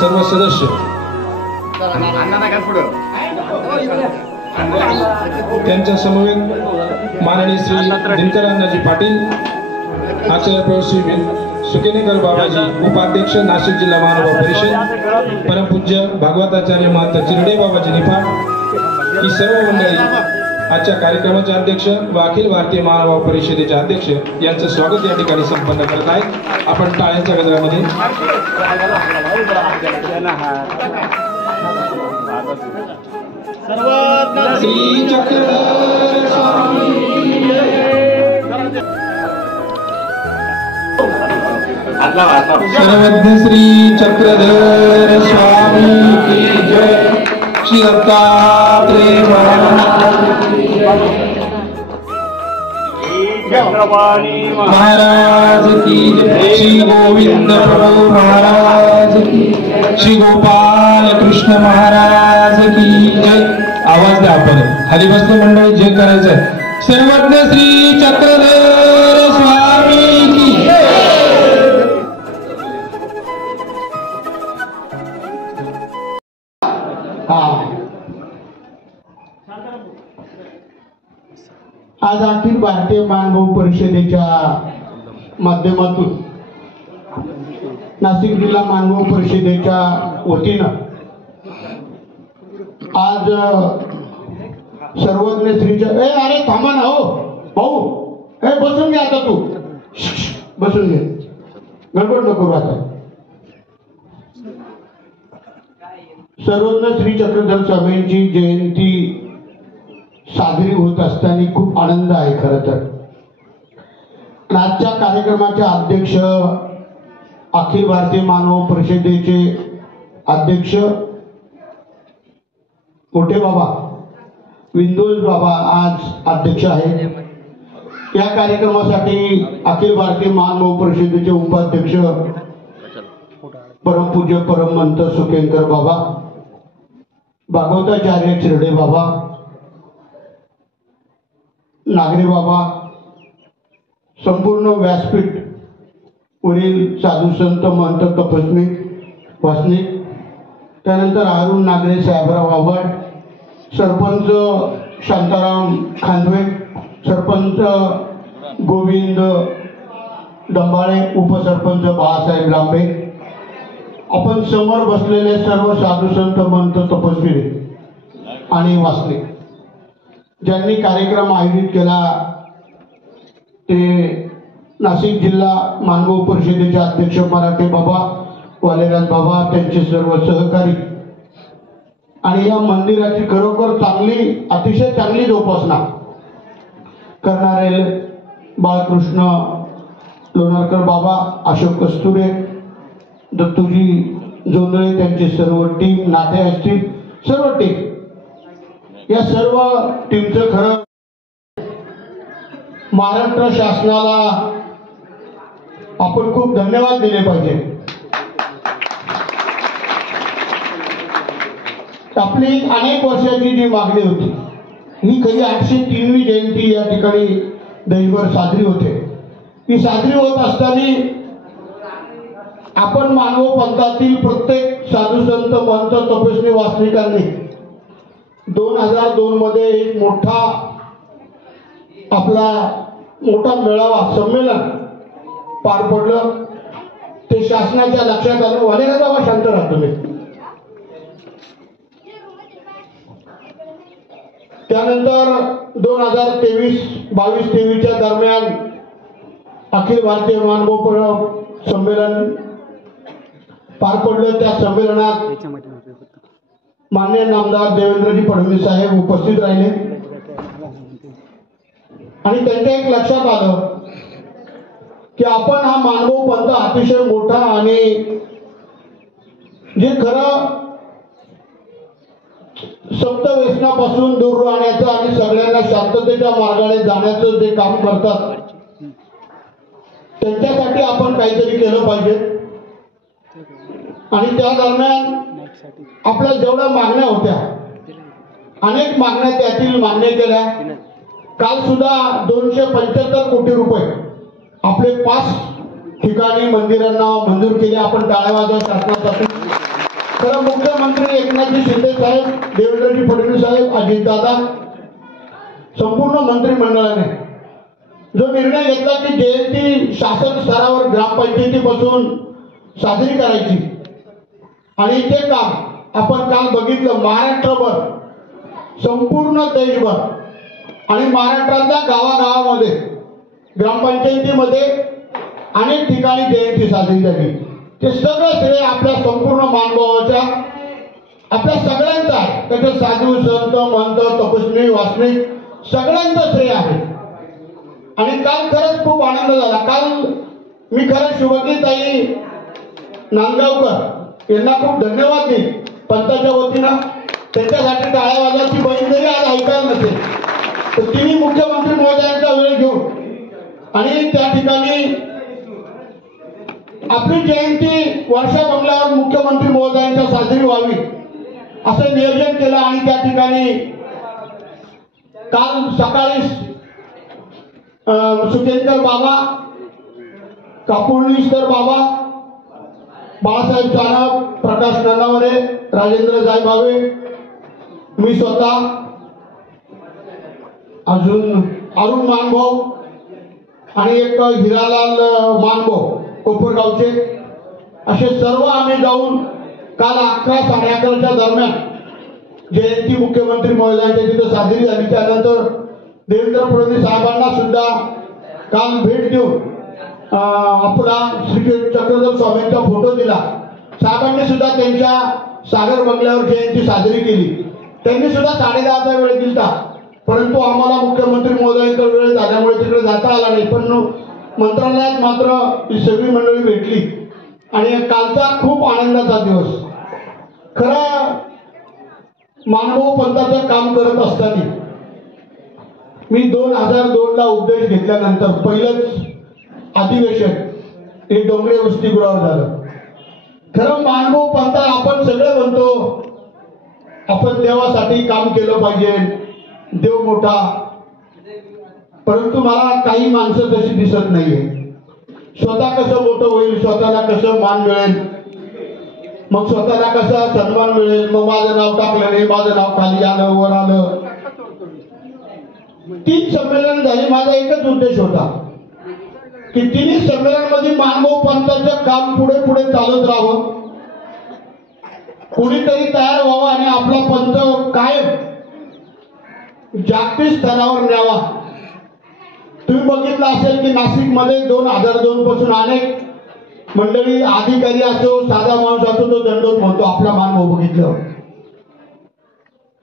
सर्व सदस्य त्यांच्या समवेत माननीय श्री दिनकर अण्णाजी पाटील, आचार्य प्रश्री सुकेनेकर बाबाजी, उपाध्यक्ष नाशिक जिल्हा महानुभाव परिषद, परमपूज्य भागवताचार्य महंत चिरडे बाबाजी निफाड, ही सर्व मंडळी आजच्या कार्यक्रमाचे अध्यक्ष व अखिल भारतीय महानुभाव परिषदेचे अध्यक्ष यांचं स्वागत या ठिकाणी संपन्न करत आहेत. आपण टाळ्यांच्या गजरामध्ये श्री चक्रधर स्वामी सर्वज्ञ श्री चक्रधर स्वामी की जय, श्री दत्तात्रेय महाराज की जय, श्री गोविंद प्रभु महाराज की, श्री गोपाल कृष्ण महाराज की जय. आवाज द्या. आपण हरिभक्त मंडळी जे करायचंय, सर्वज्ञ श्री चक्रधर स्वामी की आज अखिल भारतीय मानव परिषदेच्या माध्यमातून नाशिक जिल्हा मानव परिषदेच्या वतीनं आज सर्वज्ञ श्रीच्या अरे थांबा ना हो भाऊ, बसून घ्या आता, तू बसून घे, गडबड नको आता. सर्वज्ञ श्री चक्रधर स्वामींची जयंती साजरी होत असताना खूप आनंद आहे. खरं तर आजच्या कार्यक्रमाचे अध्यक्ष, अखिल भारतीय मानव परिषदेचे अध्यक्ष मोठे बाबा विंदोज बाबा आज अध्यक्ष आहेत. या कार्यक्रमासाठी अखिल भारतीय मानव परिषदेचे उपाध्यक्ष परमपूज्य परमहंत सुकेनकर बाबा, भागवताचार्य चिरडे बाबा, नागरे बाबा, संपूर्ण व्यासपीठ वरील साधू संत महंत तपस्विक वासनिक, त्यानंतर अरुण नागरे साहेबराव आव्हाड, सरपंच शांताराम खांदवे, सरपंच गोविंद डंबाळे, उपसरपंच बाळासाहेब लांबे, आपण समोर बसलेले सर्व साधू संत महंत तपस्वी आणि वासनिक ज्यांनी कार्यक्रम आयोजित केला, ते नाशिक जिल्हा मानव परिषदेचे अध्यक्ष मराठे बाबा, वालेराज बाबा, त्यांचे सर्व सहकारी आणि या मंदिराची खरोखर चांगली, अतिशय चांगली जोपासना करणारे बाळकृष्ण लोणारकर बाबा, अशोक कस्तुरे, दत्तूजी जोंधळे, त्यांची सर्व टीम, नाटे असतील सर्व टीम, या सर्व टीमचं खरं महाराष्ट्र शासनाला आपण खूप धन्यवाद दिले पाहिजे. आपली अनेक वर्षाची जी मागणी होती, ही कधी 803वी जयंती या ठिकाणी देशभर साजरी होते. ही साजरी होत असताना आपण मानव पंथातील प्रत्येक साधू संत महंत तपस्वी वासनिकांनी 2002 मध्ये एक मोठा मेळावा संमेलन पार पडलं. ते शासनाच्या लक्षात आलं. वालेराज बाबा शांत राहा तुम्ही. त्यानंतर 2022-23 दरम्यान अखिल भारतीय मानव संमेलन पार पडलं. त्या संमेलनात माननीय नामदार देवेंद्रजी फडणवीस साहेब उपस्थित राहिले आणि त्यांच्या एक लक्षात आलं की आपण हा मानव पंथ अतिशय मोठा आणि जे खरं सप्त व्यसनापासून दूर राहण्याचं आणि सगळ्यांना शांततेच्या मार्गाने जाण्याचं जे काम करतात, त्यांच्यासाठी आपण काहीतरी केलं पाहिजे. आणि त्या दरम्यान आपल्या जेवढ्या मागण्या होत्या, अनेक मागण्या त्यातील मान्य केल्या. काल सुद्धा 275 कोटी रुपये आपले 5 ठिकाणी मंदिरांना मंजूर केले. आपण टाळ्या वाजवा शासनासाठी. खरं मुख्यमंत्री एकनाथजी शिंदे साहेब, देवेंद्रजी फडणवीस साहेब, अजितदादा, संपूर्ण मंत्रिमंडळाने जो निर्णय घेतला की जयंती शासन स्तरावर ग्रामपंचायतीपासून साजरी करायची, आणि ते काम आपण काल बघितलं महाराष्ट्रभर, संपूर्ण देशभर आणि महाराष्ट्रातल्या गावागावामध्ये ग्रामपंचायतीमध्ये अनेक ठिकाणी जयंती साजरी झाली. ते सगळं श्रेय आपल्या संपूर्ण मानभावाच्या, आपल्या सगळ्यांचं आहे. त्याच्यात साधू संत महंत तपस्वी वासनिक सगळ्यांचं श्रेय आहे. आणि काल खरंच खूप आनंद झाला. काल मी खरंच शुभगीताई नांदगावकर यांना खूप धन्यवाद देईन पंथाच्या वतीनं. त्यांच्यासाठी टाळ्या वाजवायची बहीण जरी आज ऐकायला नसेल तर तिने मुख्यमंत्री महोदयांचा वेळ घेऊन आणि त्या ठिकाणी आपली जयंती वर्षा बंगल्यावर मुख्यमंत्री महोदयांच्या साजरी व्हावी असं नियोजन केलं. आणि त्या ठिकाणी काल सकाळी सुकेनकर बाबा, कापुर्णीकर बाबा, बाळासाहेब सानप, प्रकाश ननावरे, राजेंद्र जायभावे, मी स्वतः, अजून अरुण मानभाऊ आणि एक हिरालाल मानभाऊ कोपरगावचे, असे सर्व आम्ही जाऊन काल 11 साडे11च्या दरम्यान जयंती मुख्यमंत्री महोदयांच्या तिथे साजरी झाली. त्यानंतर देवेंद्र फडणवीस साहेबांना सुद्धा काल भेट देऊन आपला श्री चक्रधर स्वामींचा फोटो दिला. साहेबांनी सुद्धा त्यांच्या सागर बंगल्यावर जयंती साजरी केली. त्यांनी सुद्धा 10:30चा वेळ दिला, परंतु आम्हाला मुख्यमंत्री महोदयांचा वेळ झाल्यामुळे तिकडे जाता आला नाही. पण मंत्रालयात मात्र ही सगळी मंडळी भेटली आणि कालचा खूप आनंदाचा दिवस. खरं मानभाऊ पंथाचं काम करत असताना मी 2002ला उपदेश घेतल्यानंतर पहिलंच अधिवेशन हे डोंगरे वसतिगृहावर झालं. खरं मानभाऊ पंथा आपण सगळे म्हणतो आपण देवासाठी काम केलं पाहिजे, देव मोठा, परंतु मला काही माणसं तशी दिसत नाहीये. स्वतः कसं मोठं होईल, स्वतःला कसं मान मिळेल, मग स्वतःला कसा सन्मान मिळेल, मग माझं नाव टाकलं नाही, माझं नाव खाली आलं वर आलं. 3 संमेलन झाली. माझा एकच उद्देश होता की 3 संमेलनामध्ये मानभाऊ पंथाचं काम पुढे पुढे चालत राहावं, कोणीतरी तयार व्हावं आणि आपला पंथ कायम जागतिक स्तरावर न्यावा. तुम्ही बघितलं असेल की नाशिकमध्ये 2002 पासून अनेक मंडळी, अधिकारी असो, साधा माणूस असो, तो दंडोत म्हणतो आपला मानभाऊ बघितलं.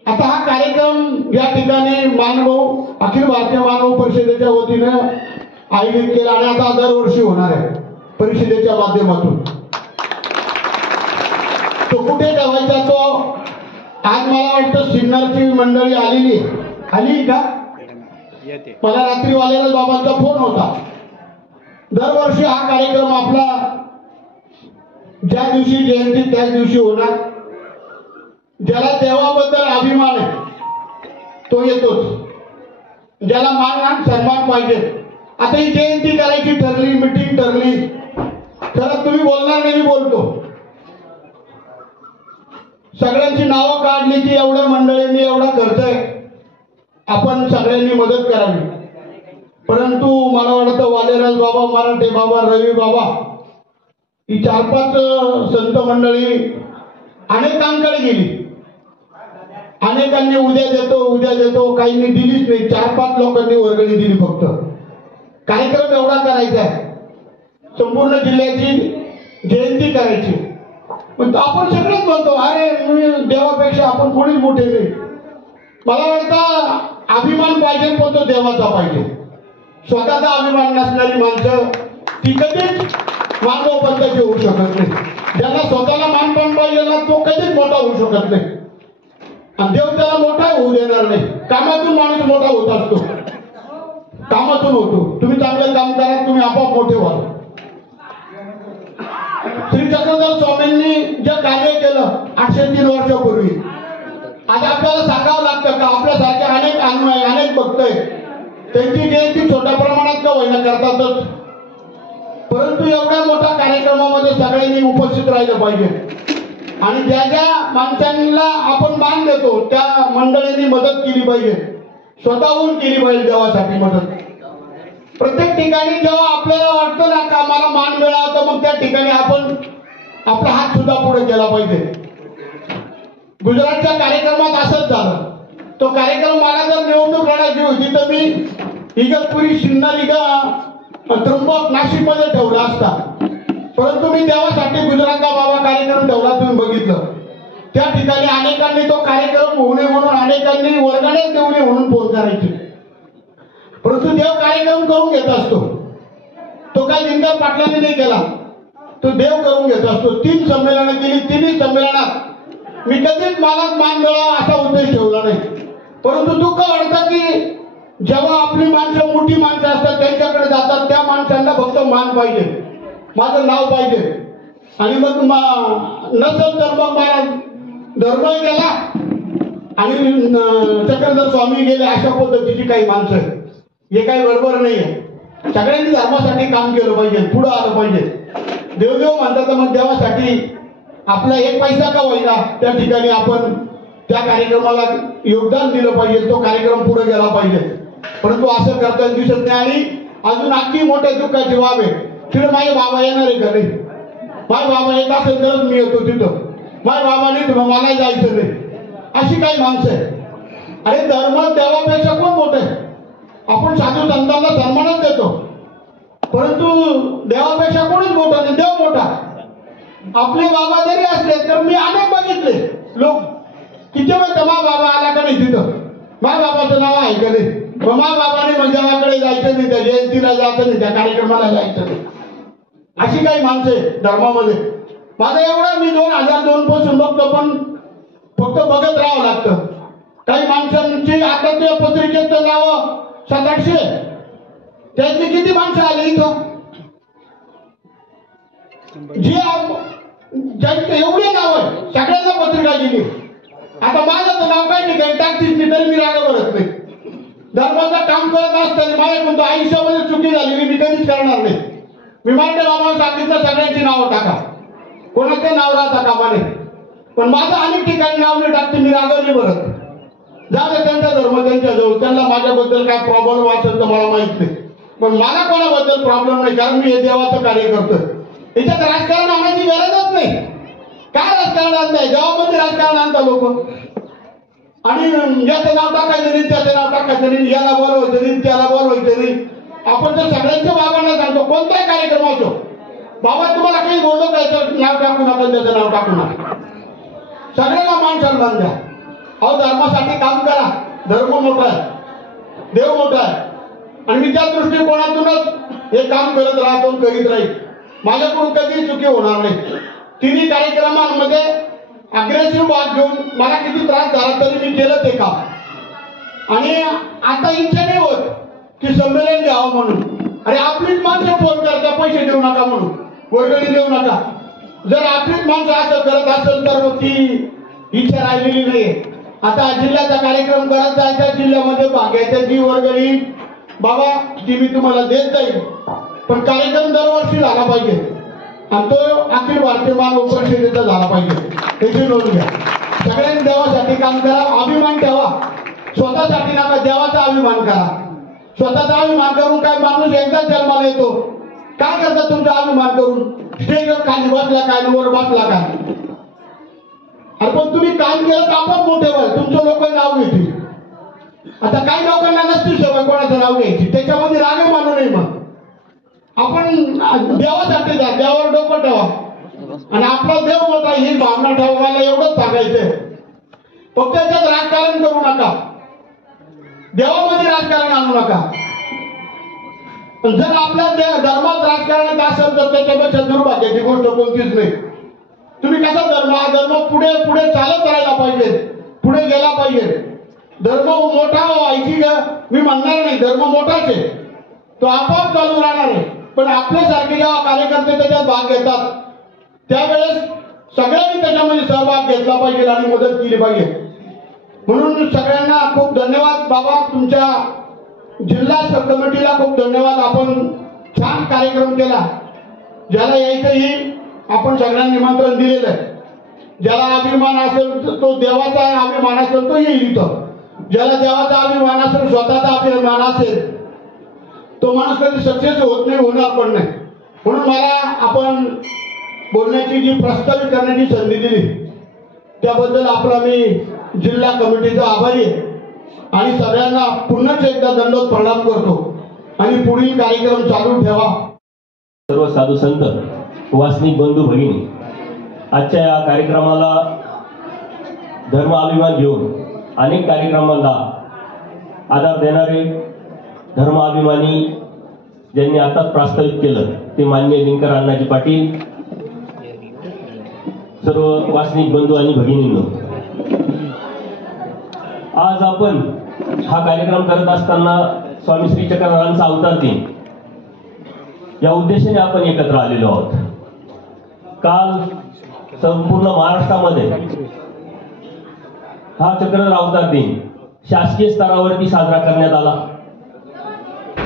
आता हा कार्यक्रम या ठिकाणी मानभाऊ अखिल भारतीय मानभाऊ परिषदेच्या वतीनं आयोजित केला आणि आता दरवर्षी होणार आहे परिषदेच्या माध्यमातून. तो कुठे ठेवायचा तो आज मला वाटतं सिन्नरची मंडळी आली का? मला रात्रीवाल्याला बाबांचा फोन होता. दरवर्षी हा कार्यक्रम आपला ज्या दिवशी जयंती त्याच दिवशी होणार. ज्याला देवाबद्दल अभिमान आहे तो येतोच, ज्याला मान सन्मान पाहिजे. आता ही जयंती करायची ठरली, मीटिंग ठरली, खरं तुम्ही बोलणार नाही, मी बोलतो. सगळ्यांची नावं काढली की एवढ्या मंडळींनी एवढा खर्च आहे, आपण सगळ्यांनी मदत करावी. परंतु मला वाटतं वालेराज बाबा, मराठे बाबा, रवी बाबा ही 4-5 संत मंडळी अनेकांकडे गेली. अनेकांनी उद्या देतो काहींनी दिलीच नाही. 4-5 लोकांनी वर्गणी दिली. फक्त कार्यक्रम एवढा करायचा आहे, संपूर्ण जिल्ह्याची जयंती करायची. पण आपण सगळेच म्हणतो अरे देवापेक्षा आपण कोणीच मोठे नाही. मला वाटतं अभिमान पाहिजे, पण तो देवाचा पाहिजे. स्वतःचा अभिमान नसणारी माणसं ती कधीच मानव पंथाची होऊ शकत नाही. ज्यांना स्वतःला मानपान पाहिजे ना तो कधीच मोठा होऊ शकत नाही. आणि देव त्याला मोठा होऊ देणार नाही. कामातून माणूस मोठा होत असतो, कामातून होतो. तुम्ही चांगलं काम करा, तुम्ही आपोआप मोठे व्हाल. श्री चक्रधर स्वामींनी जे कार्य केलं 803 वर्षापूर्वी, आज आपल्याला सांगावं लागतं का आपल्यासारखे अनेक अनुयायी, अनेक भक्त आहेत, त्यांची जयंती छोट्या प्रमाणात का होईना करतातच, परंतु एवढ्या मोठ्या कार्यक्रमामध्ये सगळ्यांनी उपस्थित राहिलं पाहिजे. आणि ज्या ज्या माणसांना आपण मान देतो त्या मंडळींनी मदत केली पाहिजे, स्वतःहून केली पाहिजे देवासाठी मदत. प्रत्येक ठिकाणी जेव्हा आपल्याला वाटतं ना का मला मान मिळावा, तर मग त्या ठिकाणी आपण आपला हात सुद्धा पुढे केला पाहिजे. गुजरातच्या कार्यक्रमात असंच झालं. तो कार्यक्रम मला जर निवडणूक लढायची होती तर मी इगतपुरी, शिन्नर, त्र्यंबक, नाशिकमध्ये ठेवला असता. परंतु मी देवासाठी गुजरातला बाबा कार्यक्रम ठेवला. तुम्ही बघितलं त्या ठिकाणी अनेकांनी तो कार्यक्रम होऊ नये म्हणून अनेकांनी वर्गणीच देऊ नये म्हणून फोन करायचे. परंतु देव कार्यक्रम करून घेत असतो. तो काही दिनकर पाटलांनी नाही केला, तो देव करून घेत असतो. 3 संमेलनं केली. 3ही संमेलनात मी कधीच मला मान मिळावा असा उद्देश ठेवला नाही. परंतु दुःख वाटतं की जेव्हा आपली माणसं, मोठी माणसं असतात त्यांच्याकडे जातात, त्या माणसांना फक्त मान पाहिजे, माझं नाव पाहिजे. आणि मग नसेल तर मग मला धर्म गेला आणि चक्रधर स्वामी गेले, अशा पद्धतीची काही माणसं. हे काही बरोबर नाहीये. सगळ्यांनी धर्मासाठी काम केलं पाहिजे, पुढं आलं पाहिजे. देवदेव म्हणतात मग देवासाठी आपला 1 पैसा का होईना त्या ठिकाणी आपण त्या कार्यक्रमाला योगदान दिलं पाहिजे, तो कार्यक्रम पुढे गेला पाहिजे. परंतु असं करताना दिसत नाही. आणि अजून आणखी मोठ्या दुःखाची बाब आहे, तिथे माझे बाबा येणार आहे का नाही? माझे बाबा येत असेल तरच मी येतो तिथं. माझे बाबा नाही तर मला जायचं नाही, अशी काही माणसं आहे. अरे धर्म देवापेक्षा कोण मोठं आहे? आपण साधू संतांना सन्मानच देतो, परंतु देवापेक्षा कोणीच मोठा नाही, देव मोठा. आपले बाबा जरी असले तर मी अनेक बघितले लोक किती म्हणते मा बाबा आला का नाही तिथं, मा बाबाचं नाव आहे का नाही, मा बाबाने म्हणजे देवाकडे जायचं नाही, त्या जयंतीला जायचं नाही, त्या कार्यक्रमाला जायचं नाही. अशी काही माणसं आहे धर्मामध्ये. माझं एवढं मी 2002 पासून बघतो, पण फक्त बघत राहावं लागतं. काही माणसांची आता ते पत्रिकेत नाव 700-800, त्यातली किती माणसं आली इथं? ज्यांचे एवढे नाव आहे सगळ्यांना पत्रिका दिली. आता माझं तर नाव काही नाही, काही टाकतीच नाही तरी मी राग भरत नाही. धर्माचं काम करत असताना मला कोणतं आयुष्यामध्ये चुकी झाली मी कधीच करणार नाही. मी माझ्या बाबाला सांगितलं सगळ्यांची नावं टाका, कोणाचं नाव राहता कामा नये. पण माझं अनेक ठिकाणी नाव नाही टाकते, मी राग नाही भरत. जाऊ त्यांचा धर्म त्यांच्याजवळ, त्यांना माझ्याबद्दल काय प्रॉब्लेम असेल तर मला माहित नाही, पण मला कोणाबद्दल प्रॉब्लेम नाही, कारण मी हे देवाचं कार्य करतोय. याच्यात राजकारण आणायची गरजच नाही. काय राजकारण आणताय? देवामध्ये राजकारण आणता लोक. आणि याचं नाव टाकायचं नाही, त्याचं नाव टाकायचं नाही, याला बोलवायचं नाही, त्याला बोलवायचं नाही. आपण तर सगळ्यांच्या बाबांना सांगतो, कोणताही कार्यक्रम असो, बाबा तुम्हाला काही बोललो काय तर नाव टाकू नका, त्याचं नाव टाकू नका. सगळ्यांना मान सन्मान द्या. अहो धर्मासाठी काम करा. धर्म मोठा आहे, देव मोठा आहे. आणि मी त्या दृष्टिकोनातूनच हे काम करत राहतो, करीत राहील. माझ्याकडून कधी चुकी होणार नाही. 3ही कार्यक्रमांमध्ये अग्रेसिव्ह भाग घेऊन मला किती त्रास झाला तरी मी केलं ते काम. आणि आता इच्छा नाही होत की संमेलन द्यावं म्हणून. अरे आपलीच माणसं फोन करता पैसे देऊ नका म्हणून, वर्गणी देऊ नका. जर आपलीच माणसं असं करत असेल तर ती इच्छा राहिलेली नाहीये. आता जिल्ह्याचा कार्यक्रम करत जायचा, जिल्ह्यामध्ये भाग घ्यायचा, जी वर्गणी बाबा ती मी तुम्हाला देत जाईल, पण कार्यक्रम दरवर्षी झाला पाहिजे. आणि तो अखिल भारतीय मानव परिषदेचा झाला पाहिजे, त्याची नोंद घ्या. सगळ्यांनी देवासाठी काम करा, अभिमान ठेवा. स्वतःसाठी नका, देवाचा अभिमान करा. स्वतःचा अभिमान करून काय माणूस एकदाच जन्माला येतो. काय करता तुमचा अभिमान करून? स्टेजवर खाली बसला काय, वर बसला काय? अरे पण तुम्ही काम केलं तर आपण मोठे व्हाल, तुमचं लोक नाव घेतील. आता काही लोकांना नसतील सवय कोणाचं नाव घ्यायची, त्याच्यामध्ये राग मानू नये. मग आपण देवासाठी जा, देवावर डोकं ठेवा आणि आपला देव मोठा ही भावना ठेवायला एवढंच सांगायचंय. फक्त त्याच्यात राजकारण करू नका, देवामध्ये राजकारण आणू नका. जर आपल्या धर्मात राजकारण असेल तर त्याच्यापेक्षा दुर्भाग्याची गोष्ट कोणतीच नाही. तुम्ही कसा हा धर्म पुढे पुढे चालत राहायला पाहिजे, पुढे गेला पाहिजे. धर्म मोठा व्हायची मी म्हणणार नाही, धर्म मोठाच आहे, तो आपोआप चालू राहणार आहे. पण आपल्यासारखे जेव्हा कार्यकर्ते त्याच्यात भाग घेतात त्यावेळेस सगळ्यांनी त्याच्यामध्ये सहभाग घेतला पाहिजे आणि मदत केली पाहिजे. म्हणून सगळ्यांना खूप धन्यवाद बाबा. तुमच्या जिल्हा सब कमिटीला खूप धन्यवाद. आपण छान कार्यक्रम केला, ज्याला यायचंही आपण सगळ्यांना निमंत्रण दिलेलं आहे. ज्याला अभिमान असेल तो देवाचा अभिमान असेल तो येईल इथं. ज्याला देवाचा अभिमान असेल, स्वतःचा अभिमान असेल, तो माणूस कधी सक्सेस होत नाही, होणार पण नाही. म्हणून मला आपण बोलण्याची जी प्रस्तावित करण्याची संधी दिली त्याबद्दल आपला मी जिल्हा कमिटीचा आभारी आहे आणि सगळ्यांना पुन्हा एकदा दंडवत प्रणाम करतो आणि पुढील कार्यक्रम चालू ठेवा. सर्व साधू संत, वासनिक बंधू भगिनी, आजच्या या कार्यक्रमाला धर्म अभिमान घेऊन अनेक कार्यक्रमांना आधार देणारे धर्माभिमानी ज्यांनी आताच प्रस्तावित केलं ते माननीय दिनकर अण्णाजी पाटील, सर्व वासनिक बंधू आणि भगिनींनो, आज आपण हा कार्यक्रम करत असताना स्वामी श्री चक्रधरांचा अवतार दिन या उद्देशाने आपण एकत्र आलेलो आहोत. काल संपूर्ण महाराष्ट्रामध्ये हा चक्रधर अवतार दिन शासकीय स्तरावरती साजरा करण्यात आला.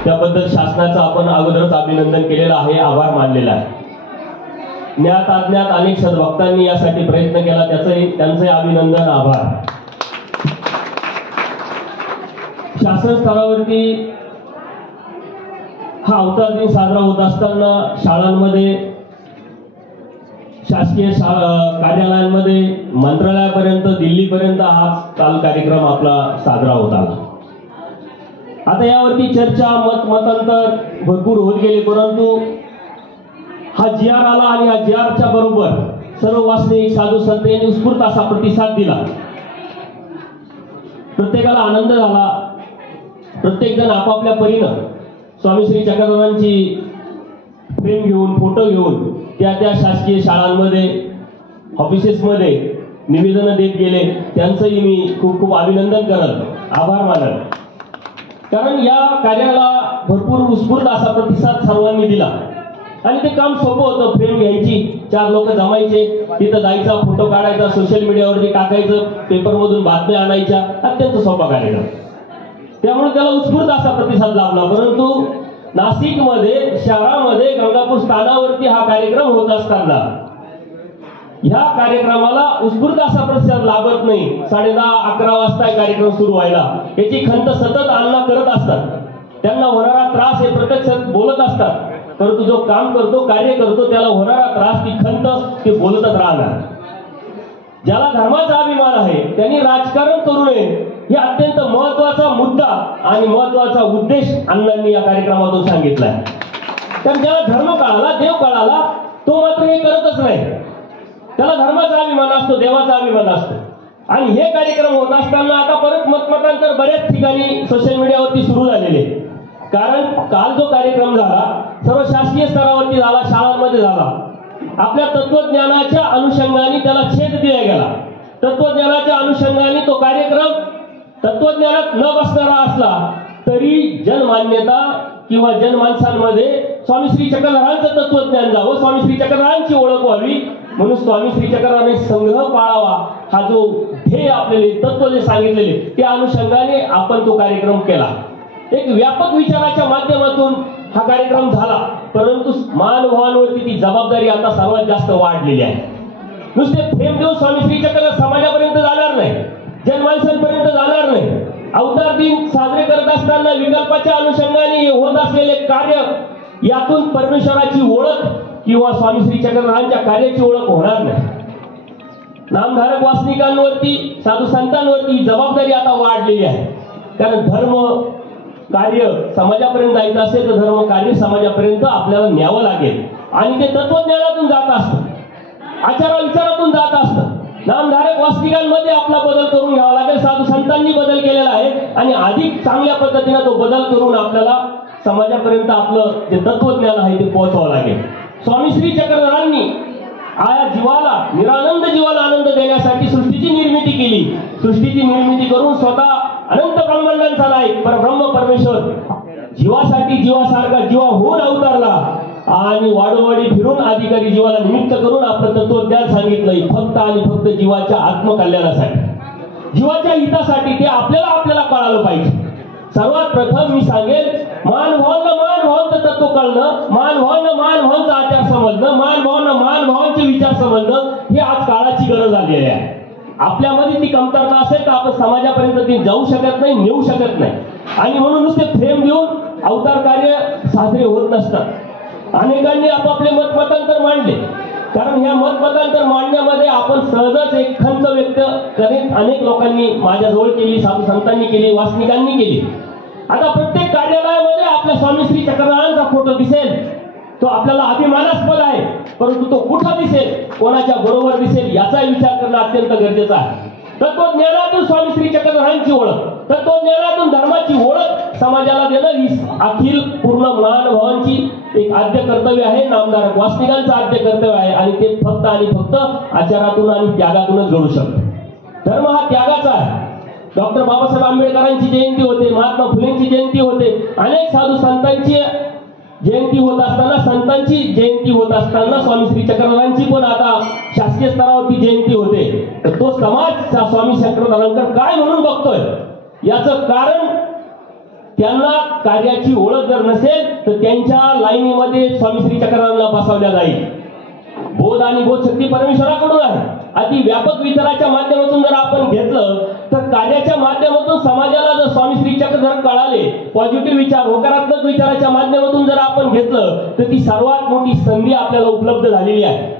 त्याबद्दल शासनाचं आपण अगोदरच अभिनंदन केलेलं आहे, आभार मानलेला आहे. ज्ञात अज्ञात अनेक सद्भक्तांनी यासाठी प्रयत्न केला, त्यांचे अभिनंदन, आभार. शासन स्तरावरती हा अवतार दिन साजरा होत असताना शाळांमध्ये, शासकीय कार्यालयांमध्ये, मंत्रालयापर्यंत, दिल्लीपर्यंत हा काल कार्यक्रम आपला साजरा होत आला. आता यावरती चर्चा, मतांतर भरपूर होत गेले, परंतु हा GR आला आणि या GRच्या बरोबर सर्व वासनिक साधू संत यांनी उत्स्फूर्त असा प्रतिसाद दिला. प्रत्येकाला आनंद झाला. प्रत्येक जण आपापल्या परीनं स्वामी श्री चक्रधरांची फ्रेम घेऊन, फोटो घेऊन त्या शासकीय शाळांमध्ये, ऑफिसेसमध्ये निवेदन देत गेले. त्यांचंही मी खूप खूप अभिनंदन करत, आभार मानत. कारण या कार्याला भरपूर उत्स्फूर्त असा प्रतिसाद सर्वांनी दिला आणि ते काम सोपं होतं. फ्रेम घ्यायची, 4 लोक जमायचे, तिथं जायचा, फोटो काढायचा, सोशल मीडियावरती टाकायचं, पेपरमधून बातम्या आणायच्या, अत्यंत सोपा कार्यक्रम. त्यामुळे त्याला उत्स्फूर्त असा प्रतिसाद लाभला. परंतु नाशिकमध्ये, शहरामध्ये, गंगापूर स्थानावरती हा कार्यक्रम होत असताना ह्या कार्यक्रमाला उत्स्फूर्त असा प्रतिसाद लाभत नाही. 10:30-11 वाजता कार्यक्रम सुरू व्हायला याची खंत सतत अण्णा करत असतात. त्यांना होणारा त्रास हे प्रत्यक्ष बोलत असतात, परंतु जो काम करतो, कार्य करतो, त्याला होणारा त्रास, ती खंत ते बोलतच राहणार. ज्याला धर्माचा अभिमान आहे त्यांनी राजकारण करू नये, हे अत्यंत महत्वाचा मुद्दा आणि महत्वाचा उद्देश अण्णांनी या कार्यक्रमातून सांगितलाय. कारण ज्याला धर्म कळाला, देव कळाला, तो मात्र हे करतच नाही. त्याला धर्माचा अभिमान असतो, देवाचा अभिमान असतो. आणि हे कार्यक्रम होत असताना आता परत मतमतांतर बऱ्याच ठिकाणी सोशल मीडियावरती सुरू झालेले. कारण काल जो कार्यक्रम झाला सर्व शासकीय स्तरावरती झाला, शाळांमध्ये झाला. आपल्या तत्वज्ञानाच्या अनुषंगाने त्याला छेद दिला गेला. तत्वज्ञानाच्या अनुषंगाने तो कार्यक्रम तत्वज्ञानात न बसणारा असला तरी जनमान्यता किंवा जनमानसांमध्ये स्वामी श्री चक्रधरांचं तत्वज्ञान जावं, स्वामी श्री चक्रधरांची ओळख व्हावी, म्हणून स्वामी श्री चक्रधरांनी संग्रह पाळावा, हा जो ध्येय आपल्याला तत्व जे सांगितलेले त्या अनुषंगाने आपण तो कार्यक्रम केला. एक व्यापक विचाराच्या माध्यमातून हा कार्यक्रम झाला. परंतु मानवांवरती ती जबाबदारी आता सर्वात जास्त वाढलेली आहे. नुसते फ्रेम देऊन स्वामी श्री चक्रधर समाजापर्यंत जाणार नाही, जनमानसांपर्यंत जाणार नाही. अवतार दिन साजरे करत असताना विकल्पाच्या अनुषंगाने होत असलेले कार्य, यातून परमेश्वराची ओळख किंवा स्वामी श्री चक्रधरांच्या कार्याची ओळख होणार नाही. नामधारक वासनिकांवरती, साधू संतांवरती ही जबाबदारी आता वाढलेली आहे. कारण धर्म कार्य समाजापर्यंत जायचं असेल तर धर्म कार्य समाजापर्यंत आपल्याला न्यावं लागेल आणि ते तत्वज्ञानातून जात असतं, आचार विचारातून जात असतं. नामधारक वासनिकांमध्ये आपला बदल करून घ्यावा लागेल. साधू संतांनी बदल केलेला आहे आणि अधिक चांगल्या पद्धतीने तो बदल करून आपल्याला समाजापर्यंत आपलं जे तत्वज्ञान आहे ते पोहोचवावं लागेल. स्वामी श्री चक्रधरांनी आया जीवाला, निरानंद जीवाला आनंद देण्यासाठी सृष्टीची निर्मिती केली. सृष्टीची निर्मिती करून स्वतः अनंत ब्रह्मांडांचा नायक परब्रह्म परमेश्वर जीवासाठी जीवासारखा जीवा होऊन अवतारला आणि वाडोवाडी फिरून अधिकारी जीवाला निमित्त करून आपलं तत्वज्ञान सांगितलंय. फक्त आणि फक्त जीवाच्या आत्मकल्याणासाठी, जीवाच्या हितासाठी. ते आपल्याला कळालं पाहिजे. सर्वात प्रथम मी सांगेल, मानभावांचं तत्व कळणं, मानभावांचा आचार समजणं, मानभावांचे विचार समजणं, ही आज काळाची गरज आलेली आहे. आपल्यामध्ये ती कमतरता असेल तर आपण समाजापर्यंत ती जाऊ शकत नाही, नेऊ शकत नाही. आणि म्हणून नुसते फ्रेम देऊन अवतार कार्य साजरे होत नसतात. अनेकांनी आपापले मतमतांतर मांडले, कारण ह्या मतमतांतर मांडण्यामध्ये आपण सहजच एक खंत व्यक्त करीत अनेक लोकांनी माझ्याजवळ केली, साधू संतांनी केली, वासनिकांनी केली. आता प्रत्येक कार्यालयामध्ये आपल्या स्वामी श्री चक्रधरांचा फोटो दिसेल, तो आपल्याला अभिमानास्पद आहे. परंतु तो कुठं दिसेल, कोणाच्या बरोबर दिसेल याचा विचार करणं अत्यंत गरजेचं आहे. तत्वज्ञानातून स्वामी श्री चक्रधरांची ओळख, तत्वज्ञानातून धर्माची ओळख समाजाला देणं ही अखिल पूर्ण महानुभावांची एक आद्य कर्तव्य आहे, नामधारक वासनिकांचं आद्य कर्तव्य आहे. आणि ते फक्त आणि फक्त आचारातून आणि त्यागातूनच घडू शकतं. धर्म हा त्यागाचा आहे. डॉक्टर बाबासाहेब आंबेडकरांची जयंती होते, महात्मा फुलेंची जयंती होते, अनेक साधू संतांची जयंती होत असताना, संतांची जयंती होत असताना स्वामी श्री चक्रधरांची पण आता शासकीय स्तरावरती जयंती होते. तर तो समाज स्वामी चक्रधरांकडे काय म्हणून बघतोय, याचं कारण त्यांना कार्याची ओळख जर नसेल तर त्यांच्या लाईनीमध्ये स्वामी श्री चक्रधरांना बसवल्या जाईल. बोध आणि बोधशक्ती परमेश्वराकडून आहे. अति व्यापक विचाराच्या माध्यमातून जर आपण घेतलं तर कार्याच्या माध्यमातून समाजाला जर स्वामी श्री चक्रधर कळाले, पॉझिटिव्ह विचार, होकारात्मक विचाराच्या माध्यमातून जर आपण घेतलं तर ती सर्वात मोठी संधी आपल्याला उपलब्ध झालेली आहे.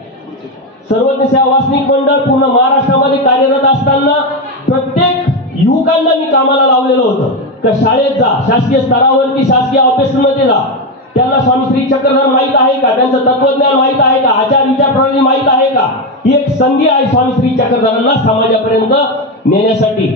सर्वज्ञ सेवा वासनिक मंडळ पूर्ण महाराष्ट्रामध्ये कार्यरत असताना प्रत्येक युवकांना मी कामाला लावलेलं होतं का शाळेत जा, शासकीय स्तरावरती शासकीय ऑफिसमध्ये जा, त्यांना स्वामी श्री चक्रधर माहित आहे का, त्यांचं तत्वज्ञान माहित आहे का, आचार विचार प्रणाली माहित आहे का. ही एक संधी आहे स्वामी श्री चक्रधरांना समाजापर्यंत नेण्यासाठी.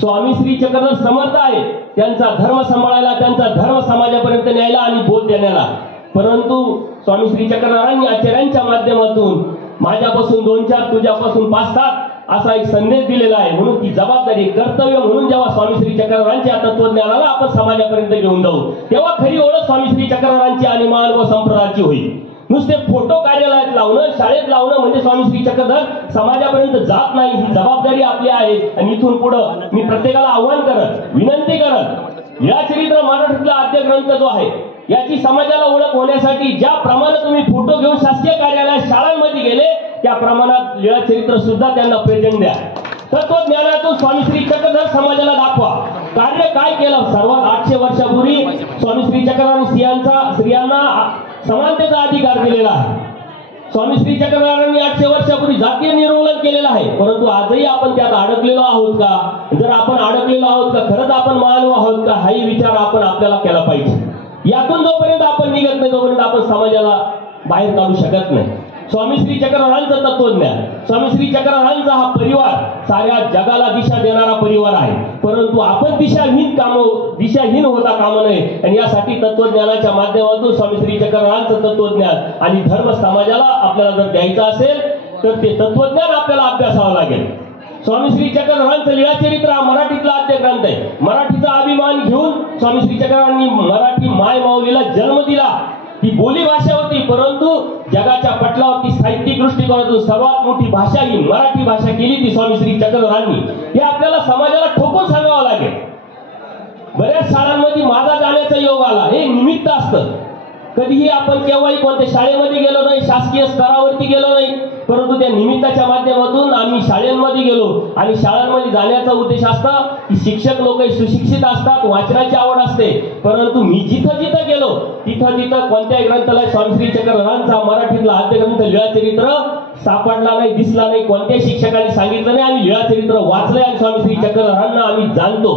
स्वामी श्री चक्रधर समर्थ आहे त्यांचा धर्म सांभाळायला, त्यांचा धर्म समाजापर्यंत न्यायला आणि बोध देण्याला. परंतु स्वामी श्री चक्रधरांनी आचार्यांच्या माध्यमातून माझ्यापासून 2-4 तुझ्यापासून 5-7 असा एक संदेश दिलेला आहे. म्हणून ती जबाबदारी, कर्तव्य म्हणून जेव्हा स्वामी श्री चक्रधरांच्या तत्वज्ञानाला आपण समाजापर्यंत घेऊन जाऊ, तेव्हा खरी ओळख स्वामी श्री चक्रधरांची आणि मानव संप्रदायाची होईल. नुसते फोटो कार्यालयात लावणं, शाळेत लावणं म्हणजे स्वामी श्री चक्रधर समाजापर्यंत जात नाही. ही जबाबदारी आपली आहे. आणि इथून पुढं मी प्रत्येकाला आव्हान करत, विनंती करत, या चरित्र मराठीतला आद्य ग्रंथ जो आहे याची समाजाला ओळख होण्यासाठी ज्या प्रमाणे तुम्ही फोटो घेऊन शासकीय कार्यालयात, शाळांमध्ये गेले, त्या प्रमाणात लीळा चरित्र सुद्धा त्यांना प्रेझेंट द्या. तत्वज्ञानातून स्वामी श्री चक्रधर समाजाला दाखवा. कार्य काय केलं. सर्वात 800 वर्षापूर्वी स्वामी श्री चक्रधरांनी स्त्रियांना समानतेचा अधिकार दिलेला आहे. स्वामी श्री चक्रधरांनी 800 वर्षापूर्वी जातीय निर्मूलन केलेलं आहे. परंतु आजही आपण त्यात अडकलेलो आहोत का. जर आपण अडकलेलो आहोत का, खरंच आपण मानव आहोत का, हाही विचार आपण आपल्याला केला पाहिजे. यातून जोपर्यंत आपण निघत नाही तोपर्यंत आपण समाजाला बाहेर काढू शकत नाही. स्वामी श्री चक्रधरांचं तत्वज्ञान, स्वामी श्री चक्रधरांचा हा परिवार साऱ्या जगाला दिशा देणारा परिवार आहे. परंतु आपण दिशाहीन होता कामा नये. आणि यासाठी तत्वज्ञानाच्या माध्यमातून स्वामी श्री चक्रधरांचं तत्वज्ञान आणि धर्म समाजाला आपल्याला जर द्यायचं असेल तर ते तत्वज्ञान आपल्याला अभ्यासावं लागेल. स्वामी श्री चक्रधरांचं लीळाचरित्र हा मराठीतला आद्य ग्रंथ आहे. मराठीचा अभिमान घेऊन स्वामी श्री चक्रधरांनी मराठी माय माऊलीला जन्म दिला. ही बोली भाषा होती, परंतु जगाच्या पटलावरती साहित्यिक दृष्टिकोनातून सर्वात मोठी भाषा ही मराठी भाषा केली ती स्वामी श्री चक्रधरांनी. हे आपल्याला समाजाला ठोकून सांगावं लागेल. बऱ्याच शाळांमध्ये माझा जाण्याचा योग आला, हे निमित्त असतं. कधीही आपण केव्हाही कोणत्या शाळेमध्ये गेलो नाही, शासकीय स्तरावरती गेलो नाही, परंतु त्या निमित्ताच्या माध्यमातून आम्ही शाळांमध्ये गेलो. आणि शाळांमध्ये जाण्याचा उद्देश असता की शिक्षक लोक सुशिक्षित असतात, वाचनाची आवड असते. परंतु मी जिथं जिथं गेलो तिथं कोणत्याही ग्रंथालय स्वामी श्री चक्रधरांचा मराठीतला आद्य ग्रंथ लीळाचरित्र सापडला नाही, दिसला नाही. कोणत्याही शिक्षकांनी सांगितलं नाही आम्ही लीळाचरित्र वाचलंय आणि स्वामी श्री चक्रधरांना आम्ही जाणतो.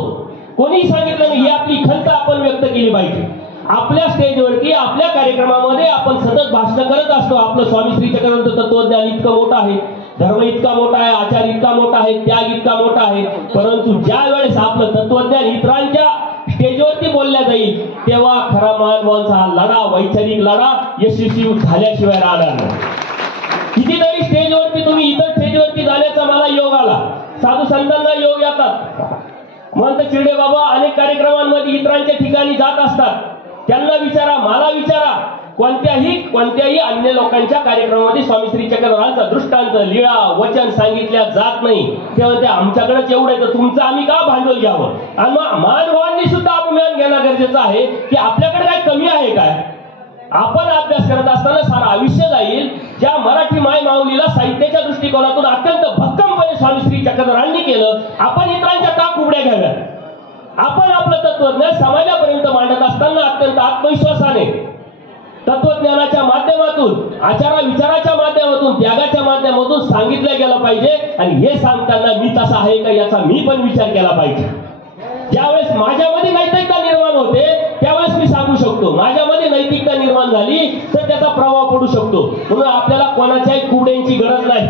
कोणीही सांगितलं नाही. ही आपली खंत आपण व्यक्त केली पाहिजे. आपल्या स्टेजवरती, आपल्या कार्यक्रमामध्ये आपण सतत भाषण करत असतो. आपलं स्वामी श्री चक्रधरांचं तत्वज्ञान इतकं मोठं आहे, धर्म इतका मोठा आहे, आचार इतका मोठा आहे, त्याग इतका मोठा आहे. परंतु ज्या वेळेस आपलं तत्वज्ञान इतरांच्या स्टेजवरती बोलल्या जाईल तेव्हा खरा मानवांचा हा लढा, वैचारिक लढा यशस्वी झाल्याशिवाय राहणार नाही. कितीतरी स्टेजवरती तुम्ही इतर स्टेजवरती जाण्याचा मला योग आला, साधू संतांना योग येतात. महंत चिरडे बाबा अनेक कार्यक्रमांमध्ये इतरांच्या ठिकाणी जात असतात. त्यांना विचारा, मला विचारा, कोणत्याही अन्य लोकांच्या कार्यक्रमामध्ये स्वामी श्री चक्रधरांचा दृष्टांत, लीळा, वचन सांगितल्या जात नाही. तेव्हा ते आमच्याकडेच एवढं आहे तर तुमचं आम्ही का भांडवल घ्यावं. आणि मानवांनी सुद्धा अभिमान घेणं गरजेचं आहे की आपल्याकडे काय कमी आहे काय. आपण अभ्यास करत असताना सारा आयुष्य जाईल. ज्या मराठी माय माऊलीला साहित्याच्या दृष्टिकोनातून अत्यंत भक्कमपणे स्वामी श्री चक्रधरांनी केलं, आपण इतरांच्या का कुबड्या घ्याव्यात? आपण आपलं तत्वज्ञान समाजापर्यंत मांडत असताना अत्यंत आत्मविश्वासाने तत्वज्ञानाच्या माध्यमातून, आचारा विचाराच्या माध्यमातून, त्यागाच्या माध्यमातून सांगितलं गेलं पाहिजे. आणि हे सांगताना मी तसा आहे का याचा मी पण विचार केला पाहिजे. ज्यावेळेस माझ्यामध्ये नैतिकता निर्माण होते त्यावेळेस मी सांगू शकतो. माझ्यामध्ये नैतिकता निर्माण झाली तर त्याचा प्रभाव पडू शकतो. म्हणून आपल्याला कोणाच्याही कुबड्यांची गरज नाही.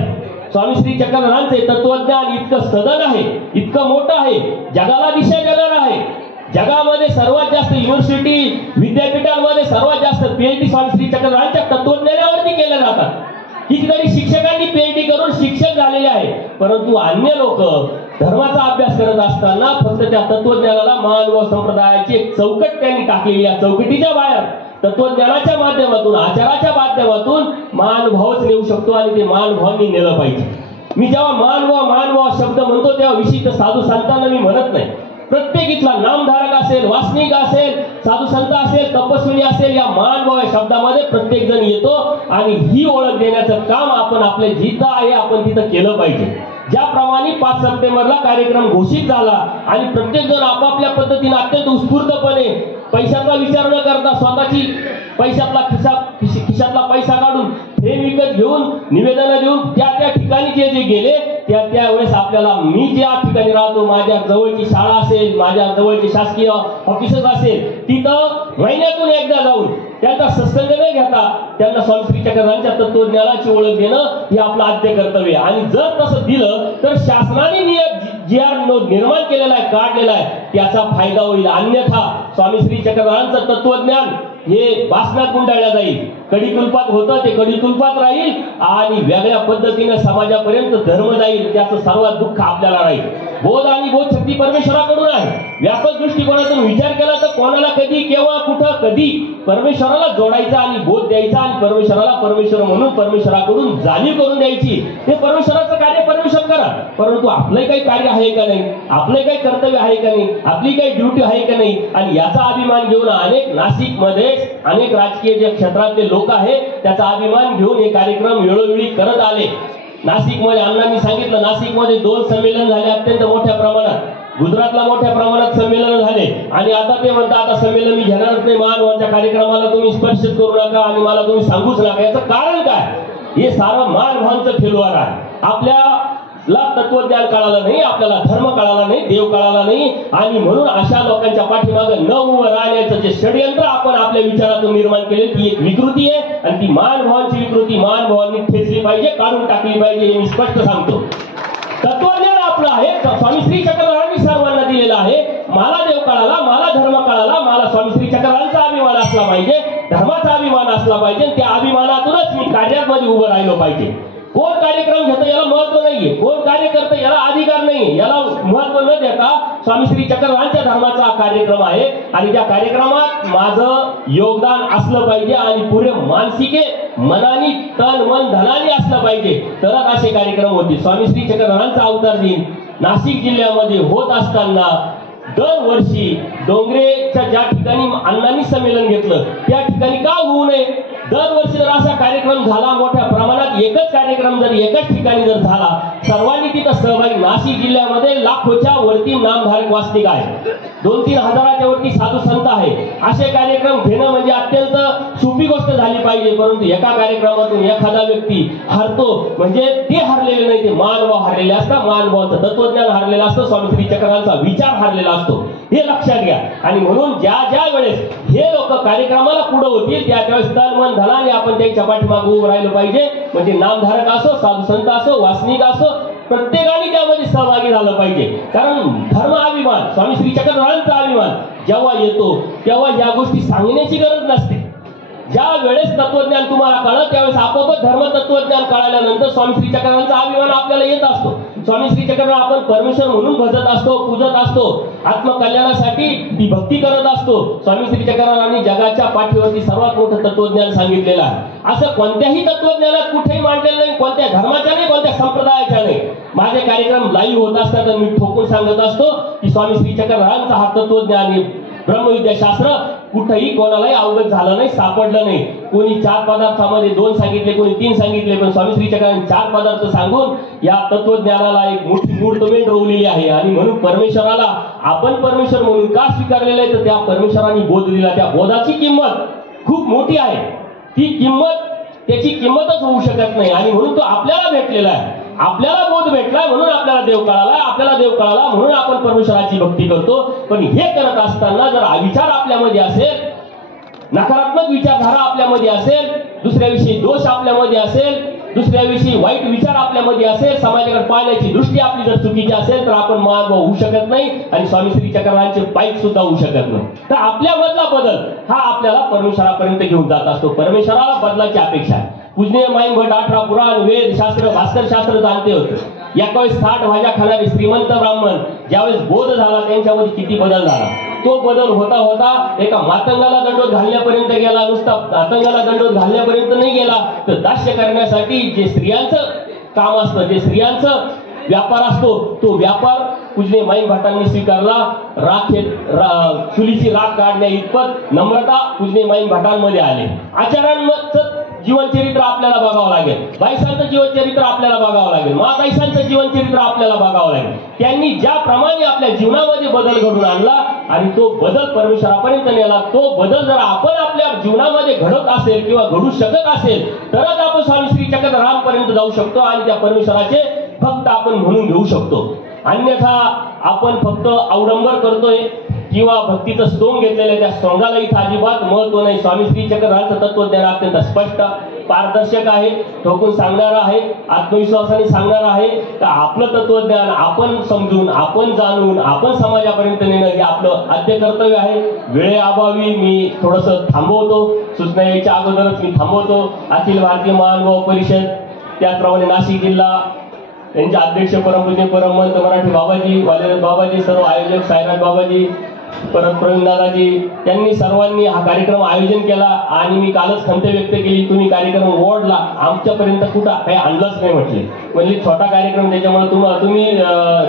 स्वामी श्री चक्रधरांचे तत्वज्ञान इतकं सदन आहे, इतकं मोठं आहे, जगाला दिशा देणार आहे. जगामध्ये सर्वात जास्त युनिव्हर्सिटी, विद्यापीठांमध्ये सर्वात जास्त PhD स्वामी श्री चक्रधरांच्या तत्वज्ञानावरती केल्या जातात. कितीतरी शिक्षकांनी PhD करून शिक्षक झालेले आहे. परंतु अन्य लोक धर्माचा अभ्यास करत असताना फक्त त्या तत्वज्ञानाला मानव संप्रदायाची एक चौकट त्यांनी टाकलेली. या चौकटीच्या बाहेर तत्वज्ञानाच्या माध्यमातून, आचाराच्या माध्यमातून मानभावच नेऊ शकतो आणि ते मानभावांनी नेलं पाहिजे. मी जेव्हा मानभाव शब्द म्हणतो तेव्हा विशिष्ट साधू संतांना मी म्हणत नाही. प्रत्येक इथला नामधारक असेल, वासनिक असेल, साधू संत असेल, तपस्विनी असेल, या मानभाव या शब्दामध्ये प्रत्येक जण येतो. आणि ही ओळख देण्याचं काम आपण आपले जिथं आहे आपण तिथं केलं पाहिजे. ज्याप्रमाणे 5 सप्टेंबरला कार्यक्रम घोषित झाला आणि प्रत्येक जण आपापल्या पद्धतीने अत्यंत उत्स्फूर्तपणे पैशाचा विचार न करता स्वतःची खिशातला पैसा काढून फ्रेम विकत घेऊन निवेदन देऊन त्या ठिकाणी जे गेले त्यावेळेस आपल्याला, मी ज्या ठिकाणी राहतो, माझ्या जवळची शाळा असेल, माझ्या जवळचे शासकीय ऑफिसेस असेल, तिथं महिन्यातून एकदा जाऊन त्यांचा सत्संग न घेता त्यांना स्वामी श्री चक्रधरांच्या तत्वज्ञानाची ओळख देणं हे आपलं आद्य कर्तव्य आहे. आणि जर तसं दिलं तर शासनाने निर्माण केलेला आहे, काढलेला आहे, त्याचा फायदा होईल. अन्यथा स्वामी श्री चक्रधरांचं तत्वज्ञान हे बासनात गुंडाळलं जाईल. कडिकुलपात होतं ते कडिकुलपात राहील आणि वेगळ्या पद्धतीने समाजापर्यंत धर्म जाईल. त्याचं सर्वात दुःख आपल्याला राहील. बोध आणि बोध शक्ती परमेश्वराकडून आहे. व्यापक दृष्टिकोनातून विचार केला तर कोणाला कधी, केव्हा, कुठं, कधी परमेश्वराला जोडायचा आणि बोध द्यायचा आणि परमेश्वराला परमेश्वर म्हणून परमेश्वराकडून जाणीव करून द्यायची. हे परमेश्वराचं कार्य परमेश्वर करा. परंतु आपलं काही कार्य आहे का नाही, आपलं काही कर्तव्य आहे का नाही, आपली काही ड्युटी आहे का नाही, आणि याचा अभिमान घेऊन अनेक नाशिकमध्ये अनेक राजकीय जे क्षेत्रातले लोक आहेत त्याचा अभिमान घेऊन हे कार्यक्रम वेळोवेळी करत आले. नाशिकमध्ये अण्णांनी सांगितलं, नाशिकमध्ये 2 संमेलन झाले अत्यंत मोठ्या प्रमाणात. गुजरातला मोठ्या प्रमाणात संमेलन झाले आणि आता ते म्हणतात आता संमेलन मी घेणारच नाही, मानवांच्या कार्यक्रमाला तुम्ही स्पर्शच करू नका आणि मला तुम्ही सांगूच नका. याचं कारण काय? हे सारं मानवांचं फेलवार आहे. आपल्याला तत्वज्ञान कळालं नाही, आपल्याला धर्म कळाला नाही, देव कळाला नाही आणि म्हणून अशा लोकांच्या पाठीमागे न उभं राहण्याचं जे षडयंत्र आपण आपल्या विचारातून निर्माण केले ती एक विकृती आहे. आणि ती मानभावांची विकृती मानभावांनी ठेचली पाहिजे, काढून टाकली पाहिजे. हे मी स्पष्ट सांगतो. तत्वज्ञान आपलं आहे, स्वामी श्री चक्रधरांनी सर्वांना दिलेलं आहे. मला देव कळाला, मला धर्म कळाला, मला स्वामी श्री चक्रधरांचा अभिमान असला पाहिजे, धर्माचा अभिमान असला पाहिजे. त्या अभिमानातूनच मी कार्यामध्ये उभं राहिलो पाहिजे. कोण कार्यक्रम घेतं याला महत्व नाहीये, कोण कार्य करतं याला अधिकार नाहीये, याला महत्व न देता स्वामी श्री चक्रधरांच्या धर्माचा कार्यक्रम आहे आणि त्या कार्यक्रमात माझं योगदान असलं पाहिजे आणि पुरे मानसिके मनाने, तन मन धनाने असलं पाहिजे तरच असे कार्यक्रम होतील. स्वामी श्री चक्रधरांचा अवतार दिन नाशिक जिल्ह्यामध्ये होत असताना दरवर्षी डोंगरेच्या ज्या ठिकाणी अण्णांनी संमेलन घेतलं त्या ठिकाणी का होऊ नये? दरवर्षी जर असा कार्यक्रम झाला मोठ्या प्रमाणात, एकच कार्यक्रम जर एकाच ठिकाणी जर झाला, सर्वांनी तिथं सहभागी, नाशिक जिल्ह्यामध्ये लाखोच्या वरती नामधारक वास्तविक आहे, 2-3 हजाराच्या वरती साधू संत आहे. असे कार्यक्रम घेणं म्हणजे अत्यंत सोपी गोष्ट झाली पाहिजे. परंतु एका कार्यक्रमातून एखादा व्यक्ती हरतो म्हणजे ते हरलेले नाही, ते मानभाव हरलेले असतात, मानभावाचं तत्वज्ञान हरलेलं असतं, स्वामी श्री चक्रधरांचा विचार हरलेला असतो. हे लक्षात घ्या. आणि म्हणून ज्या वेळेस हे लोक कार्यक्रमाला पुढे होतील त्यावेळेस तन मन धनाने आपण त्यांच्या पाठीमागे उभं राहिलं पाहिजे. म्हणजे नामधारक असो, साधू संत असो, वासनिक असो, प्रत्येकाने त्यामध्ये सहभागी झालं पाहिजे. कारण धर्म अभिमान, स्वामी श्री चक्रधरांचा अभिमान जेव्हा येतो तेव्हा या गोष्टी सांगण्याची गरज नसते. ज्या वेळेस तत्वज्ञान तुम्हाला कळलं त्यावेळेस आपोआप धर्म तत्वज्ञान कळाल्यानंतर स्वामी श्री चक्रधरांचा अभिमान आपल्याला येत असतो. स्वामी श्री चक्रधर आपण परमेश्वर म्हणून भजत असतो, पूजत असतो, आत्मकल्याणासाठी ती भक्ती करत असतो. स्वामी श्री चक्रधरांनी जगाच्या पाठीवरती सर्वात मोठं तत्वज्ञान सांगितलेलं आहे. असं कोणत्याही तत्वज्ञानात कुठेही मांडलेलं नाही, कोणत्या धर्माच्या नाही, कोणत्या संप्रदायाच्या नाही. माझे कार्यक्रम लाईव्ह होत असतात आणि मी ठोकून सांगत असतो की स्वामी श्री चक्रधरांचा हा तत्वज्ञान ब्रह्मविद्याशास्त्र कुठेही कोणालाही अवगत झालं नाही, सापडलं नाही. कोणी 4 पदार्थामध्ये 2 सांगितले, कोणी 3 सांगितले, पण स्वामी श्री चक्रांनी 4 पदार्थ सांगून या तत्वज्ञानाला एक मोठी मुहूर्तमेढ रोवलेली आहे. आणि म्हणून परमेश्वराला आपण परमेश्वर म्हणून का स्वीकारलेलं आहे, तर त्या परमेश्वराने बोध दिला. त्या बोधाची किंमत खूप मोठी आहे. ती किंमत त्याची किंमतच होऊ शकत नाही. आणि म्हणून तो आपल्याला भेटलेला आहे. आपल्याला बोध भेटला म्हणून आपल्याला देव कळाला, आपल्याला देव कळाला म्हणून आपण परमेश्वराची भक्ती करतो. पण हे करत असताना जर अविचार आपल्यामध्ये असेल, नकारात्मक विचारधारा आपल्यामध्ये असेल, दुसऱ्याविषयी दोष आपल्यामध्ये असेल, दुसऱ्याविषयी वाईट विचार आपल्यामध्ये असेल, समाजाकडे पाहण्याची दृष्टी आपली जर चुकीची असेल, तर आपण महान होऊ शकत नाही आणि स्वामी श्री चक्रांचे पाईक सुद्धा होऊ शकत नाही. तर आपल्यामधला बदल हा आपल्याला परमेश्वरापर्यंत घेऊन जात असतो. परमेश्वराला बदलाची अपेक्षा आहे. पूजनीय माईंभट 18 पुराण, वेद, शास्त्र, भास्कर शास्त्र जाणते होते. 21-60 भाज्या खाणारे श्रीमंत ब्राह्मण ज्यावेळेस बोध झाला त्यांच्यामध्ये किती बदल झाला. तो बदल होता होता एका मातंगाला दंडोत घालण्यापर्यंत गेला. नुसता मातंगाला दंडोत घालण्यापर्यंत नाही गेला, तर दास्य करण्यासाठी जे स्त्रियांचं काम असतं, जे स्त्रियांचं व्यापार असतो, तो व्यापार पूजनीय माईंभटांनी स्वीकारला. चुलीची राख काढण्या इतपत नम्रता पूजनीय माईंभटांमध्ये आले. आचार्यांचं जीवनचरित्र आपल्याला बघावं लागेल, बाईसांचं जीवनचरित्र आपल्याला बघावं लागेल, महादाईसांचं जीवनचरित्र आपल्याला बघावं लागेल. त्यांनी ज्याप्रमाणे आपल्या जीवनामध्ये बदल घडून आणला आणि तो बदल परमेश्वरापर्यंत नेला, तो बदल जर आपण आपल्या जीवनामध्ये घडत असेल किंवा घडू शकत असेल, तरच आपण स्वामी श्री चक्रधरांपर्यंत जाऊ शकतो आणि त्या परमेश्वराचे भक्त आपण म्हणून घेऊ शकतो. अन्यथा आपण फक्त अवडंबर करतोय किंवा भक्तीचं स्तोम घेतलेलं, त्या स्तोंगाला इथं अजिबात महत्व नाही. स्वामी श्री चक्रधरांचं तत्वज्ञान अत्यंत स्पष्ट, पारदर्शक आहे, ठोकून सांगणारं आहे, आत्मविश्वासाने सांगणारं आहे. तर आपलं तत्वज्ञान आपण समजून, आपण जाणून, आपण समाजापर्यंत नेणं हे आपलं आद्य कर्तव्य आहे. वेळेअभावी मी थोडंसं थांबवतो, सूचना यायच्या अगोदरच मी थांबवतो. अखिल भारतीय महानुभाव परिषद, त्याचप्रमाणे नाशिक जिल्हा यांचे अध्यक्ष परमपूज्य परमहंत मराठी बाबाजी, वालेनाथ बाबाजी, सर्व आयोजक साईनाथ बाबाजी, परत प्रवीण दादाजी, त्यांनी सर्वांनी हा कार्यक्रम आयोजन केला. आणि मी कालच खंत व्यक्त केली, तुम्ही कार्यक्रम ओढला, आमच्यापर्यंत कुठं काही आणलंच नाही म्हटले. म्हणजे छोटा कार्यक्रम, त्याच्यामुळे तुम्ही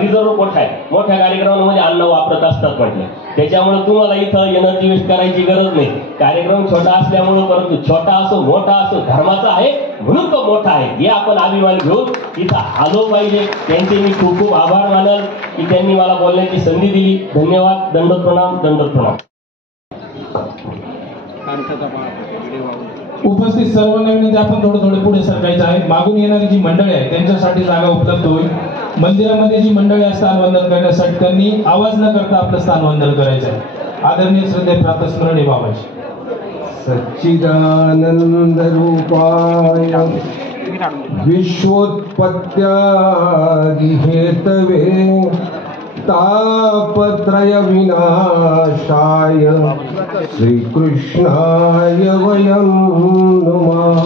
रिझर्व्ह कोठा आहे, मोठ्या कार्यक्रमांमध्ये अन्न वापरत असतात म्हटले. त्याच्यामुळे तुम्हाला इथं एनर्जी वेस्ट करायची गरज नाही. कार्यक्रम छोटा असल्यामुळे, परंतु छोटा असो मोठा असो धर्माचा आहे म्हणून तो मोठा आहे, हे आपण अभिमान घेऊन इथं आलो पाहिजे. त्यांचे मी खूप खूप आभार मानल की त्यांनी मला बोलण्याची संधी दिली. धन्यवाद. दंडोत प्रणाम, दंडोत प्रणाम. उपस्थित सर्व नवीन आपण थोडे पुढे सरकायचं आहे. मागून येणारी जी मंडळी आहे त्यांच्यासाठी जागा उपलब्ध होईल. मंदिरामध्ये जी मंडळी असतात वंदन करण्यासाठी, त्यांनी आवाज न करता आपलं स्थान वंदन करायचं आहे. आदरणीय श्रद्धे प्रातस्मरणीय बाबाजी. सच्चिदानंद रूपाय विश्वोत्पत्त्यादि हेतवे तापत्रय विनाशाय श्रीकृष्णाय वयं नमः.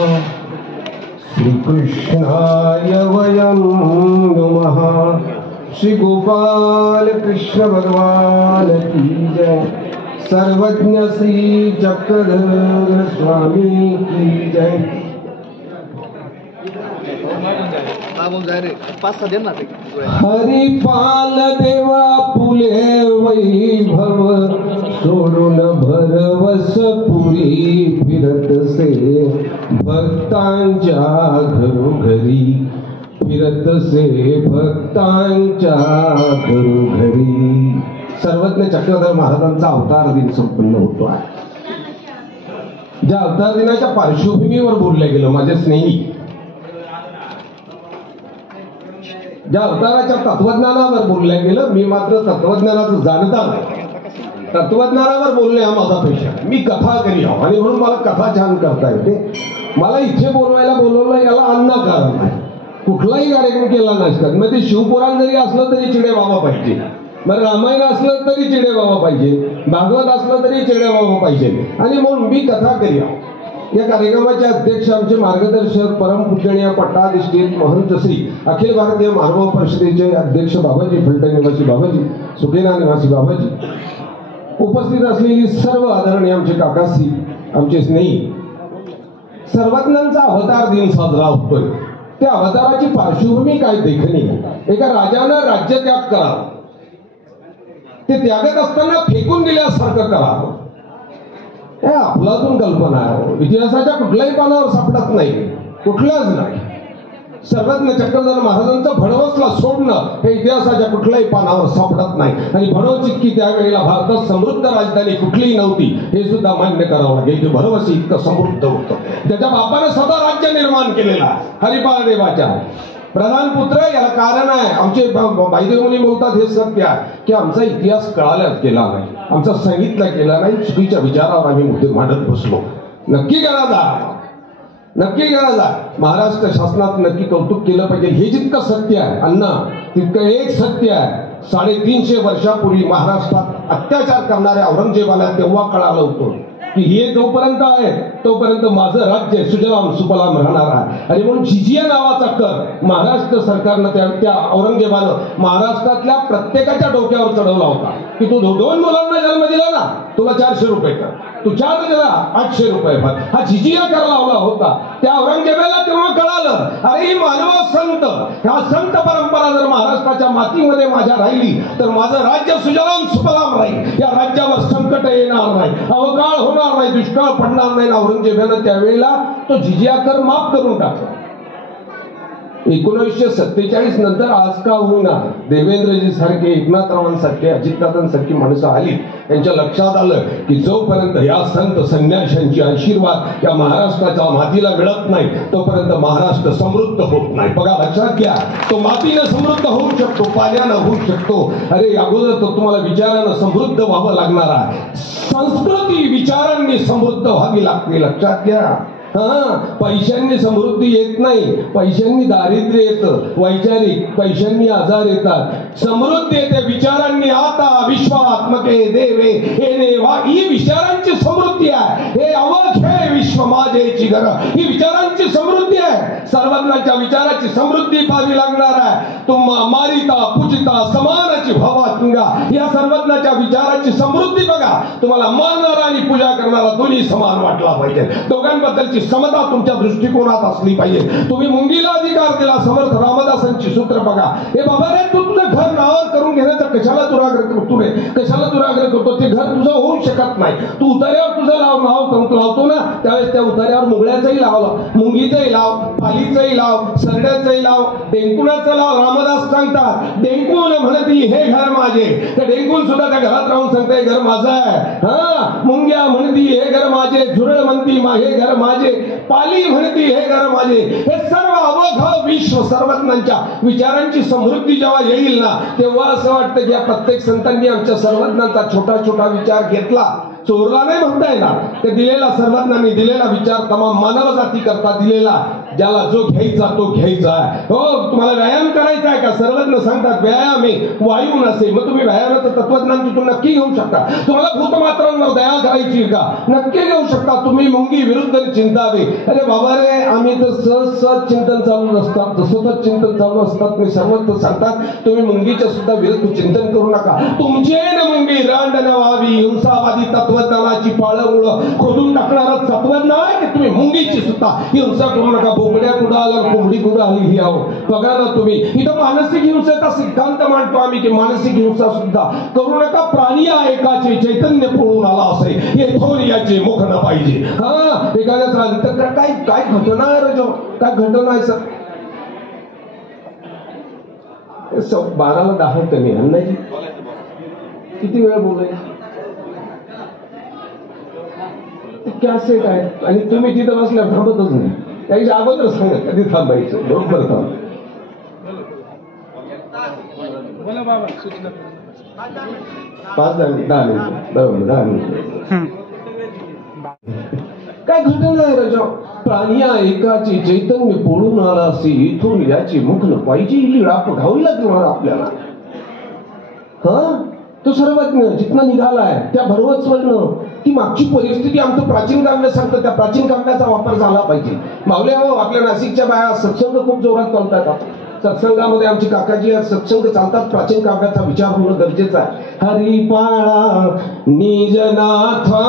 श्रीकृष्णाय वयं नमः. श्री गोपाल कृष्ण भगवान की जय. सर्वज्ञ श्री चक्रधर स्वामी की जय. हरिपाल देवा फुले वैभव सोडून भरवस पुरी फिरतसे भक्तांच्या घरोघरी. फिरतसे भक्तांच्या घरोघरी. सर्वज्ञ चक्रधर महाराजांचा अवतार दिन संपन्न होतो आहे. ज्या अवतार दिनाच्या पार्श्वभूमीवर बोललं गेलं माझे स्नेही, ज्या अवताराच्या तत्वज्ञानावर बोललं गेलं, मी मात्र तत्वज्ञानाचं जाणता नाही. तत्वज्ञानावर बोलणे हा माझा पेशा. मी कथा करी आहो आणि म्हणून मला कथा छान करता येते. मला इथे बोलवायला बोलवलं याला अन्ना कारण नाही. कुठलाही कार्यक्रम केला नसतात. मग ते शिवपुराण जरी असलं तरी चिडे बाबा पाहिजे, बरं रामायण असलं तरी चिडे बाबा पाहिजे, भागवत असलं तरी चिडे बाबा पाहिजे. आणि म्हणून मी कथा करी आहो. या कार्यक्रमाचे अध्यक्ष आमचे मार्गदर्शक परमपूजनीय पट्टाधिष्ठित महंत श्री अखिल भारतीय महानुभाव परिषदेचे अध्यक्ष बाबाजी, फलटण निवासी बाबाजी, सुकेना निवासी बाबाजी, उपस्थित असलेली सर्व आदरणीय आमचे काकासी, आमचे स्नेही. सर्वज्ञांचा अवतार दिन साजरा होतोय. त्या अवताराची पार्श्वभूमी काय देखणी. एका राजानं राज्यत्याग करा, ते त्यागत असताना फेकून दिल्यासारखं करावं. हे अफलातून कल्पना आहे. इतिहासाच्या कुठल्याही पानावर सापडत नाही, कुठलाच नाही. सर्वज्ञ चक्रधर महाराजांचं भडवसला सोडणं हे इतिहासाच्या कुठल्याही पानावर सापडत नाही. आणि भडवस इतकी त्यावेळेला भारतात समृद्ध राजधानी कुठलीही नव्हती हे सुद्धा मान्य करावं लागेल की भडवस इतकं समृद्ध होतं. त्याच्या बापाने स्वतः राज्य निर्माण केलेला हरिपाल देवाच्या प्रधान पुत्र. याला कारण आहे, आमचे भाईदेव मुनी बोलतात हे सत्य आहे की आमचा इतिहास कळायला गेला नाही, आमचा सांगितला गेला नाही. चुकीच्या विचारावर आम्ही मुद्दे मांडत बसलो. नक्की गरज आहे, नक्की गरज आहे. महाराष्ट्र शासनात नक्की कौतुक केलं पाहिजे. हे जितकं सत्य आहे अण्णा तितकं एक सत्य आहे, 350 वर्षापूर्वी महाराष्ट्रात अत्याचार करणाऱ्या औरंगजेबाला तेव्हा कळालं होतं की हे जोपर्यंत आहे तोपर्यंत माझं राज्य सुजलाम सुफलाम राहणार आहे. आणि म्हणून जिजिया नावाचा कर महाराष्ट्र सरकारनं त्या औरंगजेबानं महाराष्ट्रातल्या प्रत्येकाच्या डोक्यावर चढवला होता की तू 2 मुलांना जन्म दिला ना तुला 400 रुपये कर, तू 4 दिला 800 रुपये भर. हा जिजिया कर लावला होता. त्या औरंगजेबाला तेव्हा कळालं अरे ही मानव संत, ह्या संत परंपरा जर महाराष्ट्राच्या मातीमध्ये माझ्या राहिली तर माझं राज्य सुजलाम सुफलाम राहील. या राज्यावर संकट येणार नाही, अवकाळ होणार नाही, दुष्काळ पडणार नाही. औरंगजेबानं त्यावेळेला तो जिजिया कर माफ करून टाकला. 1947 नंतर आज का होईना देवेंद्रजी सारखे, एकनाथरावांसारखे, अजितदादांसारखी माणसं आली. त्यांच्या लक्षात आलं की जोपर्यंत या संत संन्याशांची आशीर्वाद या महाराष्ट्राच्या मातीला मिळत नाही तोपर्यंत महाराष्ट्र समृद्ध होत नाही. बघा लक्षात घ्या, तो मातीनं समृद्ध होऊ शकतो, पाण्यानं होऊ शकतो. अरे अगोदर तो तुम्हाला विचारानं समृद्ध व्हावं लागणार आहे. संस्कृती विचारांनी समृद्ध व्हावी लागते. लक्षात घ्या. पैशांनी समृद्धी येत नाही, पैशांनी दारिद्र्य येतं, वैचारिक पैशांनी आजार येतात. समृद्धी येते विचारांनी. आता विश्वात्मके देवे हे वा ही विचारांची समृद्धी आहे. हे अवघे विश्व माझेची घर ही विचारांची समृद्धी आहे. सर्वांच्या विचाराची समृद्धी पाहावी लागणार आहे. तुम्हा मारिता पूजिता समानाची भावा तुंगा या सर्वज्ञाच्या विचाराची समृद्धी बघा. तुम्हाला मानणारा आणि पूजा करणारा दोन्ही समान वाटला पाहिजे. दोघांबद्दलची समता तुमच्या दृष्टिकोनात असली पाहिजे. तुम्ही मुंगीला अधिकार दिला. समर्थ रामदासांची सूत्र बघा. हे बाबा रे तू तुझं घर नावावर करून घेण्याचा कशाला दुराग्रह करतो रे, कशाला दुराग्रह करतो. ते घर तुझं होऊ शकत नाही. तू उतार्यावर तुझं नाव लावतो ना त्यावेळेस त्या उतार्यावर मुंगळ्याचंही लावलं, मुंगीचंही लाव, पालीचंही लाव, सरड्याचंही लाव, डेंकुणाचं लाव. रामदास सांगतात डेंकुन म्हणती हे घर माझे. त्या डेंकुन सुद्धा त्या घरात राहून सांगते हे घर माझं आहे. मुंग्या म्हणती हे घर माझे, झुरळ म्हणती हे घर माझे, पाली म्हणती हे घर माझे. हे सर्व अवघ विश्व सर्वज्ञांच्या विचारांची समृद्धी जेव्हा येईल ना तेव्हा असं वाटतं की या प्रत्येक संतांनी आमच्या सर्वज्ञांचा छोटा छोटा विचार घेतला. चोरला नाही म्हणता येणार. ते दिलेला सर्वज्ञांनी दिलेला विचार तमाम मानव जाती करता दिलेला. ज्याला जो घ्यायचा तो घ्यायचा आहे. हो तुम्हाला व्यायाम करायचा आहे का, सर्वज्ञ सांगतात व्यायाम आहे वायू नसे. मग तुम्ही व्यायामाचं तत्वज्ञान तिथून नक्की घेऊ शकता. तुम्हाला भूतमात्रांवर दया करायची का, नक्की घेऊ शकता. तुम्ही मुंगी विरुद्ध चिंतावे. अरे बाबा रे आम्ही तर सहज चिंतन चालू नसतात, तसंच चिंतन चालू असतात. मी सर्वत्र सांगतात तुम्ही मुंगीच्या सुद्धा विरुद्ध चिंतन करू नका. तुमचे न मुंगी रांड नवावी. हिंसावादी तत्वज्ञानाची पाळमुळं खोदून टाकणारा तत्वज्ञान आहे की तुम्ही मुंगीची सुद्धा हिंसा करू नका. बोबड्या कुठं आला, कोंबडी कुठं आली ही आहो बघा ना तुम्ही. इथं मानसिक हिंसेचा सिद्धांत मांडतो आम्ही की मानसिक हिंसा सुद्धा करू नका. प्राणी एकाचे चैतन्य पळून आला असे हे थोर याचे मुख न पाहिजे. एखाद्याचा अंतर्गत काय काय घटना आहे रे, काय घटना आहे सर. 12ला 10 कमी अन्नाजी किती वेळ बोलायचं. कॅसेट आहे आणि तुम्ही तिथं बसल्या थांबतच नाही. त्याच्या अगोदर सांगा कधी थांबायचं. बरोबर थांब 5-10 मिनिट बरोबर 10 मिनिट. काय घटना आहे राजा. प्राणी एकाचे चैतन्य पोळून आला असे इथून याची मुख न पाहिजे. लीळा बघावी लागणार आपल्याला. तो सर्वज्ञ जिथनं निघालाय त्या भरवतवरनं ती मागची परिस्थिती आमचं प्राचीन काव्य सांगतं. त्या प्राचीन काव्याचा वापर झाला पाहिजे. मावल्या हो आपल्या नाशिकच्या बाया सत्संग खूप जोरात चालतात. सत्संगामध्ये आमची काकाजी सत्संग चालतात. प्राचीन काव्याचा विचार होणं गरजेचं आहे. हरिपाळा निजनाथा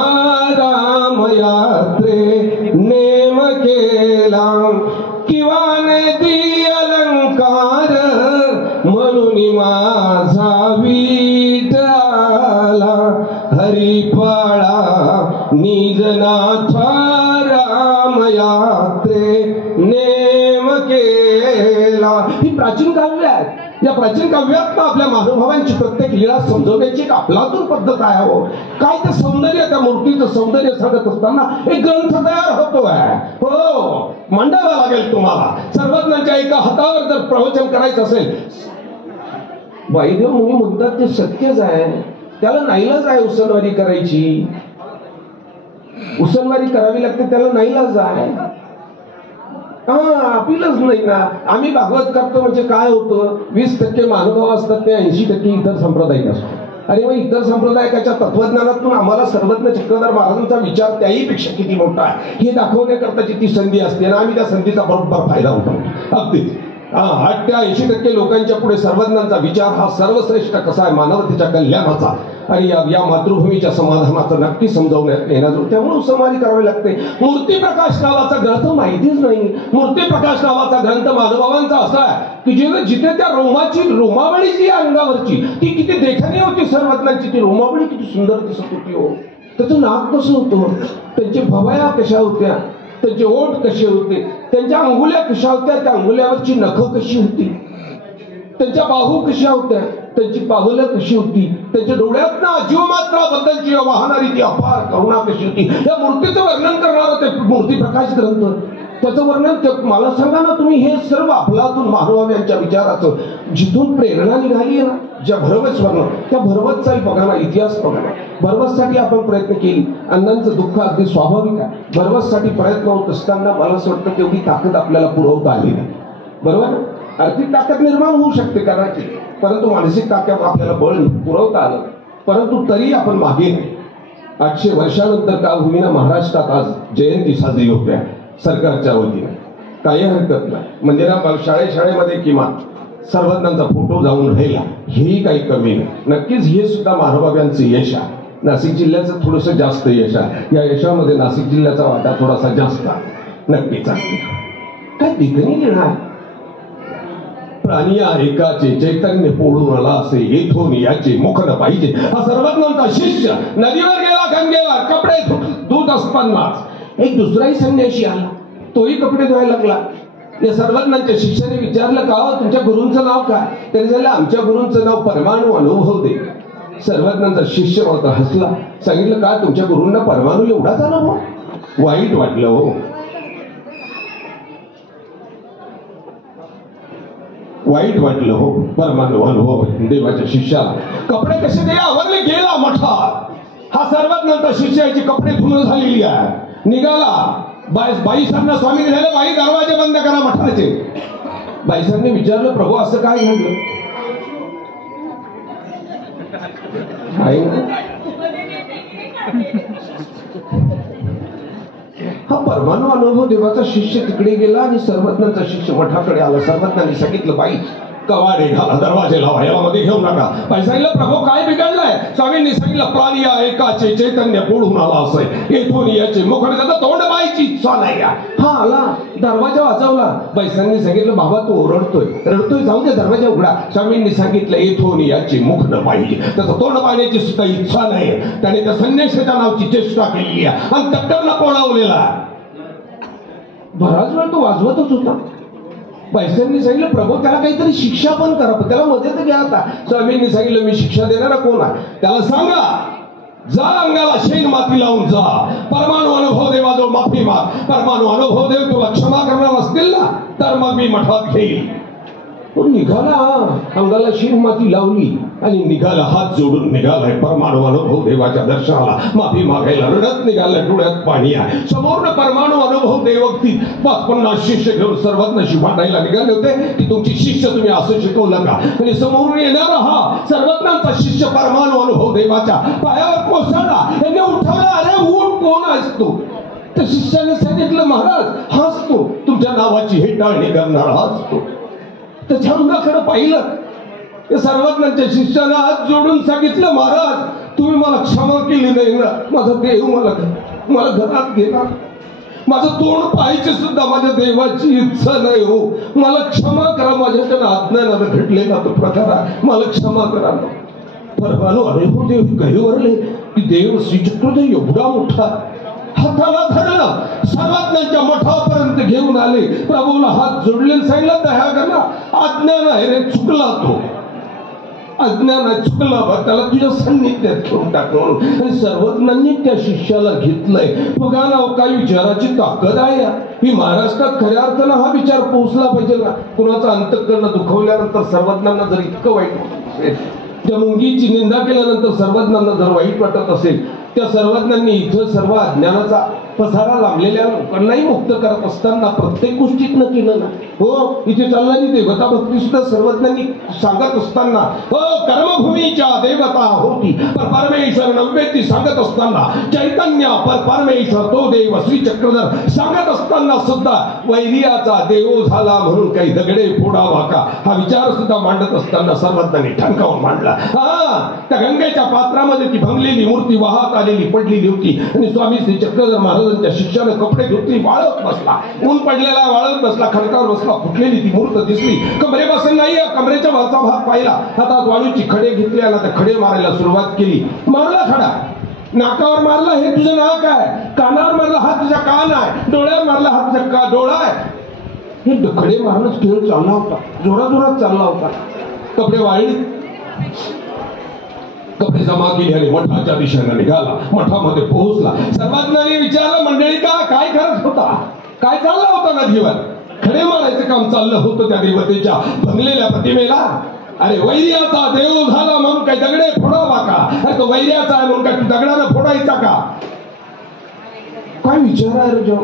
राम यात्रे नेम केला किंवा नदी अलंकार म्हणून माझा विठा आला हरिफळा निजनाथा राम यात्रे नेम केला. ही प्राचीन काव्य आहेत. या प्राचीन काव्यात आपल्या महानुभावांची प्रत्येक लीला समजवण्याची एक आपलातून पद्धत आहे. हो काय ते सौंदर्य, त्या मूर्तीचं सौंदर्य सांगत असताना एक ग्रंथ तयार होतोय. हो मांडावा लागेल तुम्हाला. सर्वज्ञांच्या एका हातावर जर प्रवचन करायचं असेल, वाईदेव मुनी म्हणतात ते सत्यच आहे. त्याला नाईलाज आहे उसनवारी करायची. उसनवारी करावी लागते, त्याला नाईलाज आहे. आपलंच नाही ना. आम्ही भागवत करतो म्हणजे काय होतं, 20% महानुभाव असतात, ते 80% इतर संप्रदायिक असतात. आणि मग इतर संप्रदायकाच्या तत्वज्ञानातून आम्हाला सर्वज्ञ चक्रधर महाराजांचा विचार त्याही पेक्षा किती मोठा आहे हे दाखवण्याकरताची ती संधी असते ना. आम्ही त्या संधीचा बरोबर फायदा उठवतो. अगदी 80% लोकांच्या पुढे सर्वज्ञांचा विचार हा सर्वश्रेष्ठ कसा आहे, मानवतेच्या कल्याणाचा आणि या मातृभूमीच्या समाधानाचं नक्की समजावण्यात येणार. त्यामुळे उसनवारी करावी लागते. मूर्ती प्रकाश नावाचा ग्रंथ माहितीच नाही. मूर्ती प्रकाश नावाचा ग्रंथ महानुभावांचा असा आहे की जिथे त्या रोमावळी जी अंगावरची ती किती देखणी होती. सर्वज्ञांची ती रोमावळी किती सुंदर दिसत होती. हो त्याचं नाक कसं होतं, त्यांची भवया कशा होत्या, त्यांचे ओठ कसे होते, त्यांच्या अंगुल्या कशा होत्या, त्या अंगुल्यावरची नखं कशी होती, त्यांच्या बाहू कशा होत्या, त्यांची पावलं कशी होती, त्यांच्या डोळ्यातनं जीवमात्राबद्दलची वाहणारी ती अपार करुणा कशी होती. या मूर्तीचं वर्णन करणारं ते मूर्ती प्रकाश ग्रंथ, त्याचं वर्णन मला सांगा ना तुम्ही. हे सर्व आपलातून महानुभाव यांच्या विचाराचं जिथून प्रेरणा निघाली आहे ना, ज्या भरवच वर्णन, त्या भरवतचाही बघा ना, इतिहास बघा ना. भरवतसाठी आपण प्रयत्न केली, अण्णांचं दुःख अगदी स्वाभाविक आहे. भरवतसाठी प्रयत्न होत असताना मला असं वाटतं तेवढी ताकद आपल्याला पुरवता आली नाही. बरोबर. आर्थिक ताकद निर्माण होऊ शकते कदाचित, परंतु मानसिक ताकद आपल्याला बळ पुरवता आलं. परंतु तरी आपण मागे 800 वर्षानंतर का होईना महाराष्ट्रात आज जयंती साजरी होते सरकारच्या वतीने. काही हरकत नाही. मंदिरात शाळेमध्ये किमान सर्वज्ञांचा फोटो जाऊन राहिला, हेही काही कमी नाही. नक्कीच हे सुद्धा महानुभाव यांचं यश आहे. नाशिक जिल्ह्याचं थोडंसं जास्त यश आहे. या यशामध्ये नाशिक जिल्ह्याचा वाटा थोडासा जास्त आहे. नक्कीच आहे. काय दिगणी लिहिणार प्राणिया एकाचे चैतन्य पोळून आला असे येथून याचे मुख न पाहिजे. हा सर्वज्ञांचा शिष्य नदीवर गेला, गंगेवर कपडे धुत असतानाच एक दुसराही संन्यासी आला, तोही कपडे धुवायला लागला. या सर्वज्ञांच्या शिष्याने विचारलं, का तुमच्या गुरूंचं नाव काय? तरी झालं आमच्या गुरूंचं नाव परमाणू अनुभव दे. सर्वज्ञांचा शिष्य मात्र हसला, सांगितलं का तुमच्या गुरूंना परमाणू एवढाच अनुभव? वाईट वाटलं हो, वाईट वाटलं हो. परमाणू अनुभव देवाच्या शिष्याला. कपडे कसे दे आवरले, गेला मठात. हा सर्वज्ञांचा शिष्याची कपडे धुणं झालेली आहे. निघाला. बाईसांना स्वामी झाले, बाई दरवाजे बंद करा मठाचे. बाईसांनी विचारलं, प्रभू असं काय घडलं? हा परमाणू अनुभव देवाचा शिष्य तिकडे गेला आणि सर्वज्ञांचा शिष्य मठाकडे आला. सर्वज्ञांनी सांगितलं, बाई कवाडे घाला, दरवाजे लावा, याला मध्ये घेऊ नका. बाई सांगितलं, प्रभू काय बिघडलंय? स्वामींनी सांगितलं, प्राणिया एकाचे चैतन्य पोळून आला असे येथून याचे मुख, त्याचं तोंड पाहायची इच्छा नाही. हा आला, दरवाजा वाजवला. बाईसांनी सांगितलं, बाबा तो रडतोय, जाऊ दे, दरवाजा उघडा. स्वामींनी सांगितलं, येथून याचे मुख न पाहिजे, त्याचं तोंड पाहण्याची सुद्धा इच्छा नाही. त्याने त्या संन्यासाच्या नावाची चेष्टा केली आहे आणि डॉक्टरला पळवलेला. बराच वेळ तो वाजवतच होता. बाईसांनी सांगितलं, प्रभू त्याला काहीतरी शिक्षा पण करा, त्याला मदत घ्या. आता स्वामींनी सांगितलं, मी शिक्षा देणारा कोण आहे? त्याला सांगा, जा अंगाला शेण माती लावून जा, परमाणू अनुभव देवाजवळ माफी माग. परमाणू अनुभव देव तुला क्षमा करणार असतील ना, तर मग मी मठात घेईल. तो निघाला, अंगाला शेण माती लावली आणि निघाला, हात जोडून निघालाय परमाणू अनुभव देवाच्या दर्शनाला माफी मागायला. रडत निघालाय, डोळ्यात पाणी आहे. समोर परमाणू अनुभव देवक्ती 50 शिष्य घेऊन सर्वज्ञाशी भांडायला निघाले होते की तुमची शिष्य तुम्ही असं शिकवलं का? आणि समोरून येणारा हा सर्वज्ञांचा शिष्य परमाणू अनुभव देवाच्या पायावर कोसळला. त्यांनी उठवला, अरे उठ, कोण असतो? त्या शिष्याने सांगितलं, महाराज हाच तो, तुमच्या नावाची हेटाळणी करणारा हाच तो. त्याच्या अंगाकडे पाहिलं, त्या सर्वज्ञांच्या शिष्याला हात जोडून सांगितलं, महाराज तुम्ही मला क्षमा केली नाही ना, माझा देव मला घरात गेला, माझं तोंड पाहायचे सुद्धा माझ्या देवाची इच्छा नाही हो, मला क्षमा करा. माझ्याकडे अज्ञानानं घडलेला तो प्रकार आहे, मला क्षमा करा. परवानो अरे हो देव गहिवरले की देव श्रीचक्रधर एवढा मोठा हाताला धरलं सर्वज्ञांच्या मठापर्यंत घेऊन आले प्रभूला हात जोडले सांगितलं दया करा अज्ञान आहे रे चुकला तो अज्ञान आहे चुकला बा त्याला तुझ्या सान्निध्यात घेऊन टाक म्हणून आणि सर्वज्ञांनी त्या शिष्याला घेतलंय बघा ना काय विचाराची ताकद आहे ही महाराष्ट्रात खऱ्या अर्थानं हा विचार पोहोचला पाहिजे ना कुणाचं अंतःकरण दुखवल्यानंतर सर्वज्ञांना जर इतकं वाईट वाटत असेल त्या मुंगीची निंदा केल्यानंतर सर्वज्ञांना जर वाईट वाटत असेल त्या सर्वज्ञांनी इथं सर्व अज्ञानाचा पसारा लांबलेल्या लोकांनाही मुक्त करत असताना प्रत्येक गोष्टीतनं केलं ना हो इथे चालणारी देवता भक्ती सुद्धा सर्वज्ञांनी सांगत असताना हो कर्मभूमीच्या देवता होती पर परमेश्वर नव्हेती सांगत असताना चैतन्य पर परमेश्वर तो देव श्री चक्रधर सांगत असताना सुद्धा वैर्याचा देव झाला म्हणून काही दगडे फोडावा का हा विचार सुद्धा मांडत असताना सर्वज्ञांनी ठणकावून मांडला हा त्या गंगेच्या पात्रामध्ये ती भंगलेली मूर्ती वाहत आलेली पडलेली होती आणि स्वामी श्री चक्रधर महाराजांच्या शिष्याने कपडे धुतली वाळत बसला ऊन पडलेला वाळत बसला खडकावर बसला फुटलेली ती मूर्त दिसली कमरेपासून नाही कमरेच्या वरचा भाग पाहिला हातात वाळूची खडे घेतले आणि त्या खडे मारायला सुरुवात केली मारला खडा नाकावर मारला हे तुझं नाक आहे कानावर मारला हा तुझा कान आहे डोळ्यावर मारला हा तुझा डोळा आहे हे खडे मारणंच खेळ चालला होता जोराजोरात चालला होता कपडे वाळली कपडे जमा केले आणि मठाच्या दिशेने निघाला मठामध्ये पोहोचला सर्वज्ञांनी विचारलं मंडळी का काय करत होता काय चालला होता नदीवर खडे मारायचं काम चाललं होतं त्या देवतेच्या भंगलेल्या प्रतिमेला अरे वैर्याचा देव झाला म्हणून काय दगडे फोडावा का अरे तो वैर्याचा आहे म्हणून काय दगडानं फोडायचा का काय विचार आहे रे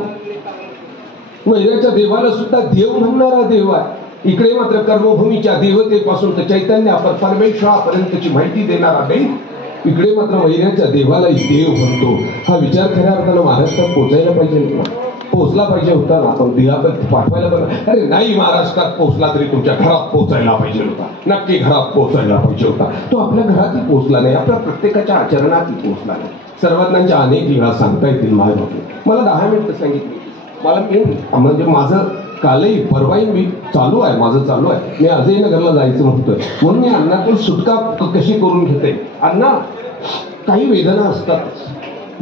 वैर्याच्या देवाला सुद्धा देव म्हणणारा देव आहे इकडे मात्र कर्मभूमीच्या देवतेपासून तर चैतन्य परमेश्वरापर्यंतची माहिती देणारा देव इकडे मात्र वैर्याच्या देवालाही देव म्हणतो हा विचार खऱ्या अर्थानं महाराष्ट्रात पोहोचायला पाहिजे पोहोचला पाहिजे होता ना आपण दिला तर पाठवायला पाहिजे अरे नाही महाराष्ट्रात पोहोचला तरी तुमच्या घरात पोहोचायला पाहिजे होता नक्की घरात पोहोचायला पाहिजे होता तो आपल्या घरातही पोहोचला नाही आपल्या प्रत्येकाच्या आचरणातही पोहोचला नाही सर्वज्ञांच्या अनेक लीळा सांगता येतील माझ्या मला 10 मिनिटं सांगितली मला म्हणजे माझं कालही परवाही मी चालू आहे मी अजयनगरला जायचं म्हणतोय म्हणून मी अण्णातून सुटका कशी करून घेते अण्णा काही वेदना असतात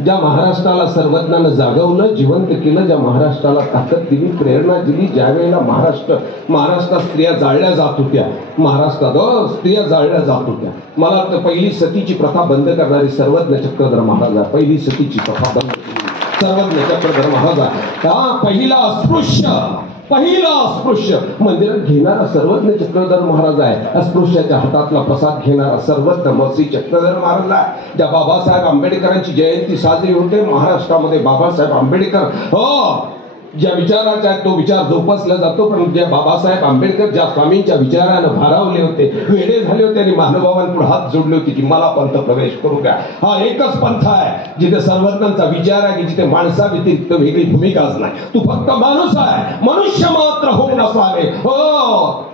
ज्या महाराष्ट्राला सर्वज्ञानं जागवलं जिवंत केलं ज्या महाराष्ट्राला ताकद दिली प्रेरणा दिली ज्या वेळेला महाराष्ट्रात स्त्रिया जाळल्या जात होत्या महाराष्ट्रात स्त्रिया जाळल्या जात होत्या मला वाटतं पहिली सतीची प्रथा बंद करणारी सर्वज्ञ चक्रधर महाराज पहिली सतीची प्रथा बंद केली सर्वज्ञ चक्रधर महाराज हा पहिला अस्पृश्य मंदिरात घेणारा सर्वज्ञ चक्रधर महाराज आहे अस्पृश्याच्या हातातला प्रसाद घेणारा सर्वज्ञ श्री चक्रधर महाराज आहे ज्या बाबासाहेब आंबेडकरांची जयंती साजरी होते महाराष्ट्रामध्ये बाबासाहेब आंबेडकर हो ज्या विचाराचा आहे तो विचार जोपासला जातो पण ज्या बाबासाहेब आंबेडकर ज्या स्वामींच्या विचारानं भारावले होते वेडे झाले होते आणि महानुभावांपुढे हात जोडले होते की मला पंथ प्रवेश करू द्या हा एकच पंथ आहे जिथे सर्वज्ञांचा विचार आहे की जिथे माणसा व्यतिरिक्त वेगळी भूमिकाच नाही तू फक्त माणूस आहे मनुष्य मात्र होऊन असावे हो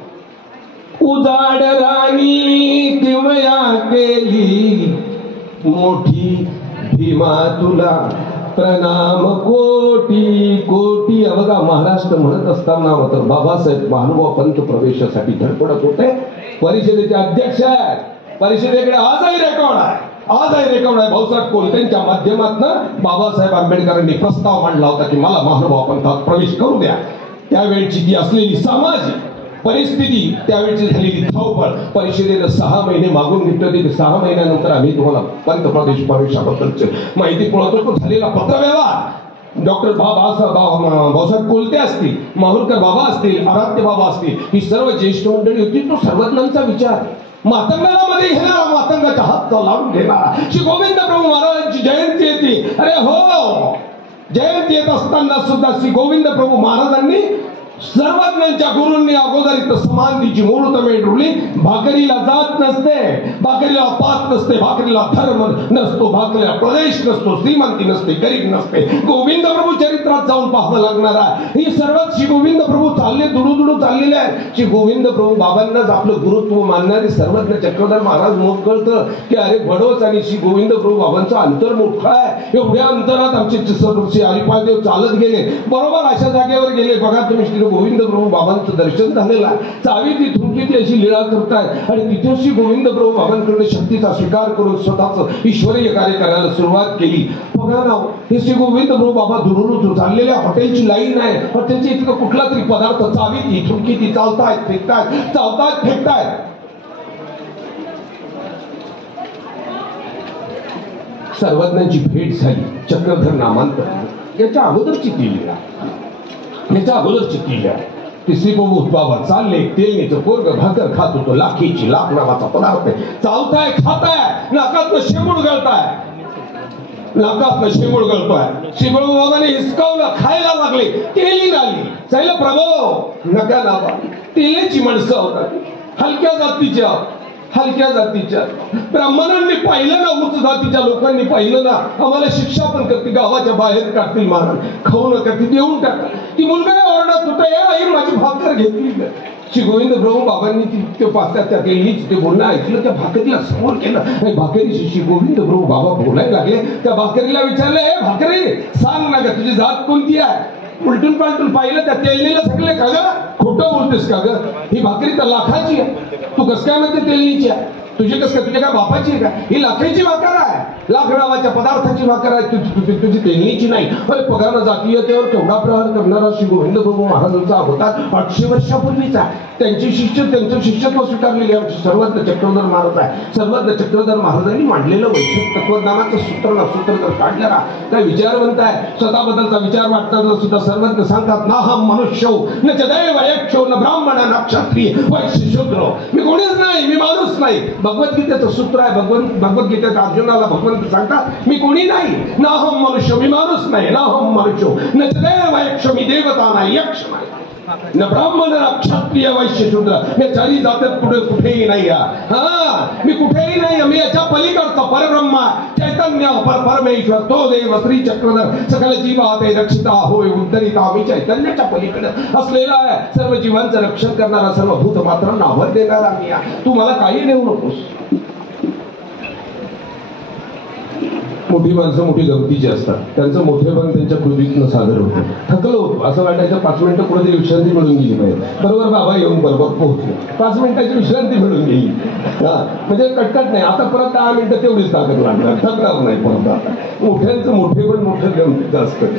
उजाड राणी किमया केली मोठी भीमा तुला प्रणाम कोटी कोटी बघा महाराष्ट्र म्हणत असताना तर बाबासाहेब महानुभाव पंथ प्रवेशासाठी धडपडत होते परिषदेचे अध्यक्ष आहेत परिषदेकडे आजही रेकॉर्ड आहे भाऊसाहेब कोलतेंच्या माध्यमातून बाबासाहेब आंबेडकरांनी प्रस्ताव मांडला होता की मला महानुभाव पंथात प्रवेश करू द्या त्यावेळची ती असलेली सामाजिक परिस्थिती त्यावेळची झालेली धावपळ परिषदेनं 6 महिने मागून घेतले होते 6 महिन्यानंतर आम्ही तुम्हाला पंत प्रवेशाबद्दलची माहिती पुरवतो झालेला पत्रव्यवहार डॉक्टर भाऊसाहेब कोलते असतील माहुरकर बाबा असतील आराध्य बाबा असतील ही सर्व ज्येष्ठ मंडळी होती तो सर्वज्ञांचा विचार मातंगाला मध्ये घेणारा मातंगाच्या हात लावून घेणारा श्री गोविंद प्रभू महाराजांची जयंती येते अरे हो जयंती येत असताना सुद्धा श्री गोविंद प्रभू महाराजांनी सर्वज्ञांच्या गुरूंनी अगोदर इथं समाधीची मुहूर्त मेढवली भाकरीला जात नसते भाकरीला पात नसते भाकरीला धर्म नसतो भाकरीला प्रदेश नसतो श्रीमंती नसते गरीब नसते गोविंद प्रभू चरित्रात जाऊन पाहावं लागणार आहे ही सर्व श्री गोविंद प्रभू चालले दुडू चाललेले आहेत श्री गोविंद प्रभू बाबांनाच आपलं गुरुत्व मानणारे सर्वज्ञ चक्रधर महाराज मोठ कळतं की अरे बडोच आणि श्री गोविंद प्रभू बाबांचं अंतर मोठं आहे एवढ्या अंतरात आमचे श्री हरिपादेव चालत गेले बरोबर अशा जागेवर गेले बघा तुम्ही श्री गोविंद प्रभू बाबांचं दर्शन झालेलं आहे. चावी ती थुंकी ती अशी लीळा करतायत आणि तिथे श्री गोविंद प्रभू बाबांकडे शक्तीचा स्वीकार करून स्वतःच ईश्वरीय कार्य करायला सुरुवात केली. बघा ना, हे श्री गोविंद प्रभू बाबा दुरून चाललेल्या हॉटेलची लाईन आहे, हॉटेलची इतकं कुठला तरी पदार्थ चावी ती थुंकी ती चालतायत फेकतायत, चालतायत फेकतायत. सर्वज्ञांची भेट झाली. चक्रधर नामांतर याच्या अगोदरची केली आहे, याच्या अगोदरची केली आहे. तिसरी प्रभू बाबा चालले, तेलणीचं पोरग भाकर खात होतो. लाखीची लाख नावाचा पदार्थ आहे, चालताय खाताय, नाकात शेंबूड गळताय, नाकात शेंबूड गळतोय. श्री बाबाने हिसकावलं, खायला लागले. तेली आली. साहिल प्रभू नका नावा, तेलीची माणसं होतात, हलक्या जातीच्या ब्राह्मणांनी पाहिलं ना, उच्च जातीच्या लोकांनी पाहिलं ना, आम्हाला शिक्षा पण करते, गावाच्या बाहेर काढतील, महाराज खाऊ नका, ती देऊन टाका. ती मुलगा ओरडत होता, आई माझी भाकर घेतली. श्री गोविंद प्रभू बाबांनी ते पास्त्याच्या तेलीच ते बोलणं ऐकलं, त्या भाकरीला समोर केलं आणि भाकरीशी श्री गोविंद प्रभू बाबा बोलायला लागले. त्या भाकरीला विचारले, हे भाकरी सांग ना ग, तुझी जात कोणती आहे? उलटून पालटून पाहिलं, त्या तेलणीला सांगले, का ग खोटं बोलतेस का ग? ही भाकरी तर लाखाची आहे, तू कस काय म्हणते तेलणीची आहे? तुझी कस काय, तुझ्या काय बापाची आहे का? ही लाखाची भाकर आहे, लाख नावाच्या पदार्थाची भाकर आहे, तुझी तेलणीची नाही. पगार जातीयतेवर केवढा प्रहार करणारा श्री गोविंद प्रभू महाराजांचा अवतार 800 वर्षापूर्वीचा. त्यांचं शिष्यत्व स्वीकारलेले आमचे सर्वज्ञ चक्रधर महाराज आहे. सर्वज्ञ चक्रधर महाराजांनी मांडलेलं वैश्विक तत्वज्ञानाचं सूत्र जर काढणारा काय विचारवंत आहे. स्वतःबद्दलचा विचार वाटताना सुद्धा सर्वज्ञ सांगतात, ना हम मनुष्य न च दैव यक्षो न ब्राह्मण न क्षत्रिय वैश्य शूद्र. मी कोणीच नाही, मी माणूस नाही. भगवद्गीतेचं सूत्र आहे. भगवद्गीतेच्या अर्जुनाला भगवंत सांगतात, मी कोणी नाही, ना हम मनुष्य, मी माणूस नाही, ना हम मनुष्य न च दैव यक्ष, मी देवता नाही, यक्ष नाही, न ब्राह्मण न क्षत्रिय वैश्य शूद्र. मी चारी जातात कुठेही नाही. मी कुठेही नाही, मी याच्या पलीकडचा परब्रह्म चैतन्य परमेश्वर तो देव श्री चक्रधर सकल जीवाते रक्षिता होय उद्धरिता. मी चैतन्याच्या पलीकडे असलेला आहे, सर्व जीवांचं रक्षण करणारा, सर्व भूत मात्रांना आवर देणारा मी आहे. तू मला काही देऊ नकोस. मोठी माणसं मोठी गमतीची असतात, त्यांचं मोठेपण त्यांच्या कृतीतनं सादर होतं. थकलं होतं, असं वाटायचं 5 मिनिटं कुठेतरी विश्रांती मिळून गेली पाहिजे. बरोबर बाबा येऊन बरोबर पोहोचले, 5 मिनिटाची विश्रांती मिळून गेली. म्हणजे कटकट नाही, आता परत 10 मिनिटं तेवढीच ताकद लागणार, थकणार नाही परत. आता मोठ्यांचं मोठेपण मोठं गमतीचं असतं.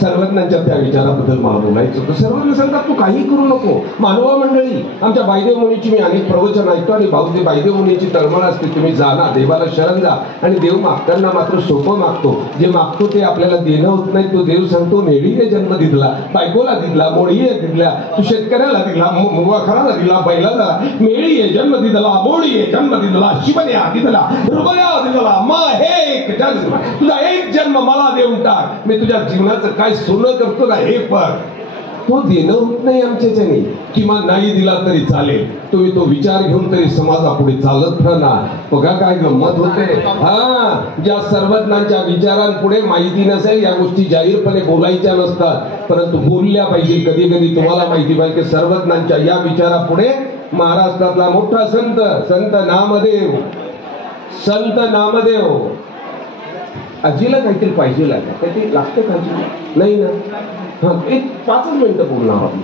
सर्वज्ञांच्या त्या विचाराबद्दल मला बोलायचं होतं. सर्वज्ञ सांगतात, तू काही करू नको. मानवा मंडळी, आमच्या बायदेव मुनीची मी अनेक प्रवचन ऐकतो आणि भाऊजी बायदेव मुनीची तळमळ असते, तुम्ही जा ना, देवाला शरण जा. आणि देव मागताना मात्र सोपं मागतो. जे मागतो ते आपल्याला देणं होत नाही. तो देव सांगतो, मेढीने जन्म दिला, बायकोला दिला, मोडीने दिला, तू शेतकऱ्याला दिला, मुवाखाराला दिला, बैलाला मेळीये जन्म दिला, मोडीये जन्म दिला, शिवण्या दिला, रुबया दिला, मा हे जन्म, तुझा एक जन्म मला देऊन टाक. मी तुझ्या जीवनाचं काय सोनं करतो ना हे पण तो देणं होत नाही आमच्याच्याने. किमान नाही दिला तरी चालेल, तुम्ही तो विचार घेऊन तरी समाजापुढे चालत राहणार. बघा काय गंमत होते. ज्या सर्वज्ञांच्या विचारांपुढे माहिती नसेल, या गोष्टी जाहीरपणे बोलायच्या नसतात, परंतु बोलल्या पाहिजे. कधी कधी तुम्हाला माहिती पाहिजे, सर्वज्ञांच्या या विचारापुढे महाराष्ट्रातला मोठा संत नामदेव आजीला काहीतरी पाहिजे काहीतरी लागतं का नाही ना. एक 5 मिनिटं बोलणार आपण.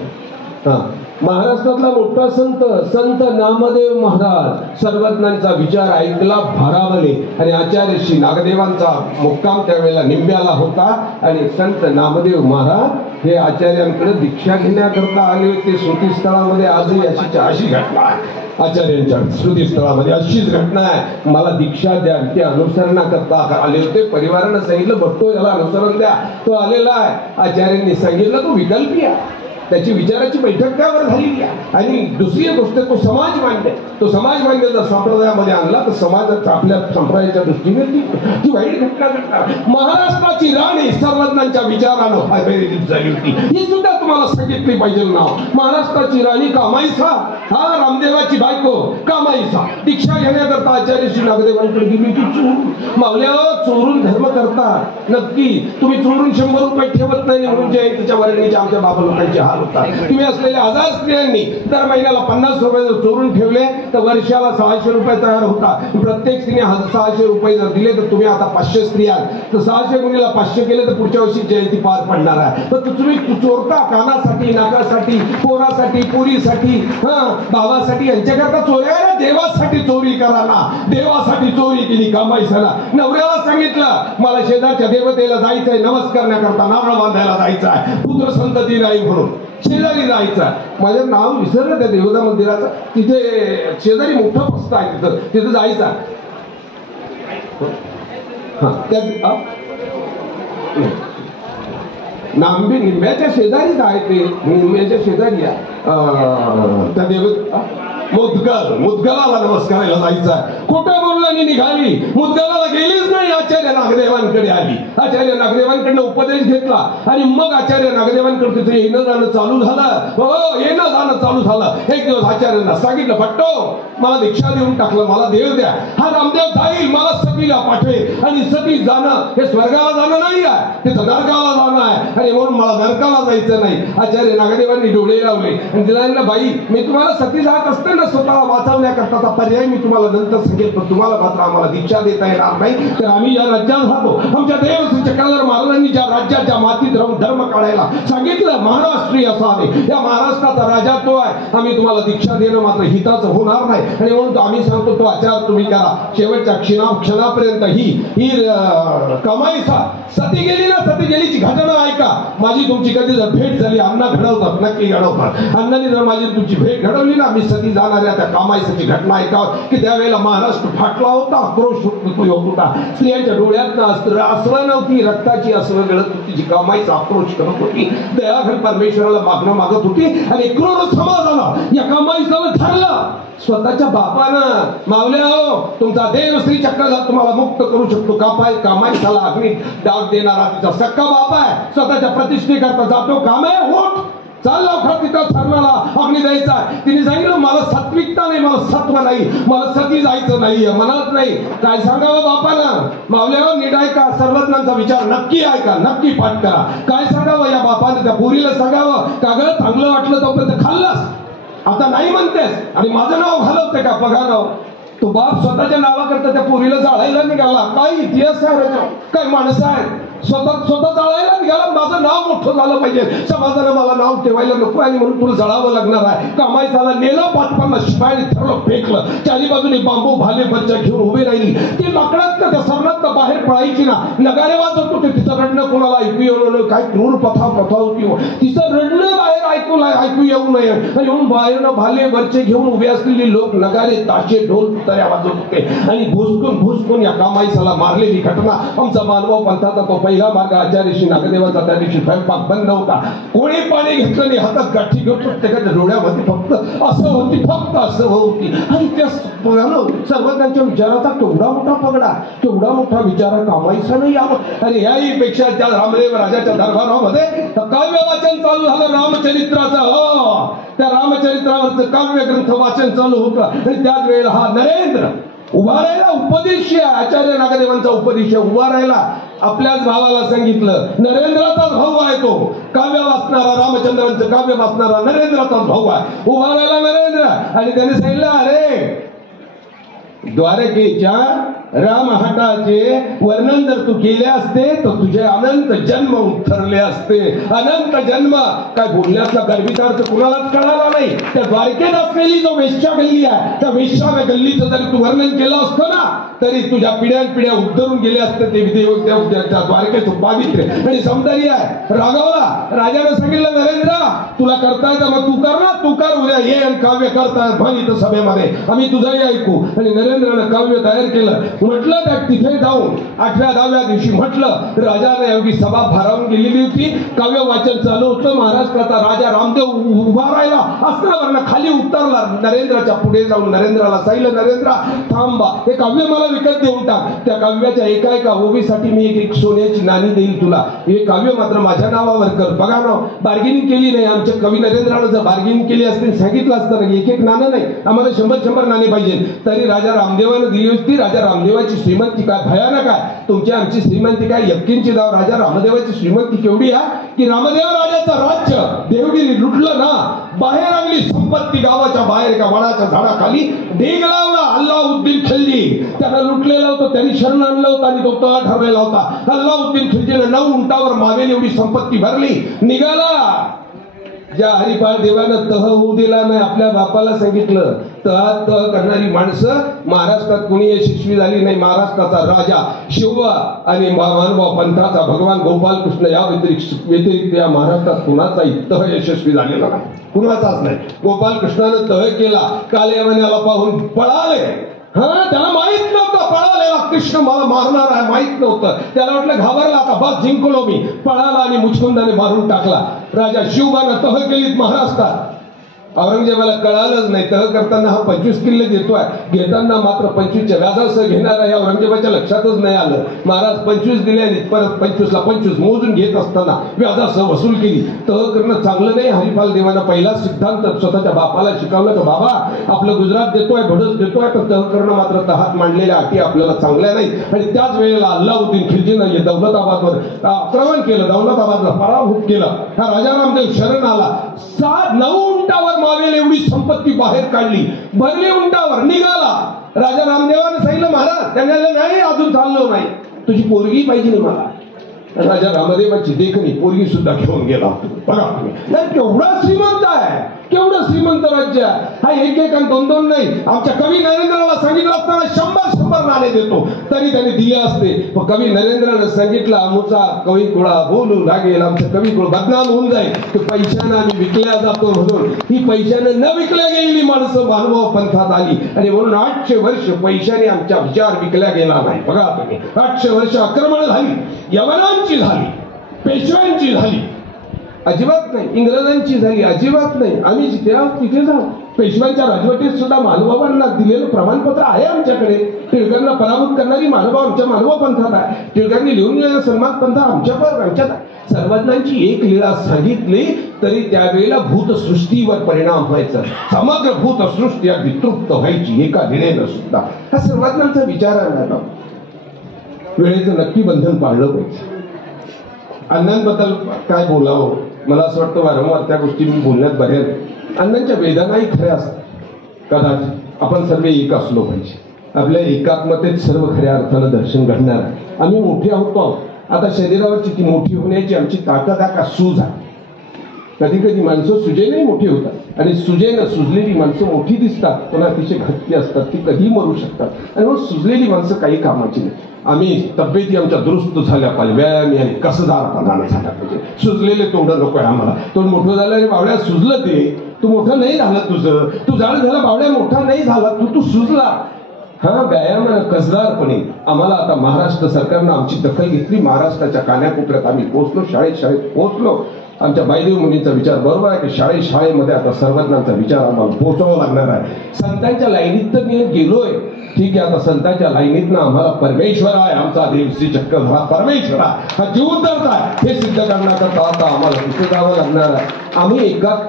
महाराष्ट्रातला मोठा संत नामदेव महाराज सर्वज्ञांचा विचार ऐकला भारावले. आणि आचार्य श्री नागदेवांचा मुक्काम त्यावेळेला निंब्याला होता. आणि संत नामदेव महाराज हे आचार्यांकडे दीक्षा घेण्याकरता आले होते. स्मृतीस्थळामध्ये आजही अशी घटना आहे. आचार्यांच्या स्मृतीस्थळामध्ये अशीच घटना आहे. मला दीक्षा द्या, ते अनुसरणाकरता आले होते. परिवारानं सांगितलं, बघतो याला अनुसरण द्या. तो आलेला आहे. आचार्यांनी सांगितलं, तो विकल्पी आहे. त्याची विचाराची बैठक त्यावर झालेली आहे. आणि दुसरी गोष्ट, तो समाज मान्य. तो समाज मान्य जर संप्रदायामध्ये आणला तर समाजात आपल्या संप्रदायाच्या दृष्टीने ती वाईट घटना घडणार. महाराष्ट्राची राणी सर्वज्ञांच्या विचारानं झाली होती. ही सुद्धा तुम्हाला सांगितली पाहिजे नाव. महाराष्ट्राची राणी कामाईसा, रामदेवाची बायको कामाईसा. दीक्षा दीक्षा घेण्याकरता आचार्य श्री नागदेवांकडे गेली ती चोरून. मावल्या चोरून धर्म करता नक्की. तुम्ही चोरून 100 रुपये ठेवत नाही म्हणून जयंतीच्या वर्णीचे आमच्या बाबा लोकांचे हाल होतात. तुम्ही असलेल्या 1000 स्त्रियांनी दर महिन्याला 50 रुपये जर चोरून ठेवले तर वर्षाला 600 रुपये तयार होतात. प्रत्येक स्त्रीने 600 रुपये जर दिले तर तुम्ही आता 500 स्त्रिया तर 600 गुणीला 500 केले तर पुढच्या वर्षी जयंती पार पडणार आहे. तर तुम्ही चोरता कानासाठी, नाकासाठी, पोरासाठी, पुरीसाठी, भावासाठी, यांच्याकरता चोऱ्या ना. देवासाठी चोरी करा ना. देवासाठी चोरी केली कामाईसाला. नवऱ्याला सांगितलं मला शेजारच्या देवतेला जायचंय, नमस्कार करण्याकरता, नारळ बांधायला जायचं आहे, पुत्र संतती राही म्हणून शेजारी जायचं. माझं नाव विसरलं त्या देवता मंदिराचं. तिथे शेजारी मोठं पस्त आहे, तिथं जायचं. नांबी निंब्याच्या शेजारीच आहे ते. निंब्याच्या शेजारी त्या मुदगलाला नमस्कारायला जायचं. खोटं बोलल्याने निघाली. मुदगलाला गेलीच नाही. आचार्य नागदेवांकडे आली. आचार्य नागदेवांकडनं उपदेश घेतला आणि मग आचार्य नागदेवांकडे तिथे येणं जाणं चालू झालं. येणं जाणं चालू झालं. एक दिवस आचार्यांना सांगितलं भट्टो मला दीक्षा देऊन टाकलं, मला देव द्या. हा रामदेव जाईल मला सतीला पाठवेल आणि सती जाणं हे स्वर्गाला जाणं नाही आहे, तिथं नरकाला जाणं आहे आणि म्हणून मला नरकाला जायचं नाही. आचार्य नागदेवांनी डोळे लावले आणि तिला बाई मी तुम्हाला सती जात असते ना स्वतःला वाचवण्याकरता पर्याय मी तुम्हाला नंतर सांगेल, पण तुम्हाला मात्र आम्हाला दीक्षा देता येणार नाही. तर आम्ही या राज्यात राहतो. आमच्या देव श्री चक्रधर महाराजांनी ज्या राज्याच्या मातीत राहून धर्म काढायला सांगितलं महाराष्ट्रीय असावे, या महाराष्ट्राचा राजा तो आहे. आम्ही तुम्हाला दीक्षा देणं मात्र हिताचं होणार नाही आणि म्हणून आम्ही सांगतो तो आचार तुम्ही करा. शेवटच्या क्षणापर्यंत ही कमाई सती गेली ना. सती गेलीची घटना ऐका. माझी तुमची कधी जर भेट झाली, अण्णा घडवतात नक्की घडवतात. अण्णांनी जर माझी तुमची भेट घडवली ना, मी सती जाणाऱ्या त्या कामाईची घटना ऐका की त्यावेळेला महाराष्ट्र फाटला होता, आक्रोश होत होता. स्त्रियांच्या डोळ्यात अस्त्र नव्हती, रक्ताची अस्त्र गळत होती. जी कामाईचा आक्रोश करत होती, दयाघर परमेश्वराला मागणं मागत होती आणि क्रूर समाजानं या कामाईचं ठरलं. स्वतःच्या बापानं मावल्या हो तुमचा देव श्री चक्रधर तुम्हाला मुक्त करू शकतो. कामाईसाला अग्नी डाग देणारा तिचा सक्का बाप आहे. स्वतःच्या प्रतिष्ठेकरता जातो. काम आहे होत चाल लवकर तिथं ठरणारा अग्नी द्यायचा. तिने सांगितलं मला सात्विकता नाही, मला सत्व नाही, मला सती जायचं नाहीये, मनात नाही. काय सांगावं बापानं? मावल्यावर नीट ऐका, सर्वज्ञांचा विचार नक्की ऐका, नक्की पाठ करा. काय सांगावं या बापाने? त्या पोरीला सांगावं का ग चांगलं वाटलं तोपर्यंत खाल्लंस, आता नाही म्हणतेस आणि माझं नाव घालवते का पगाराव? तो बाप स्वतःच्या नावाकरता त्या पोरीला जाळायला निघाला. काय इतिहास आहे, काय माणसं आहेत. स्वतः जाळायला निघाला. माझं नाव मोठं झालं पाहिजे, समाजानं मला नाव ठेवायला नको आणि म्हणून तुला जळावं लागणार आहे. कामाईसाला नेलं, 5-50 शिपायाने ठरलं, फेकलं. चारी बाजूने बांबू भाले बच्चा घेऊन उभी राहिली. ती लाकडात त्या सरणात बाहेर पळायची ना. नगारे वाजत होते. तिचं रडणं कोणाला ऐकू येऊ नये. काय क्रूर प्रथा होती. तिचं रडणं बाहेर ऐकू येऊ नये आणि म्हणून बाहेरनं भाले बच्चे घेऊन उभे असलेले लोक नगारे ताशे ढोल तुताऱ्या वाजवत होते आणि भुसकून या कामाईसाला मारलेली घटना. आमचा मानव पंथाचा तो पहिला मार्ग आचार्य श्री नागदेवाचा त्या दिवशी स्वयंपाक बंद होता. कोणी पाणी घेतलं नाही. हातात गाठी घेऊन प्रत्येकाच्या डोळ्यामध्ये फक्त असं होती, फक्त असं होती. आणि त्या सर्वज्ञांच्या विचाराचा केवढा मोठा पगडा, केवढा मोठा विचार कामाईसा नाही यावं. आणि याहीपेक्षा त्या रामदेव राजाच्या दरबारामध्ये काव्य वाचन चालू झालं रामचरित्राचं. त्या रामचरित्रावरचं काव्य ग्रंथ वाचन चालू होतं आणि त्याच वेळेला हा नरेंद्र उभा राहिला. उपदेश आचार्य नागदेवांचा उपदेश उभा राहिला. आपल्याच भावाला सांगितलं नरेंद्राचाच भाऊ आहे तो. काव्य वाचणारा, रामचंद्रांचं काव्य वाचणारा नरेंद्राचाच भाऊ आहे. उभा राहिला नरेंद्र आणि त्याने सांगितलं अरे द्वारकेच्या रामहटाचे वर्णन जर तू केले असते तर तुझे अनंत जन्म उत्तरले असते. अनंत जन्म काय बोलण्यातला गर्भितार्थ कुणालाच कळाला नाही. त्या द्वारकेत असलेली जो वेश्या गल्ली आहे, त्या वेश्या गल्लीचं जरी तू वर्णन केलं असतं ना तरी तुझ्या पिढ्यानपिढ्या उद्धरून गेले असते. ते त्या द्वारकेचं पावित्र्य आणि सौंदर्य आहे. रागावला. राजाने सांगितलं नरेंद्र तुला करता येतं मग तू कर ना, तू कर, उद्या ये आणि काव्य करता इथं सभेमध्ये आम्ही तुझंही ऐकू. आणि नरेंद्रानं काव्य तयार केलं. म्हटलं त्या तिथे जाऊन 8व्या 10व्या दिवशी म्हटलं राजाने एवढी सभा भारावून गेलेली होती, काव्य वाचन चालू होतं. महाराष्ट्राचा राजा रामदेव उभा राहिला, अस्त्रावरनं खाली उतरला, नरेंद्राच्या पुढे जाऊन नरेंद्राला सांगितलं, नरेंद्रा थांबा, हे काव्य मला विकत देऊन टाक. त्या काव्याच्या एका ओबीसाठी मी एक सोन्याची नाणी देईल तुला, हे काव्य मात्र माझ्या नावावर कर. बघा ना, बार्गेनिंग केली नाही. आमच्या कवी नरेंद्रानं जर बार्गेनिंग केली असते, सांगितलं असतं ना एक नाणं नाही, आम्हाला 100 नाणे पाहिजे, तरी राजा रामदेवानं दिली होती. राजा रामदेवाची श्रीमंती काय भयानक आहे, तुमची आमची श्रीमंती काय यक्कींची जाव. राजा रामदेवाची श्रीमंती केवढी आहे की रामदेव राजाचं राज्य देवगिरी लुटलं ना, बाहेर आणली संपत्ती, गावाच्या बाहेर एका वडाच्या झाडाखाली ढीग लावला अल्लाउद्दीन खिल्जी. त्यानं लुटलेलं होतं, त्यांनी शरण आणलं होतं आणि तो तळ ठरलेला होता. अल्लाउद्दीन खिल्जीनं 9 उंटावर मावेल एवढी संपत्ती भरली, निघाला. ज्या हरिपाळ देवानं तह होऊ दिला नाही, आपल्या बापाला सांगितलं तह करणारी माणसं महाराष्ट्रात कोणी यशस्वी झाली नाही. महाराष्ट्राचा राजा शिवबा आणि मानवा पंथाचा भगवान गोपालकृष्ण या व्यतिरिक्त या महाराष्ट्रात कुणाचाही तह यशस्वी झालेला नाही, कुणाचाच नाही. गोपालकृष्णानं तह केला, कालयवनाला पाहून पळाले. त्याला माहित नव्हतं पळालेला कृष्ण मला मारणार आहे, माहित नव्हतं. त्याला वाटलं घाबरला, आता बस जिंकलो मी. पळाला आणि मुचकुंदाने मारून टाकला. राजा शिवबानं तह केलीत महाराष्ट्रात. औरंगजेबाला कळालंच नाही, तह करताना हा 25 किल्ले देतोय, घेताना मात्र 25च्या व्याजासह घेणार आहे. औरंगजेबाच्या लक्षातच नाही आलं. महाराज 25 दिले आणि परत 25ला 25 मोजून घेत असताना व्याजासह वसूल केली. तह करणं चांगलं नाही. हरिपाल देवानं पहिला सिद्धांत स्वतःच्या बापाला शिकवलं की बाबा आपलं गुजरात देतोय, भडस देतोय, पण तह करणं मात्र तहात मांडलेल्या अटी आपल्याला चांगल्या नाही. आणि त्याच वेळेला अल्लाउद्दीन खिल्जीनं दौलताबादवर आक्रमण केलं, दौलताबादला पराभूत केलं. हा राजा रामदेव शरण आला, 9 उंटावर मावेल एवढी संपत्ती बाहेर काढली, भरली उंटावर, निघाला. राजा रामदेवाने सांगितलं महाराज, त्यांना नाही अजून चाललो नाही, तुझी पोरगी पाहिजे मला. राजा रामदेवाची देखणी पोरगी सुद्धा घेऊन गेला. बघा तुम्ही केवढा श्रीमंत आहे, केवढं श्रीमंत राज्य आहे. हा एक आणि 2 नाही, आमच्या कवी नरेंद्राला सांगितलं असताना 100 नाणे देतो तरी त्यांनी दिले असते. पण कवी नरेंद्रानं सांगितलं आमचा कवी कुळा बोलू लागेल, आमचं कवी कुळ बदनाम होऊन जाईल, की पैशानं आम्ही विकल्या जातो म्हणून. ही पैशानं न विकल्या गेलेली माणसं मानव पंथात आली आणि म्हणून 800 वर्ष पैशाने आमच्या विचार विकल्या गेला नाही. बघा तुम्ही 800 वर्ष आक्रमण झाली, यवनांची झाली, पेशव्यांची झाली, अजिबात नाही. इंग्रजांची झाली, अजिबात नाही. आम्ही जिथे आहोत तिथे जाऊ. पेशव्यांच्या राजवटीत सुद्धा महानुभावांना दिलेलं प्रमाणपत्र आहे आमच्याकडे. टिळकांना पराभूत करणारी महानुभाव आमच्या मानव पंथात आहे. टिळकांनी लिहून दिलेला सन्मान पंथ आमच्यात. सर्वांची एक लीळा सांगितली तरी त्यावेळेला भूतसृष्टीवर परिणाम व्हायचा. समग्र भूतसृष्टी अगदी तृप्त व्हायची एका लीळेनं सुद्धा. हा सर्वांचा विचार आहे. वेळेचं नक्की बंधन पाळलं पाहिजे. अण्णांबद्दल काय बोलावं, मला असं वाटतं वारंवार त्या गोष्टी मी बोलण्यात बऱ्याच. अण्णांच्या वेदनाही खऱ्या असतात. कदाचित आपण सर्व एक असलो पाहिजे. आपल्या एकात्मतेत सर्व खऱ्या अर्थानं दर्शन घडणार आहे. आम्ही मोठे आहोत. आता शरीरावरची ती मोठी होण्याची आमची ताकद आहे का सूज आहे. कधी कधी माणसं सुजेने मोठी होतात आणि सुजेनं सुजलेली माणसं मोठी दिसतात, पण अतिशय घटकी असतात, ती कधी मरू शकतात. आणि मग सुजलेली माणसं काही कामाची नाही. आम्ही तब्येती आमच्या दुरुस्त झाल्या पाहिजे, व्यायामी आणि कसदारपणानं झाल्या पाहिजे. सुजलेले तोंड नको आहे आम्हाला. तोंड मोठं झालं आणि बावड्या सुजलं ते, तू मोठं नाही झालं, तू जाड झाला बावड्या मोठा नाही झाला, तू सुजला. हा व्यायामानं कसदारपणे आम्हाला आता महाराष्ट्र सरकारनं आमची दखल घेतली. महाराष्ट्राच्या कान्याकोपऱ्यात आम्ही पोहोचलो, शाळेत पोहोचलो. आमच्या बायदेव मुलींचा विचार बरोबर आहे की शाळेमध्ये आता सर्वज्ञांचा विचार आम्हाला पोहोचावा लागणार आहे. संतांच्या लाईनीत तर मी गेलोय, ठीक आहे. आता संतांच्या लाईनीतनं आम्हाला परमेश्वर आहे, आमचा देव श्री चक्रधरा परमेश्वर आहे, हा जीवनदाता आहे, हे सिद्ध करण्याकरता आता आम्हाला तिथे जावं लागणार आहे. आम्ही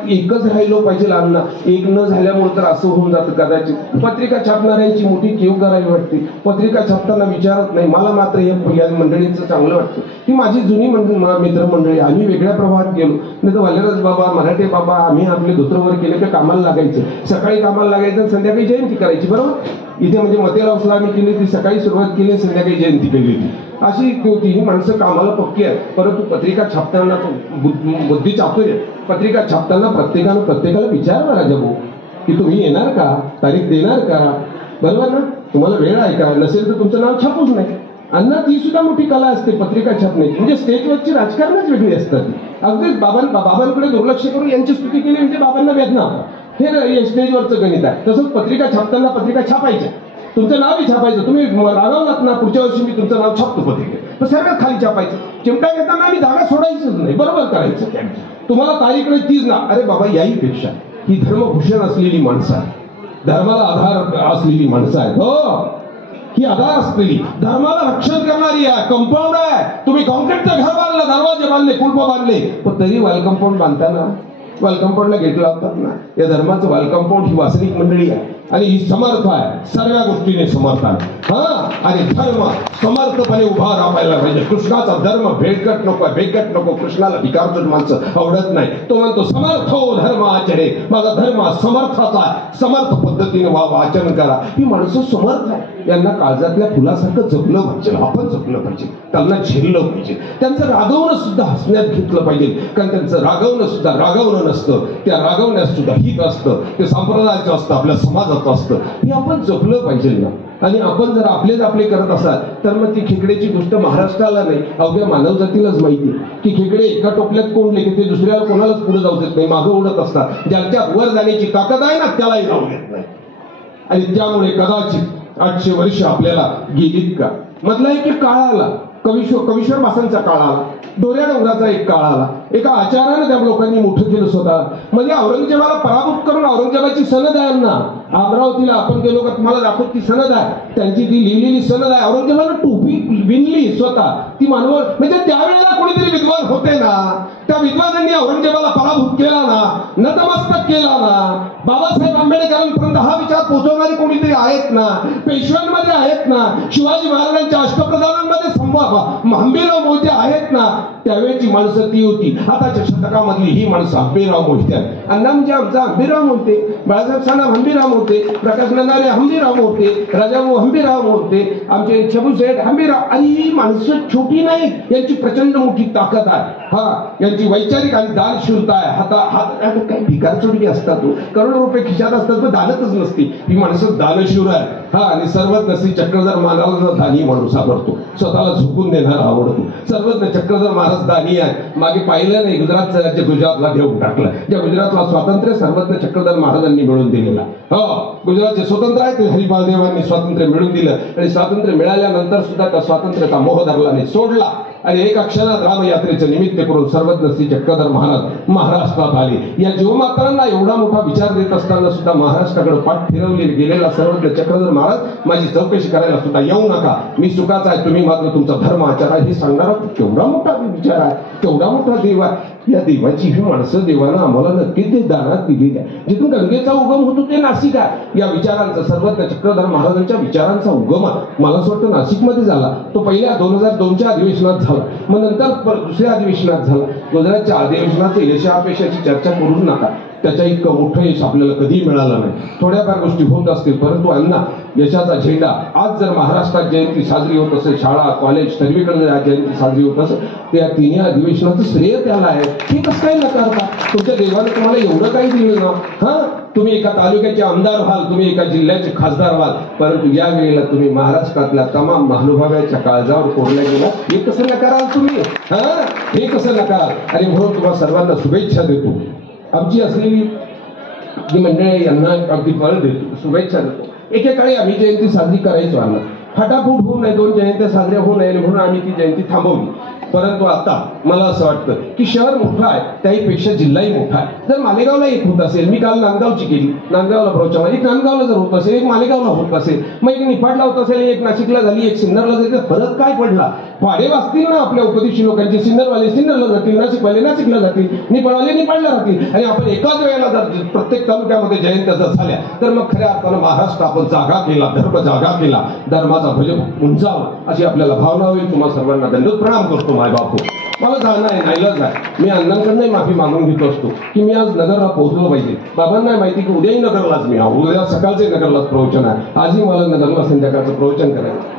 एकच राहिलो पाहिजे. अण्णा एक न झाल्यामुळे तर असं होऊन जातं. कदाचित पत्रिका छापणाऱ्यांची मोठी केव करावी वाटते. पत्रिका छापताना विचारत नाही. मला मात्र या मंडळींचं चांगलं वाटतं. ही माझी जुनी मित्रमंडळी. आम्ही वेगळ्या प्रवाहात गेलो. नाही तर वल्लराज बाबा, मराठे बाबा, आम्ही आपले धोत्रवर केले की कामाला लागायचं. सकाळी कामाला लागायचं आणि संध्याकाळी जयंती करायची. बरोबर. इथे म्हणजे मतेरावला आम्ही केली ती सकाळी सुरुवात केली, संध्याकाळी जयंती केली होती. अशी होती. ही माणसं कामाला पक्की आहेत. परंतु पत्रिका छापताना बुद्धी चातुर्य. पत्रिका छापताना प्रत्येकाला विचार राजा भाऊ की तुम्ही येणार का, तारीख देणार का, बरोबर ना, तुम्हाला वेळ आहे का, नसेल तर तुमचं नाव छापूच नाही. अण्णा ती सुद्धा मोठी कला असते पत्रिका छापण्याची. म्हणजे स्टेजवरची राजकारणच वेगळी असतात. अगदी बाबांकडे दुर्लक्ष करून यांची स्तुती केली म्हणजे बाबांना वेदना, हे स्टेजवरचं गणित आहे. तसंच पत्रिका छापताना पत्रिका छापायच्या तुमचं नावही छापायचं. तुम्ही रागावलात ना, पुढच्या वर्षी मी तुमचं नाव छापतो पत्रिकेत, तर सर्वात खाली छापायचं. चिमटा घेताना आम्ही जागा सोडायचंच नाही, बरोबर करायचं. तुम्हाला तारीख नाही तीच ना. अरे बाबा, याहीपेक्षा ही धर्मभूषण असलेली माणसं आहे, धर्माला आधार असलेली माणसं आहेत. हो, ही आधार असलेली, धर्माला रक्षण करणारी आहे, कंपाऊंड आहे. तुम्ही कॉन्क्रीटचं घर बांधलं, दरवाजे बांधले, कुलप बांधले, पण तरी वॉल कंपाऊंड बांधताना वॉल कंपाऊंडला गेट लावतात ना. या धर्माचं वॉल कंपाऊंड ही वासनिक मंडळी आहे आणि ही समर्थ आहे, सर्व गोष्टीने समर्थ आहे. आणि धर्म समर्थपणे उभा राहायला पाहिजे. कृष्णाचा धर्म भेटकट नको, भेटकट नको. कृष्णाला भिकारचोट माणसं आवडत नाही. तो म्हणतो समर्थ हो धर्म आचरे, माझा धर्म समर्थाचा आहे, समर्थ पद्धतीने वाचन करा. ही माणसं समर्थ आहे, यांना काळजातल्या फुलासारखं जपलं पाहिजे, आपण जपलं पाहिजे, त्यांना झेललं पाहिजे, त्यांचं रागवणं सुद्धा हसण्यात घेतलं पाहिजे. कारण त्यांचं रागवणं सुद्धा रागवणं नसतं, त्या रागवण्यास सुद्धा हित असतं, ते संप्रदायाचं असतं, आपल्या समाजाचं असतं. हे आपण जपलं पाहिजे ना. आणि आपण जर आपलेच आपले करत असाल तर मग ती खेकड्याची गोष्ट महाराष्ट्राला नाही, अवघ्या मानवजातीलाच माहिती की खेकडे एका टोपल्यात कोंडले की ते दुसऱ्याला कोणालाच पुढे जाऊ देत नाही, मागं उडत असतात. ज्यांच्यात वर जाण्याची ताकद आहे ना, त्यालाही जाऊ देत नाही. आणि त्यामुळे कदाचित 800 वर्ष आपल्याला गेलीत का. मधला एक काळ आला, कवीश्वर बासांचा काळ आला, डोऱ्या डोंगराचा एक काळ आला. एका आचाराने त्या लोकांनी मोठं केलं स्वतः. म्हणजे औरंगजेबाला पराभूत करून औरंगजेबाची सनद आहे यांना. अमरावतीला आपण गेलो का तुम्हाला दाखवत ती सनद आहे, त्यांची ती लिहिलेली सनद आहे. औरंगजेबाला टोपी विणली स्वतः, ती मानव म्हणजे त्यावेळेला कोणीतरी विद्वान होते ना, त्या विद्वानांनी औरंगजेबाला पराभूत केला ना, नतमस्तक केला ना. बाबासाहेब आंबेडकरांपर्यंत हा विचार पोहोचवणारे कोणीतरी आहेत ना, पेशव्यांमध्ये आहेत ना, शिवाजी महाराजांच्या अष्टप्रधानांमध्ये हंबीरराव मोहिते आहेत ना. त्यावेळची माणसं ती होती. आताच्या शतकामधली ही माणसं हंबीरराव मोहिते आहेत. अण्णा म्हणजे आमचा हंबीरराव मोहिते, बाळासाहेब साहेब हंबीरराव मोहिते, प्रकाश नंदारे हंबीरराव मोहिते, राजाभाऊ हंबीरराव मोहिते, आमचे शबूशेठ हंबीरराव. आणि ही माणसं छोटी नाहीत, यांची प्रचंड मोठी ताकद आहे. यांची वैचारिक आणि दानशूलता आहे. हातात काही भिकारचोटी असतात, करोडो रुपये खिशात असतात पण दानतच नसती. ही माणसं दानशूर आहे. आणि सर्वज्ञ श्री चक्रधर महाराज दानी माणूस आवडतो, स्वतःला झुकून देणारा आवडतो. सर्वज्ञ चक्रधर महाराज दानी आहे. मागे पाहिलं नाही, गुजरातचं राज्य गुजरातला घेऊन टाकलं. ज्या गुजरातला स्वातंत्र्य सर्वज्ञ चक्रधर महाराजांनी मिळवून दिलेला. गुजरातचे स्वतंत्र आहे ते हरिपाल देवांनी स्वातंत्र्य मिळवून दिलं. आणि स्वातंत्र्य मिळाल्यानंतर सुद्धा त्या स्वातंत्र्याचा मोह धरला नाही, सोडला. आणि एका क्षणात रामयात्रेचं निमित्त करून सर्वज्ञ श्री चक्रधर महाराज महाराष्ट्रात आले. या जीवमात्रांना एवढा मोठा विचार देत असताना सुद्धा महाराष्ट्राकडे पाठ फिरवले गेलेला सर्वज्ञ चक्रधर महाराज माझी चौकशी करायला सुद्धा येऊ नका, मी सुखाचा आहे, तुम्ही मात्र तुमचा धर्म आचार आहे, हे सांगणारा केवढा मोठा विचार आहे, केवढा मोठा देव आहे. या देवाची ही माणसं देवानं आम्हाला नक्की ते दानात दिलेली आहे. जिथून गंगेचा उगम होतो ते नाशिक आहे. या विचारांचा सर्वज्ञ चक्रधर महाराजांच्या विचारांचा उगम मला असं वाटतं नाशिकमध्ये झाला. तो पहिल्या 2002च्या अधिवेशनात झाला, मग नंतर दुसऱ्या अधिवेशनात झाला. गुजरातच्या अधिवेशनाचे यशापेक्षाची चर्चा करू नका, त्याच्या इतकं मोठं यश आपल्याला कधीही मिळालं नाही. थोड्याफार गोष्टी होत असतील, परंतु अण्णा यशाचा झेंडा आज जर महाराष्ट्रात जयंती साजरी होत असेल, शाळा कॉलेज सर्वीकडे जयंती साजरी होत असेल, त्या तिन्ही अधिवेशनाचं श्रेय त्याला आहे. हे कसं काय नकारता? तुमच्या देवाने तुम्हाला एवढं काही दिलं ना. तुम्ही एका तालुक्याचे आमदार व्हाल, तुम्ही एका जिल्ह्याचे खासदार व्हाल, परंतु या वेळेला तुम्ही महाराष्ट्रातल्या तमाम महानुभाव्याच्या काळजावर कोरल्या गेला. हे कसं नकाराल तुम्ही? हे कसं नकाराल? आणि म्हणून तुम्हाला सर्वांना शुभेच्छा देतो. आमची असलेली जी मंडळी यांना अगदी बळ देतो, शुभेच्छा देतो. एकेकाळी आम्ही जयंती साजरी करायचो, अण्णा फटाफूट होऊ नये, 2 जयंत्या साजऱ्या होऊ नये म्हणून आम्ही ती जयंती थांबवली. परंतु आता मला असं वाटतं की शहर मोठं आहे, त्याहीपेक्षा जिल्हाही मोठा आहे. जर मालेगावला एक होत असेल, मी काल नांदगावची केली, नांदगावला प्रवचन, एक नांदगावला जर होत असेल, एक मालेगावला होत असेल, मग एक निफाडला होत असेल, एक नाशिकला झाली, एक सिन्नरला जाईल, फरक काय पडला? भाडे वाचतील ना आपल्या उपदेशी लोकांचे. सिन्नरवाले सिन्नरला जातील, नाशिकवाले नाशिकला जातील, निफाडवाले निफाडला राहतील. आणि आपण एकाच वेळेला जर प्रत्येक तालुक्यामध्ये जयंत्या जर झाल्या तर मग खऱ्या अर्थानं महाराष्ट्र आपण जागा केला, धर्म जागा केला, धर्माचा ध्वज उंचावला, अशी आपल्याला भावना होईल. तुम्हाला सर्वांना दंडोत प्रणाम करतो. माय बापू, मला जाणं आहे, नाईलाज आहे. मी अण्णांकडनंही माफी मागून घेतो असतो की मी आज नगरला पोहोचलो पाहिजे. बाबांना माहिती की उद्याही नगरलाच मी आहो, उद्या सकाळचे नगरलाच प्रवचन आहे, आजही मला नगरला संध्याकाळचं प्रवचन करायचं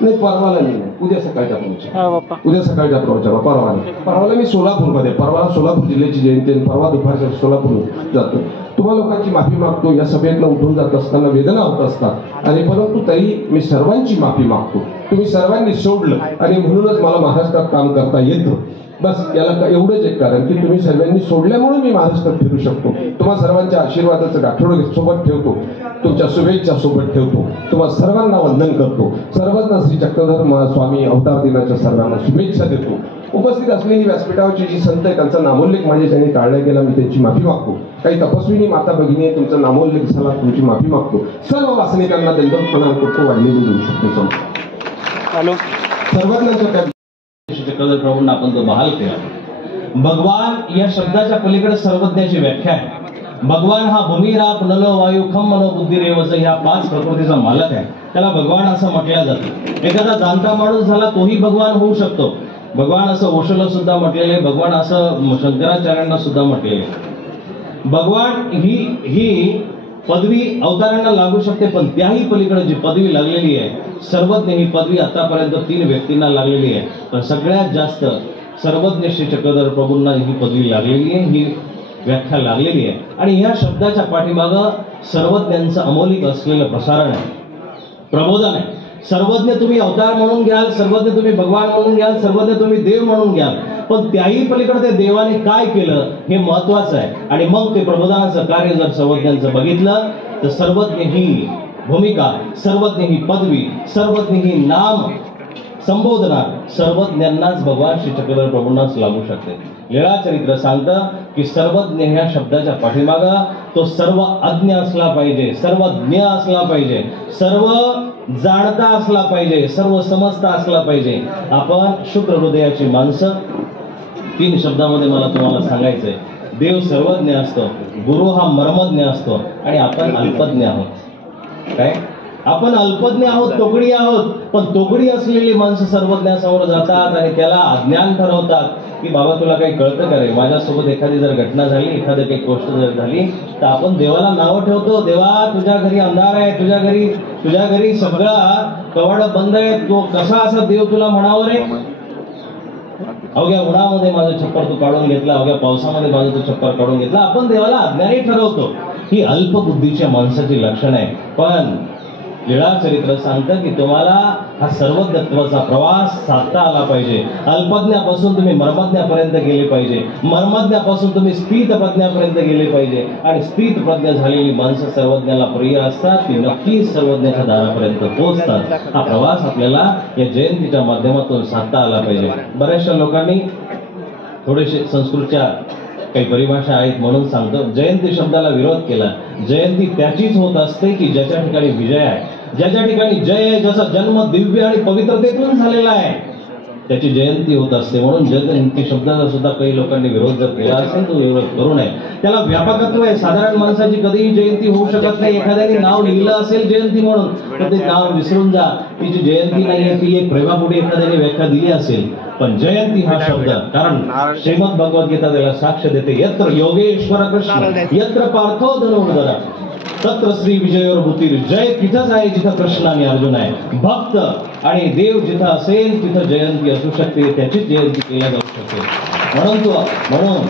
नाही. परवाला नाही, उद्या सकाळच्या प्रवचन, उद्या सकाळच्या प्रवचन परवाला मी सोलापूरमध्ये, परवा सोलापूर जिल्ह्याची जयंती, परवा दुपारच्या सोलापूर जातो. तुम्हा लोकांची माफी मागतो. या सभेतनं उठून जात असताना वेदना होत असतात, आणि परंतु तरी मी सर्वांची माफी मागतो. तुम्ही सर्वांनी सोडलं आणि म्हणूनच मला महाराष्ट्रात काम करता येतं. बस याला एवढंच एक कारण की तुम्ही सर्वांनी सोडल्यामुळे मी महाराष्ट्रात फिरू शकतो. तुम्हा सर्वांच्या आशीर्वादाचं गाठोडं सोबत ठेवतो, तुमच्या शुभेच्छा सोबत ठेवतो, तुम्हा सर्वांना वंदन करतो, सर्वांना श्री चक्रधर स्वामी अवतार दिनाच्या सर्वांना शुभेच्छा देतो. उपस्थित असलेली व्यासपीठावरची जी संत आहे त्यांचा नामोल्लेख माझ्याच्याने टाळला गेला, मी त्यांची माफी मागतो. काही तपस्विनी माता भगिनी आहे, तुमचा नामोल्लेख झाला, तुमची माफी मागतो. सर्व वासनिकांना दंडवत प्रणाम करतो. वाढलेली देऊ शकतो. सर्वांना चक्रधर प्रभूंना आपण तो बहाल केला. भगवान या शब्दाच्या पलीकडे सर्वज्ञाची व्याख्या आहे. भगवान हा भूमिराप नल वायू खम मनो बुद्धी रेवच ह्या 5 प्रकृतीचा मालक आहे. त्याला भगवान असं म्हटलं जातं. एखादा जाणता माणूस झाला तोही भगवान होऊ शकतो. भगवान असं ओशोला सुद्धा म्हटलेले, भगवान असं शंकराचार्यांना सुद्धा म्हटलेले. भगवान ही पदवी अवतारांना लागू शकते, पण त्याही पलीकडे जी पदवी लागलेली आहे सर्वज्ञ, ही पदवी आतापर्यंत 3 व्यक्तींना लागलेली आहे. पण सगळ्यात जास्त सर्वज्ञ श्री चक्रधर प्रभूंना ही पदवी लागलेली आहे, ही व्याख्या लागलेली आहे. आणि ह्या शब्दाच्या पाठीमागं सर्वज्ञांचं अमौलिक असलेलं प्रसारण आहे, प्रबोधन आहे. सर्वज्ञ तुम्ही अवतार म्हणून घ्याल, सर्वज्ञ तुम्ही भगवान म्हणून घ्याल, सर्वज्ञ तुम्ही देव म्हणून घ्याल, पण त्याही पलीकडे ते देवाने काय केलं हे महत्वाचं आहे. आणि मग ते प्रबोधनाचं कार्य जर सर्वज्ञांचं बघितलं तर सर्वज्ञ ही भूमिका, सर्वज्ञ ही पदवी, सर्वज्ञ ही नाम संबोधना सर्वज्ञांनाच भगवान श्री चक्रधर प्रभूंनाच लागू शकते. लीळा चरित्र सांगतं की सर्वज्ञ ह्या शब्दाच्या पाठीमागा तो सर्व अज्ञ असला पाहिजे, सर्व ज्ञ असला पाहिजे, सर्व जाणता असला पाहिजे, सर्व समजता असला पाहिजे. आपण शुक्र हृदयाची माणसं. 3 शब्दामध्ये मला तुम्हाला सांगायचंय. देव सर्वज्ञ असतो, गुरु हा मर्मज्ञ असतो, आणि आपण अल्पज्ञ आहोत. काय आपण अल्पज्ञ आहोत, तोकडी आहोत. पण तोकडी असलेली माणसं सर्वज्ञासमोर जातात आणि त्याला अज्ञान ठरवतात की बाबा तुला काही कळतं का रे. माझ्यासोबत एखादी जर घटना झाली, एखादी काही गोष्ट जर झाली तर आपण देवाला नावं ठेवतो. देवा तुझ्या घरी अंधार आहे, तुझ्या घरी सगळा कवाड बंद आहे, तो कसा असा देव तुला म्हणावं रे. अवघ्या उन्हामध्ये माझं छप्पर तू काढून घेतला, अवघ्या पावसामध्ये माझं तू छप्पर काढून घेतला. आपण देवाला अज्ञानी ठरवतो. ही अल्पबुद्धीच्या माणसाची लक्षण आहे. पण लीळा चरित्र सांगतं की तुम्हाला हा सर्वज्ञत्वाचा प्रवास साधता आला पाहिजे. अल्पज्ञापासून तुम्ही मर्मज्ञापर्यंत गेले पाहिजे, मर्मज्ञापासून तुम्ही स्फीत प्रज्ञापर्यंत गेले पाहिजे. आणि स्फीत प्रज्ञा झालेली माणसं सर्वज्ञाला प्रिय असतात, ती नक्कीच सर्वज्ञाच्या दारापर्यंत पोहोचतात. हा प्रवास आपल्याला या जयंतीच्या माध्यमातून साधता आला पाहिजे. बऱ्याचशा लोकांनी थोडेसे संस्कृतच्या काही परिभाषा आहेत म्हणून सांगतो. जयंती शब्दाला विरोध केला. जयंती त्याचीच होत असते की ज्याच्या ठिकाणी विजय आहे, ज्याच्या ठिकाणी जय आहे, ज्याचा जन्म दिव्य आणि पवित्रतेतून झालेला आहे, त्याची जयंती होत असते. म्हणून जयंती शब्दाचा सुद्धा काही लोकांनी विरोध जर केला असेल तो विरोध करू नये. त्याला व्यापकत्व आहे. साधारण माणसाची कधीही जयंती होऊ शकत नाही. एखाद्याने नाव लिहिलं असेल जयंती म्हणून तर ते नाव विसरून जा. तिची जयंती नाहीये, ती एक प्रेमापुढे एखाद्याने व्याख्या दिली असेल. पण जयंती हा शब्द, कारण श्रीमद भगवद्गीता त्याला साक्ष देते. यत्र योगेश्वर कृष्ण यत्र पार्थो धनुर्धर तत्र श्री विजयोर भूतीर. जय तिथंच आहे जिथं कृष्ण आणि अर्जुन आहे. भक्त आणि देव जिथं असेल तिथं जयंती असू शकते, त्याचीच जयंती केल्या जाऊ शकते. म्हणून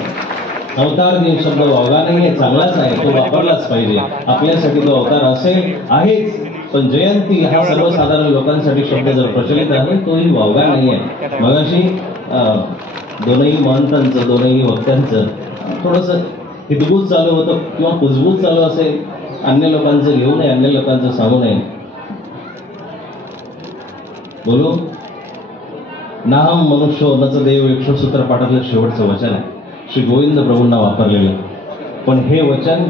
अवतार दिन शब्द वावगा नाहीये, चांगलाच आहे, तो वापरलाच पाहिजे. आपल्यासाठी तो अवतार आहेच, पण जयंती हा सर्वसाधारण लोकांसाठी शब्द जर प्रचलित आहे तोही वावगा नाहीये. मगाशी दोनही महंतांचं, दोनही वक्त्यांचं थोडंसं हितगुज चालू होतं किंवा कुजबूज चालू असेल. अन्य लोकांचं घेऊ नये, अन्य लोकांचं सांगू नये. बोलू नाहम मनुष्यो नच देव 100 पाठातलं शेवटचं वचन आहे, श्री गोविंद प्रभूंना वापरलेलं. पण हे वचन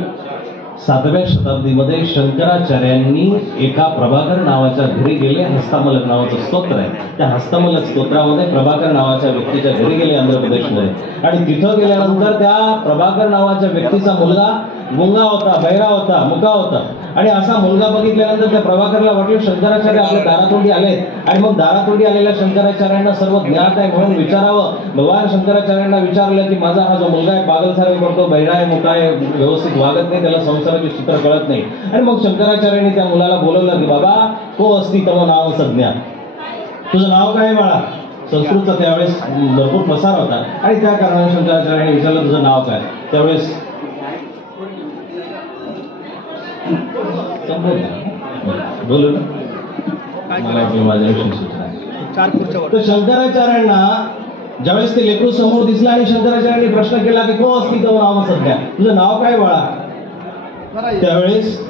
7व्या शताब्दीमध्ये शंकराचार्यांनी एका प्रभाकर नावाच्या घरी गेले. हस्तामलक नावाचं स्तोत्र आहे. त्या हस्तमलक स्तोत्रामध्ये प्रभाकर नावाच्या व्यक्तीच्या घरी गेले आंध्र प्रदेशमध्ये. आणि तिथं गेल्यानंतर त्या प्रभाकर नावाच्या व्यक्तीचा मुलगा गुंगा होता, बहिरा होता, मुका होता. आणि असा मुलगा बघितल्यानंतर त्या प्रभाकरला वाटलं शंकराचार्य आपल्या दारातोंडी आलेत. आणि मग दारातोंडी आलेल्या शंकराचार्यांना सर्व ज्ञात आहे म्हणून विचारावं. भगवान शंकराचार्यांना विचारलं की माझा हा जो मुलगा आहे पागलसारखा करतो, बहिरा आहे, मुका आहे, व्यवस्थित वागत नाही, त्याला संसाराचे सूत्र कळत नाही. आणि मग शंकराचार्यांनी त्या मुलाला बोलवलं की बाबा तो असती तव नाव संज्ञा, तुझं नाव काय बाळा. संस्कृतचा त्यावेळेस भरपूर प्रसार होता आणि त्या कारणाने शंकराचार्यांनी विचारलं तुझं नाव काय. त्यावेळेस बोलू ना मला माझ्या विषयी सूचना. तर शंकराचार्यांना ज्यावेळेस ते लेकरू समोर दिसलं आणि शंकराचार्यांनी प्रश्न केला की को असती तो नाव सध्या, तुझं नाव काय बाळा? त्यावेळेस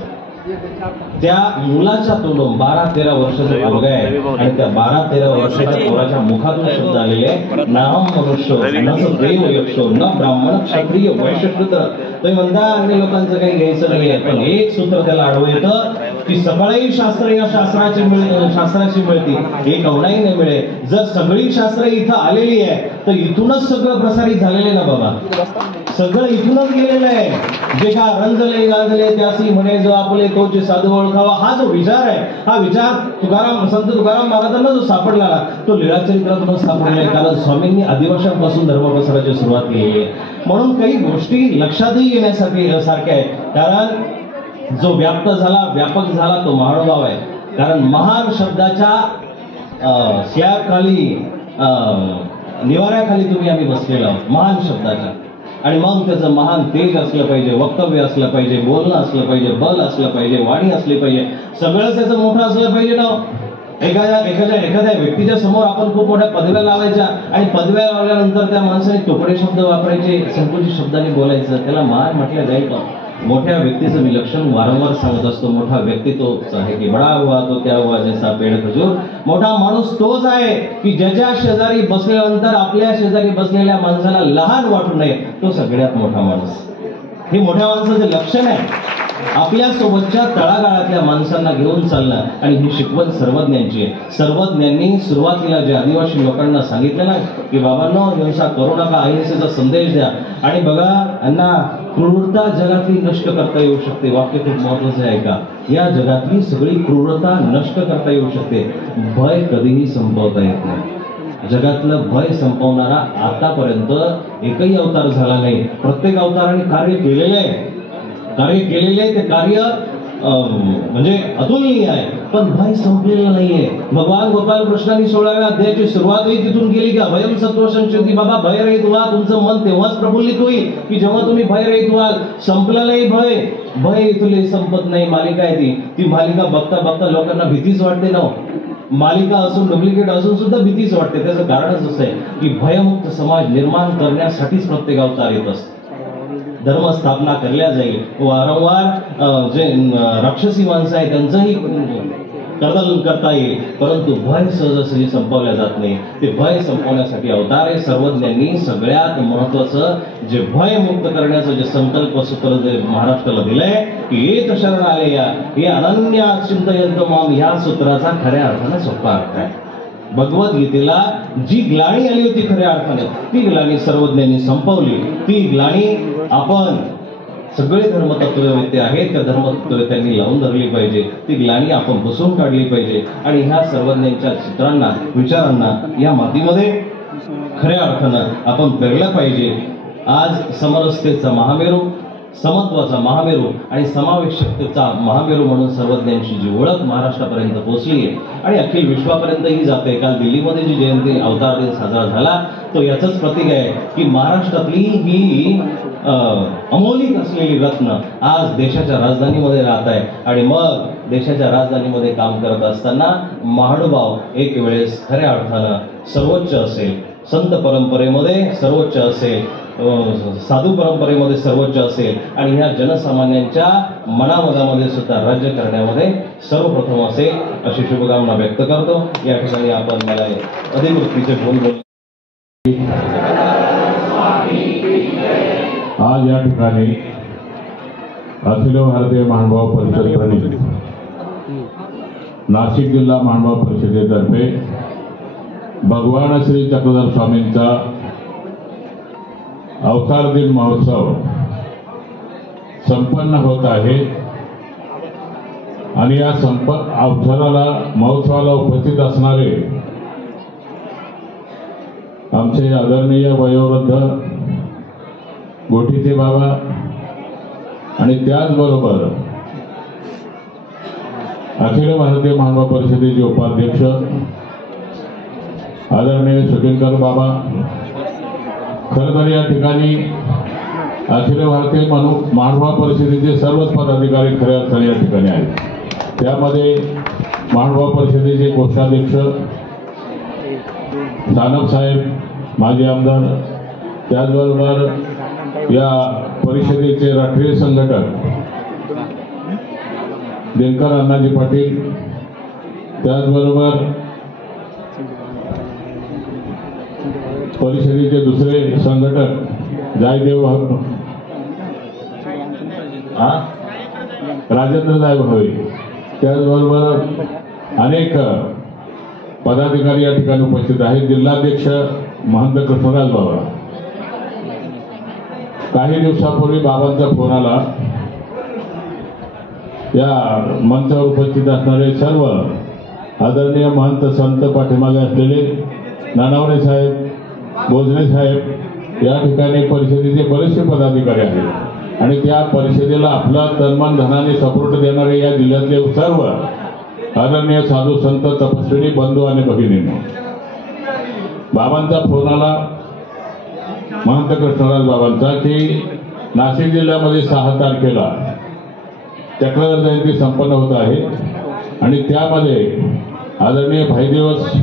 त्या मुलाच्या तोंडून 12-13 वर्षाचा मुलगा आहे आणि त्या 12-13 वर्षाच्या पोराच्या मुखातून शब्द आलेले नाम मनुष्य न देव यक्षो न ब्राह्मण क्षत्रिय वैश्य शूद्र. तुम्ही म्हणता अन्य लोकांचं काही घ्यायचं नाहीये, पण एक सूत्र त्याला आढळून येतं की सगळी शास्त्र या शास्त्राची मिळती, एक अवनाही नाही मिळे. जर सगळी शास्त्र इथं आलेली आहे तर इथूनच सगळं प्रसारित झालेलं आहे ना बाबा, सगळं इथूनच गेलेलं आहे. जे का रंजले गाजले त्यासी म्हणे जो आपले तोचे साधू ओळखावा, हा जो विचार आहे, हा विचार संत तुकाराम महाराजांना जो सापडला तो लीळाचरित्रातूनच सापडला आहे. कारण स्वामींनी आदिवासांपासून धर्म पसरायची सुरुवात केली आहे. म्हणून काही गोष्टी लक्षातही येण्यासाठी सारख्या आहेत. कारण जो व्याप्त झाला, व्यापक झाला तो महानुभाव आहे. कारण महान शब्दाच्या स्लॅबखाली निवाऱ्याखाली तुम्ही आम्ही बसलेलो आहोत, महान शब्दाच्या. आणि मग त्याचं महान तेज असलं पाहिजे, वक्तव्य असलं पाहिजे, बोलणं असलं पाहिजे, बल असलं पाहिजे, वाणी असली पाहिजे, सगळं त्याचं मोठं असलं पाहिजे ना. एखाद्या व्यक्तीच्या समोर आपण खूप मोठ्या पदव्या लावायच्या आणि पदव्या लावल्यानंतर त्या माणसाने तोकडे शब्द वापरायचे, संकुचित शब्दांनी बोलायचं, त्याला मान म्हटलं जाईल का? मोठ्या व्यक्तीचं मी लक्षण वारंवार सांगत असतो. मोठा व्यक्ती तोच आहे की बडा हुआ तो क्या हुआ जैसा पेड़ खजूर. मोठा माणूस तोच आहे की ज्याच्या शेजारी बसल्यानंतर आपल्या शेजारी बसलेल्या माणसाला लहान वाटू नये, तो सगळ्यात मोठा माणूस. हे मोठ्या माणसाचं लक्षण आहे. आपल्या सोबतच्या तळागाळातल्या माणसांना घेऊन चालणं, आणि ही शिकवण सर्वज्ञांची आहे. सर्वज्ञांनी सुरुवातीला जे आदिवासी लोकांना सांगितलं ना की बाबांनो हिंसा करू नका, अहिंसेचा संदेश द्या. आणि बघा अण्णा, क्रूरता जगातली नष्ट करता येऊ शकते. वाक्य खूप महत्वाचं आहे का? या जगातली सगळी क्रूरता नष्ट करता येऊ शकते, भय कधीही संपवता येत नाही. जगातलं भय संपवणारा आतापर्यंत एकही अवतार झाला नाही. प्रत्येक अवताराने कार्य केलेलं आहे, ते कार्य म्हणजे अतुलनीय आहे, पण भय संपलेलं नाहीये. भगवान गोपाल कृष्णांनी 16व्या अध्यायाची सुरुवातही तिथून केली की अभयम सत्व संशोधी. बाबा भयरहित व्हा, तुमचं मन तेव्हाच प्रफुल्लित होईल की जेव्हा तुम्ही भयरहित व्हाल. संपलं नाही भय इथले संपत नाही. मालिका आहे ती मालिका बघता बघता लोकांना भीतीच वाटते ना. मालिका असून डुप्लिकेट असून सुद्धा भीतीच वाटते. त्याचं कारणच असं आहे की भयमुक्त समाज निर्माण करण्यासाठीच प्रत्येक अवतार येत असतो. धर्म स्थापना करल्या जाईल. वारंवार जे राक्षसी माणसं आहेत त्यांचंही कर्दन करता येईल, परंतु भय सहजासहजी संपवल्या जात नाही. ते भय संपवण्यासाठी अवतार आहे. सर्वज्ञांनी सगळ्यात महत्वाचं जे भय मुक्त करण्याचं जे संकल्प सूत्र जे महाराष्ट्राला दिलंय की एक शरण आले या, हे अनन्य चिंतयंत माम, या सूत्राचा खऱ्या अर्थाने सोपा अर्थ आहे. भगवद्गीतेला जी ग्लानी आली होती खऱ्या अर्थाने, ती ग्लानी सर्वज्ञांनी संपवली. ती ग्लानी आपण सगळे धर्मतत्ववेत्ते आहेत त्या धर्मतत्ववेत्यांनी लावून धरली पाहिजे. ती ग्लानी आपण पुसून काढली पाहिजे. आणि ह्या सर्वज्ञांच्या चित्रांना, विचारांना या मातीमध्ये खऱ्या अर्थानं आपण पेरलं पाहिजे. आज समरसतेचा महामेरू, समत्वाचा महामेरू आणि समावेशकतेचा महामेरू म्हणून सर्वज्ञांची जी ओळख महाराष्ट्रापर्यंत पोहोचली आहे आणि अखिल विश्वापर्यंतही जाते. काल दिल्लीमध्ये जी जयंती अवतार दिन साजरा झाला तो याचंच प्रतीक आहे की महाराष्ट्रातली ही अमौलिक असलेली रत्न आज देशाच्या राजधानीमध्ये राहत आहे. आणि मग देशाच्या राजधानीमध्ये काम करत असताना महानुभाव एक वेळेस खऱ्या अर्थानं सर्वोच्च असेल, संत परंपरेमध्ये सर्वोच्च असेल, साधू परंपरेमध्ये सर्वोच्च असेल आणि ह्या जनसामान्यांच्या मनामनामध्ये सुद्धा राज्य करण्यामध्ये सर्वप्रथम असेल अशी शुभकामना व्यक्त करतो. या ठिकाणी आपण मला अधिकृतीचे फोन बोल. आज या ठिकाणी अखिल भारतीय महानुभाव परिषद नाशिक जिल्हा महानुभाव परिषदेतर्फे भगवान श्री चक्रधर स्वामींचा अवतार दिन महोत्सव संपन्न होत आहे. आणि या महोत्सवाला उपस्थित असणारे आमचे आदरणीय वयोवृद्ध गोठीचे बाबा आणि त्याचबरोबर अखिल भारतीय महानुभाव परिषदेचे उपाध्यक्ष आदरणीय सुकेनकर बाबा. खरं तर या ठिकाणी अखिल भारतीय महानुभाव परिषदेचे सर्वच पदाधिकारी खऱ्या अर्थाने या ठिकाणी आहेत. त्यामध्ये महानुभाव परिषदेचे कोषाध्यक्ष सानप साहेब, माजी आमदार, त्याचबरोबर या परिषदेचे राष्ट्रीय संघटक दिनकर अण्णाजी पाटील, त्याचबरोबर परिषदेचे दुसरे संघटक जयदेव राजेंद्र साहेब हवे, त्याचबरोबर अनेक पदाधिकारी या ठिकाणी उपस्थित आहेत. जिल्हाध्यक्ष महंत कृष्णराज बाबा. काही दिवसापूर्वी बाबांचा फोन आला. या मंचावर उपस्थित असणारे सर्व आदरणीय महंत संत पाठीमागे असलेले नानावरे साहेब, भोजने साहेब, या ठिकाणी परिषदेचे बरेचसे पदाधिकारी आहेत आणि त्या परिषदेला आपला तनमन धनाने सपोर्ट देणारे या जिल्ह्यातले सर्व आदरणीय साधू संत तपस्विनी बंधू आणि भगिनींनो, बाबांचा फोन आला महंत कृष्णराज बाबांचा की नाशिक जिल्ह्यामध्ये 6 तारखेला चक्रधर जयंती संपन्न होत आहे आणि त्यामध्ये आदरणीय भाईदिवस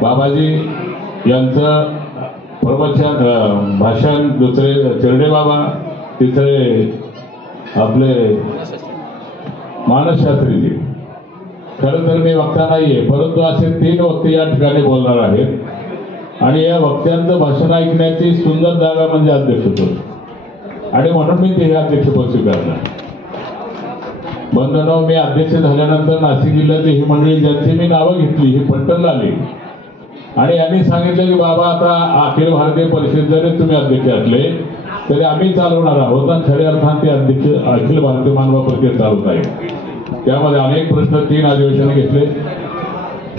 बाबाजी यांचं प्रवचन भाषण, दुसरे चिरडे बाबा, तिसरे आपले मानसशास्त्रीजी. खरं तर मी वक्ता नाहीये, परंतु असे 3 वक्ते या ठिकाणी बोलणार आहेत आणि या वक्त्यांचं भाषण ऐकण्याची सुंदर जागा म्हणजे अध्यक्षपद आणि म्हणून मी ते अध्यक्षपद स्वीकारलं. बंधनो, मी अध्यक्ष झाल्यानंतर नाशिक जिल्ह्यातली ही मंडळी ज्यांची मी नावं घेतली ही पट्टल आली आणि यांनी सांगितलं की बाबा आता अखिल भारतीय परिषद जरी तुम्ही अध्यक्ष असले तरी आम्ही चालवणार आहोत आणि खऱ्या अर्थाने ते अध्यक्ष अखिल भारतीय मानव परिषद चालवत आहे. त्यामध्ये अनेक प्रश्न 3 अधिवेशन घेतले.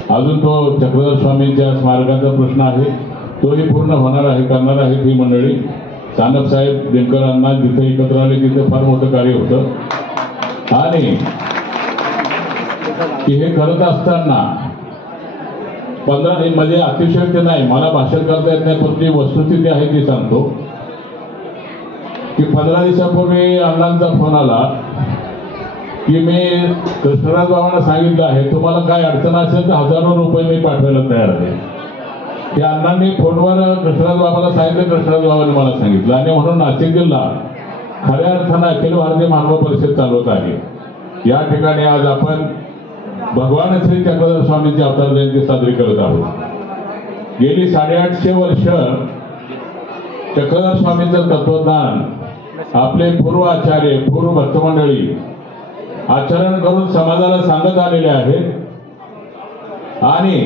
अजून तो चक्रधर स्वामींच्या स्मारकाचा प्रश्न आहे, तोही पूर्ण होणार आहे, करणार आहे ही मंडळी. सानप साहेब, दिनकर अण्णा जिथे एकत्र आले तिथे फार मोठं कार्य होतं आणि हे करत असताना 15 दिन म्हणजे अतिशयोक्ती नाही, मला भाषण करता येत नाही, पण जी वस्तुस्थिती आहे ती सांगतो की 15 दिवसापूर्वी अण्णांचा फोन आला की मी कृष्णराज बाबांना सांगितलं आहे तुम्हाला काय अडचण असेल तर हजारो रुपये मी पाठवायला तयार आहे. की अण्णांनी फोनवर कृष्णराज बाबाला सांगितलं, कृष्णराज बाबांनी मला सांगितलं आणि म्हणून नाशिक जिल्हा खऱ्या अर्थानं अखिल भारतीय मानव परिषद चालवत आहे. या ठिकाणी आज आपण भगवान श्री चक्रधर स्वामींची अवतार जयंती साजरी करत आहोत. गेली 850 वर्ष चक्रधर स्वामींचं तत्वज्ञान आपले पूर्व आचार्य, पूर्व भक्तमंडळी आचरण करून समाजाला सांगत आलेले आहेत आणि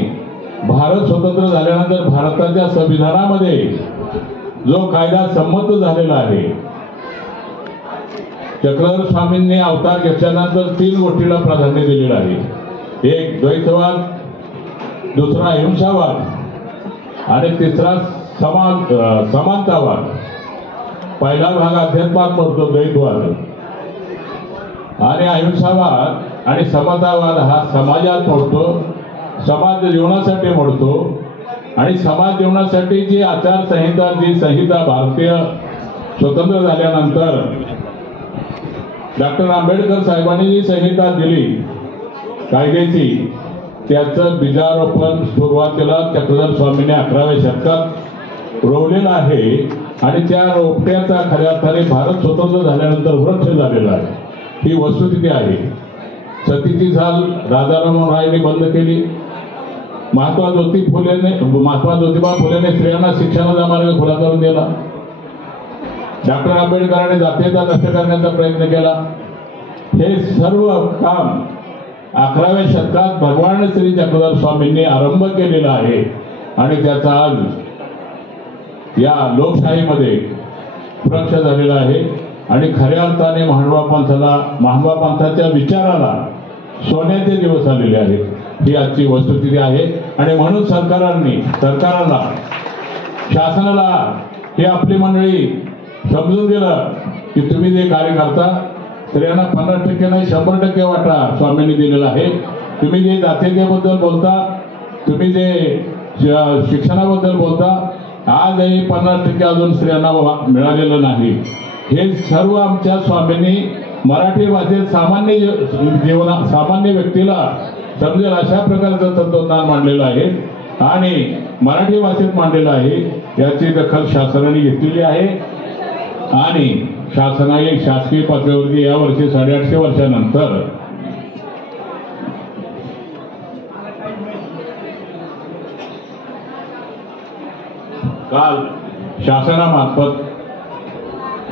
भारत स्वतंत्र झाल्यानंतर भारताच्या संविधानामध्ये जो कायदा संमत झालेला आहे, चक्रधर स्वामींनी अवतार घेतल्यानंतर 3 गोष्टीला प्राधान्य दिलेलं आहे. एक द्वैतवाद, दुसरा अहिंसावाद आणि तिसरा समानतावाद. पहिला भाग अध्यात्मात मोडतो द्वैतवाद आणि अहिंसावाद आणि समतावाद हा समाजात मोडतो, समाज जीवनासाठी मोडतो आणि समाज जीवनासाठी जी आचारसंहिता, जी संहिता भारतीय स्वतंत्र झाल्यानंतर डॉक्टर आंबेडकर साहेबांनी जी संहिता दिली कायद्याची, त्याचं बीजारोपण सुरुवातीला चक्रधर स्वामींनी 11व्या शतकात रोवलेलं आहे आणि त्या रोपट्याचा खऱ्या अर्थाने भारत स्वतंत्र झाल्यानंतर वृक्ष झालेला आहे. ही वस्तुस्थिती आहे. सतीची झाल राजाराम रायने बंद केली. महात्मा ज्योतिबा फुलेने स्त्रियांना शिक्षणाचा मार्ग खुला करून दिला. डॉक्टर आंबेडकरांनी जातीयता नष्ट करण्याचा प्रयत्न केला. हे सर्व काम 11व्या शतकात भगवान श्री चक्रधर स्वामींनी आरंभ केलेला आहे आणि त्याचा आज या लोकशाहीमध्ये वृक्ष झालेला आहे आणि खऱ्या अर्थाने महानुभाव पंथाच्या विचाराला सोन्याचे दिवस आलेले आहेत. ही आजची वस्तुस्थिती आहे आणि म्हणून सरकारला, शासनाला हे आपली मंडळी समजून दिलं की तुम्ही जे कार्य करता स्त्रियांना 50% नाही 100% वाटा स्वामींनी दिलेला आहे. तुम्ही जे जातीयतेबद्दल बोलता, तुम्ही जे शिक्षणाबद्दल बोलता, आजही 50% अजून स्त्रियांना मिळालेलं नाही. हे सर्व आमच्या स्वामींनी मराठी भाषेत सामान्य व्यक्तीला समजेल अशा प्रकारचं तत्वज्ञान मांडलेलं आहे आणि मराठी भाषेत मांडलेला आहे, याची दखल शासनाने घेतलेली आहे आणि शासनाने शासकीय पातळीवरती यावर्षी 850 वर्षानंतर काल शासनामार्फत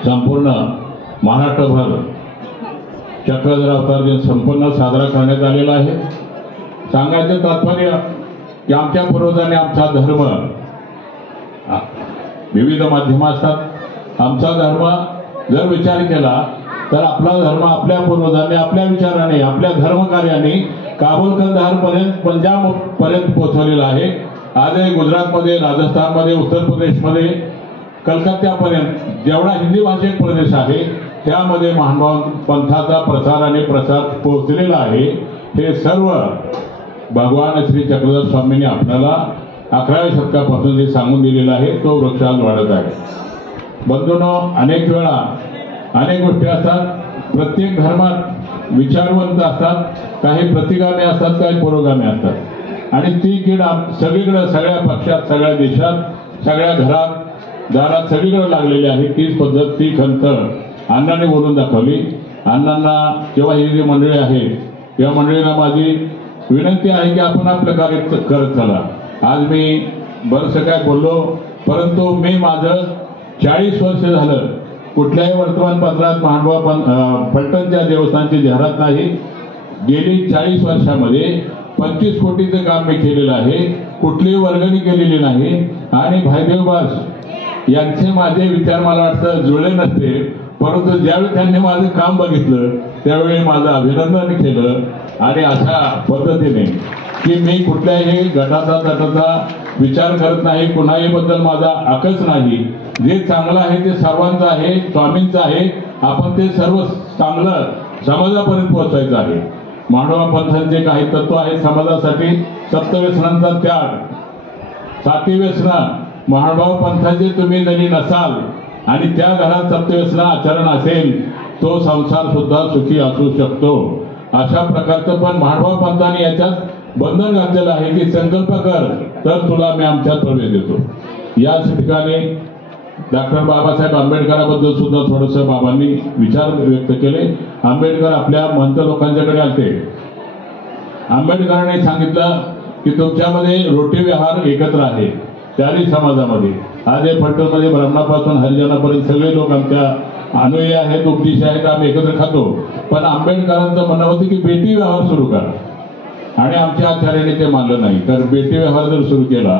संपूर्ण महाराष्ट्रभर चक्रधर अवतार दिन संपूर्ण साजरा करण्यात आलेला आहे. सांगायचं तात्पर्य की आमच्या पूर्वजांनी आमचा धर्म, विविध माध्यमं असतात, आमचा धर्म जर विचार केला तर आपला धर्म आपल्या पूर्वजांनी आपल्या विचाराने आपल्या धर्मकार्याने काबुल कंदाहारपर्यंत पंजाबपर्यंत पोहोचवलेला आहे. आजही गुजरातमध्ये, राजस्थानमध्ये, उत्तर प्रदेशमध्ये, कलकत्त्यापर्यंत जेवढा हिंदी भाषिक प्रदेश आहे त्यामध्ये महानुभाव पंथाचा प्रसार आणि प्रसार पोहोचलेला आहे. हे सर्व भगवान श्री चक्रधर स्वामींनी आपल्याला 11व्या शतकापासून जे सांगून दिलेलं आहे तो वृक्ष आज वाढत आहे. बंधूंनो, अनेक वेळा अनेक गोष्टी असतात. प्रत्येक धर्मात विचारवंत असतात, काही प्रतिगामी असतात, काही पुरोगामी असतात आणि ती कीड सगळीकडे, सगळ्या पक्षात, सगळ्या देशात, सगळ्या घरात दारात सगळीकडे लागलेली आहे. तीच पद्धत, ती खंत अण्णांनी बोलून दाखवली. अण्णांना किंवा ही जी मंडळी आहे या मंडळींना माझी विनंती आहे की आपण आपलं कार्य करत चला. आज मी बरंचसं काय बोललो, परंतु मी माझं 40 वर्ष झालं कुठल्याही वर्तमानपत्रात महानुभाव फलटणच्या देवस्थानची जाहिरात नाही. गेली 40 वर्षामध्ये 25 कोटीचं काम मी केलेलं आहे, कुठलीही वर्गणी केलेली नाही. आणि भाईदेव बास यांचे माझे विचार मला वाटतं जुळले नसते, परंतु ज्यावेळी त्यांनी माझं काम बघितलं त्यावेळी माझं अभिनंदन केलं. आणि अशा पद्धतीने की मी कुठल्याही गटाचा विचार करत नाही, कुणाही बद्दल माझा आकस नाही. जे चांगलं आहे ते सर्वांचं आहे, स्वामींचं आहे. आपण ते सर्व चांगलं समाजापर्यंत पोहोचायचं आहे. महानुभाव पंथांचे काही तत्व आहेत समाजासाठी. सप्तव्यसनांचा त्याग, 7 व्यसनं महानुभाव पंथाचे तुम्ही जरी नसाल आणि त्या घरात सप्तव्यसन आचरण असेल तो संसार सुद्धा सुखी असू शकतो. अशा प्रकारचं पण महानुभाव पंथाने याच्यात बंधन घातलेलं आहे की संकल्प कर तर तुला मी आमच्यात प्रवेश देतो. याच ठिकाणी डॉक्टर बाबासाहेब आंबेडकरांबद्दल सुद्धा थोडंसं बाबांनी विचार व्यक्त केले. आंबेडकर आपल्या महंत लोकांच्याकडे आलते. आंबेडकरांनी सांगितलं की तुमच्यामध्ये रोटी व्यवहार एकत्र आहे त्यारी समाजामध्ये. आज हे फलटणमध्ये ब्राह्मणापासून हरिजनापर्यंत सगळे लोक आमच्या अनुयायी आहेत, उपदेशी आहेत, आम्ही एकत्र खातो. पण आंबेडकरांचं म्हणणं होतं की बेटी व्यवहार सुरू करा आणि आमच्या आचार्याने ते मानलं नाही. तर बेटी व्यवहार जर सुरू केला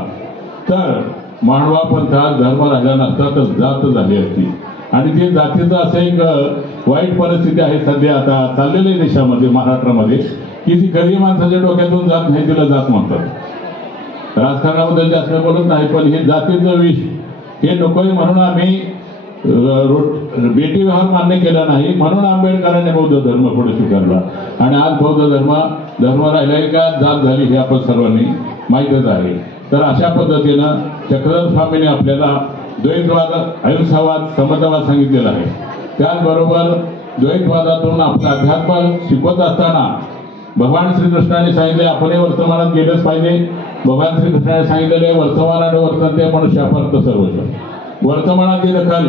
तर महानुभाव पंथात धर्म राहिला नसता तर जात झाली असती. आणि ते जातीचं असं एक वाईट परिस्थिती आहे सध्या आता चाललेल्या देशामध्ये, महाराष्ट्रामध्ये, की ती गरीब माणसाच्या डोक्यातून जात नाही, तिला जात म्हणतात. राजकारणाबद्दल जास्त बोलत नाही, पण हे जातीचं विष हे नकोय म्हणून आम्ही बेटी व्यवहार मान्य केला नाही. म्हणून आंबेडकरांनी बौद्ध धर्म पुढे स्वीकारला आणि आज बौद्ध धर्म राहिलाय का जात झाली हे आपण सर्वांनी माहीतच आहे. तर अशा पद्धतीनं चक्रधर स्वामींनी आपल्याला द्वैतवाद, अहिंसावाद, समतावाद सांगितलेला आहे. त्याचबरोबर द्वैतवादातून आपलं अध्यात्म शिकवत असताना भगवान श्रीकृष्णाने सांगितले आपण वर्तमानात गेलंच पाहिजे. भगवान श्रीकृष्णाने सांगितलेले वर्तमान आणि वर्तनते मनुष्य अपरत सर्वस्व. वर्तमानाची दखल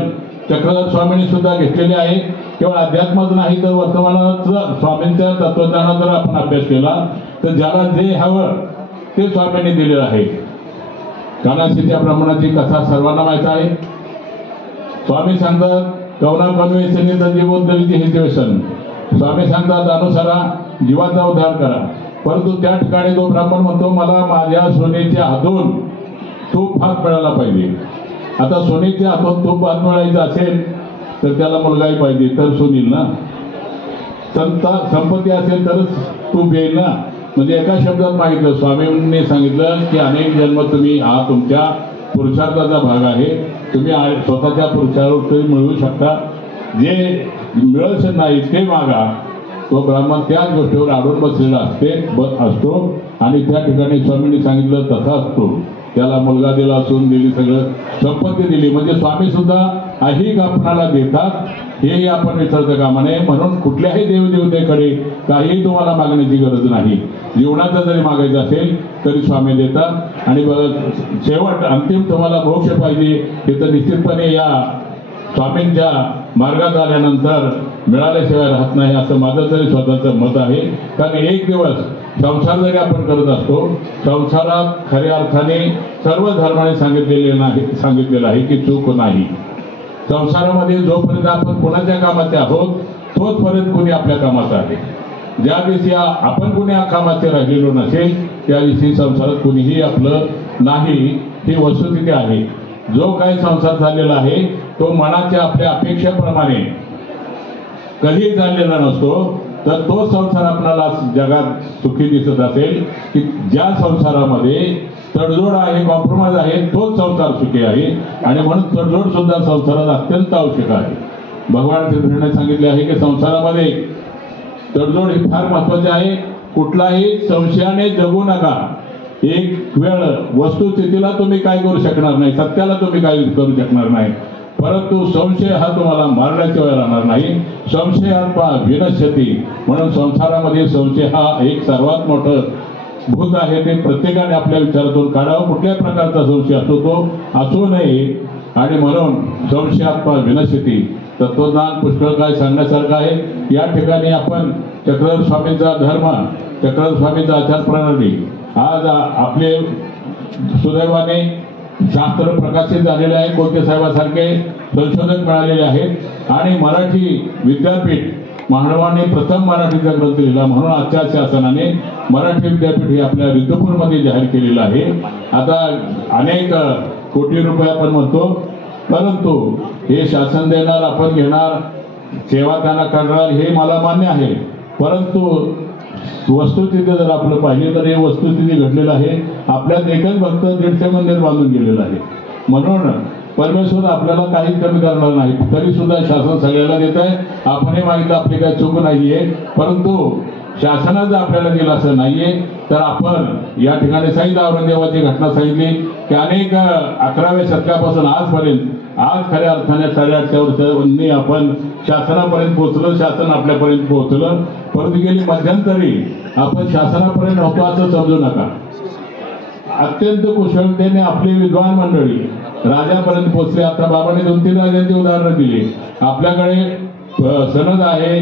चक्रधर स्वामींनी सुद्धा घेतलेली आहे. केवळ अध्यात्मच नाही तर वर्तमानाचं स्वामींच्या तत्वज्ञानाचा जर आपण अभ्यास केला तर ज्याला जे हवं ते स्वामींनी दिलेलं आहे. कानाशीच्या ब्राह्मणाची कथा सर्वांना माहीत आहे. स्वामी सांगतात कवना कन्वेषणी जीवोद्धरिती हे व्यसन. स्वामी सांगतात अनुसरा जीवाचा उद्धार करा. परंतु त्या ठिकाणी तो ब्राह्मण म्हणतो मला माझ्या सोनेच्या हातून तूप भात मिळाला पाहिजे. आता सोनेच्या हातून तूप भात मिळायचं असेल तर त्याला मुलगाही पाहिजे तर सोनील ना. संपत्ती असेल तरच तूप येईल ना. म्हणजे एका शब्दात मागितलं स्वामींनी सांगितलं की अनेक जन्म तुम्ही हा तुमच्या पुरुषार्थाचा भाग आहे. तुम्ही स्वतःच्या पुरुषार्थ मिळवू शकता. जे मिळत नाही ते मागा. तो ब्राह्मण त्याच गोष्टीवर आढळून बसलेला असतो आणि त्या ठिकाणी स्वामींनी सांगितलं तसा असतो. त्याला मुलगा दिला, सून दिली, सगळं संपत्ती दिली. म्हणजे स्वामी सुद्धा अहिक आपणाला देतात हेही आपण विसरता कामा नये. म्हणून कुठल्याही देवदेवतेकडे काहीही तुम्हाला मागण्याची गरज नाही. जीवनाचं जरी मागायचं असेल तरी स्वामी देतात. आणि शेवट अंतिम तुम्हाला मोक्ष पाहिजे हे तर निश्चितपणे या स्वामींच्या मार्गात आल्यानंतर मिळाल्याशिवाय राहत नाही, असं माझं तरी स्वतःचं मत आहे. कारण एक दिवस संसार जरी आपण करत असतो, संसारात खऱ्या अर्थाने सर्व धर्माने सांगितलेलं आहे की चूक नाही. संसारामध्ये जोपर्यंत आपण कोणाच्या कामाचे आहोत तोचपर्यंत कोणी आपल्या कामाचा आहे. ज्या दिवशी आपण कोणी कामाचे राहिलेलो नसेल त्या दिवशी संसारात कोणीही आपलं नाही, ही वस्तुस्थिती आहे. जो काही संसार झालेला आहे तो मनाच्या आपल्या अपेक्षेप्रमाणे कधीही झालेला नसतो. तर तो संसार आपल्याला जगात सुखी दिसत असेल की ज्या संसारामध्ये तडजोड आहे, कॉम्प्रोमाइज आहे, तोच संसार सुखी आहे. आणि म्हणून तडजोड सुद्धा संसारात अत्यंत आवश्यक आहे. भगवान श्रीकृष्णाने सांगितले आहे की संसारामध्ये तडजोड ही फार महत्वाची आहे. कुठलाही संशयाने जगू नका. एक वेळ वस्तुस्थितीला तुम्ही काय करू शकणार नाही, सत्याला तुम्ही काय करू शकणार नाही, परंतु संशय हा तुम्हाला मारल्याशिवाय राहणार नाही. संशयात्मा विनश्यती. म्हणून संसारामध्ये संशय हा एक सर्वात मोठं भूत आहे. ते प्रत्येकाने आपल्या विचारातून काढावं. कुठल्याही प्रकारचा संशय असतो तो असू नये. आणि म्हणून संशयात्मा विनश्यती. तत्वज्ञान पुष्कळ काय सांगण्यासारखं आहे. या ठिकाणी आपण चक्रधर स्वामींचा धर्म, चक्रधर स्वामींचा आचार प्रणाली आज आपले सुदैवाने शास्त्र प्रकाशित झालेले आहे. कोणते साहेबांसारखे संशोधक मिळालेले आहेत. आणि मराठी विद्यापीठ मानवाने प्रथम मराठीचा ग्रंथ लिहिला म्हणून आजच्या शासनाने मराठी विद्यापीठ हे आपल्या रिद्धपूरमध्ये जाहीर केलेलं आहे. आता अनेक कोटी रुपये आपण म्हणतो, परंतु हे शासन देणार, आपण घेणार, सेवा त्यांना करणार, हे मला मान्य आहे. परंतु वस्तुस्थिती जर आपलं पाहिजे तर हे वस्तुस्थिती घडलेलं आहे. आपल्यात एकच भक्त 150 मंदिर बांधून गेलेलं आहे. म्हणून परमेश्वर आपल्याला काहीच कमी करणार नाही. तरी सुद्धा शासन सगळ्याला देत आहे. आपणही मागितलं, आपली काही चूक नाहीये, परंतु शासनाचं आपल्याला दिलं असं नाहीये. तर आपण या ठिकाणी सांगितलं, औरंगजेबाची घटना सांगितली की अनेक 11व्या शतकापासून आजपर्यंत, आज खऱ्या अर्थाने 850 वर्षांनी आपण शासनापर्यंत पोहोचलो, शासन आपल्यापर्यंत पोहोचलं. परंतु गेली मध्यंतरी आपण शासनापर्यंत नव्हतो असं समजू नका. अत्यंत कुशलतेने आपली विद्वान मंडळी राजापर्यंत पोहोचले. आता बाबांनी 2-3 राजांची उदाहरणं दिली. आपल्याकडे सनद आहे.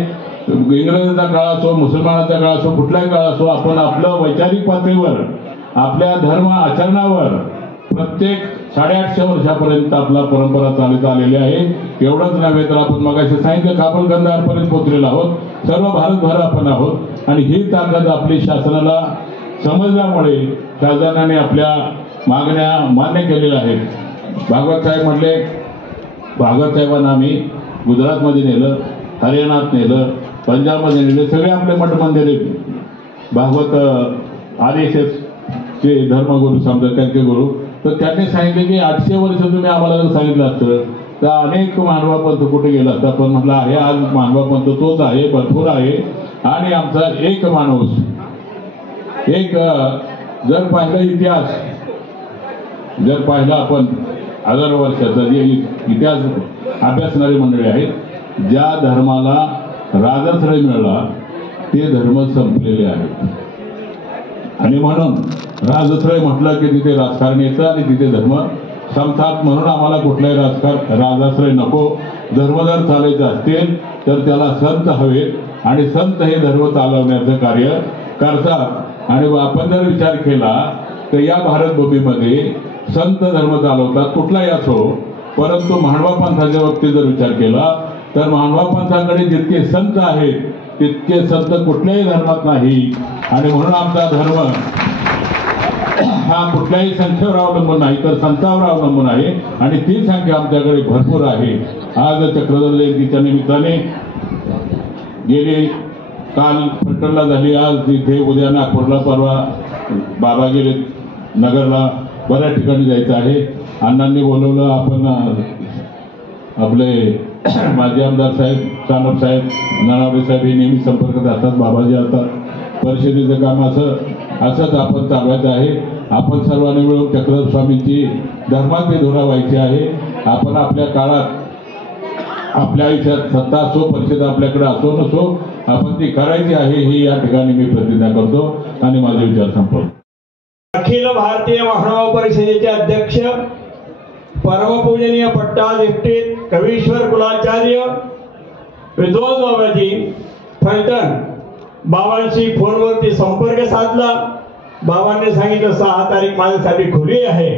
इंग्रजांचा काळ असो, मुसलमानाचा काळ असो, कुठलाही काळ असो, आपण आपलं वैचारिक पातळीवर, आपल्या धर्म आचरणावर प्रत्येक 850 वर्षापर्यंत आपला परंपरा चालत आलेली आहे. एवढंच नव्हे तर आपण मगाशी सांगितलं काबल गंधारपर्यंत पोहोचलेलो आहोत. सर्व भारतभर आपण आहोत. आणि ही ताकद आपली शासनाला समजल्यामुळे शासनाने आपल्या मागण्या मान्य केलेल्या आहेत. भागवत साहेब म्हटले, भागवत साहेबांना आम्ही गुजरातमध्ये नेलं, हरियाणात नेलं, पंजाबमध्ये नेले, सगळे आपले मठ मंदिरे भागवत RSS चे धर्मगुरू समजा त्यांचे गुरु. तर त्यांनी सांगितले की 800 वर्ष तुम्ही आम्हाला जर सांगितलं असतं तर अनेक मानवा पंथ कुठे गेला असता. पण म्हटलं आहे आज मानवा पंथ तोच आहे, भरपूर आहे. आणि आमचा एक माणूस, एक जर पाहिलं इतिहास, जर पाहिलं आपण 1000 वर्षाचा जे इतिहास अभ्यासणारी मंडळी आहेत, ज्या धर्माला राजाश्रय मिळाला ते धर्म संपलेले आहेत. आणि म्हणून राजाश्रय म्हटलं की तिथे राजकारण येतं आणि तिथे धर्म संपतात. म्हणून आम्हाला कुठलाही राजाश्रय नको. धर्म जर चालायचे असतील तर त्याला संत हवेत आणि संत हे धर्म चालवण्याचं कार्य करतात. आणि आपण जर विचार केला तर या भारतभूमीमध्ये संत धर्म चालवतात, कुठलाही असो. परंतु मानवा पंथाच्या बाबतीत जर विचार केला तर मानवा पंथाकडे जितके संत आहेत तितके संत कुठल्याही धर्मात नाही. आणि म्हणून आमचा धर्म हा कुठल्याही संख्येवर अवलंबून नाही तर संतांवर अवलंबून आहे. आणि ती संख्या आमच्याकडे भरपूर आहे. आज चक्रधर जयंतीच्या निमित्ताने गेली, काल फलटणला झाली, आज इथे, उद्या नागपूरला, परवा बाबा गेले नगरला, बऱ्याच ठिकाणी जायचं आहे. अण्णांनी बोलवलं. आपण आपले माजी आमदार साहेब, सानप साहेब, ननावडे साहेब हे नेहमी संपर्कात असतात, बाबाजी असतात. परिषदेचं काम असंच आपण चालवायचं आहे. आपण सर्वांनी मिळून चक्रधर स्वामींची धर्माची धुरा व्हायची आहे. आपण आपल्या काळात आपल्या आयुष्यात सत्ता असो परिषद आपल्याकडे असो नसो आपण ती करायची आहे ही या ठिकाणी मी प्रतिज्ञा करतो आणि माझे विचार संपवतो. अखिल भारतीय महानुभाव परिषदेचे अध्यक्ष परमपूजनीय पट्टाधिष्ठित कवीश्वर कुलाचार्य विद्वान बाबाजी फलटण बाबांशी फोनवरती संपर्क साधला. बाबांनी सांगितलं 6 तारीख माझ्यासाठी खुली आहे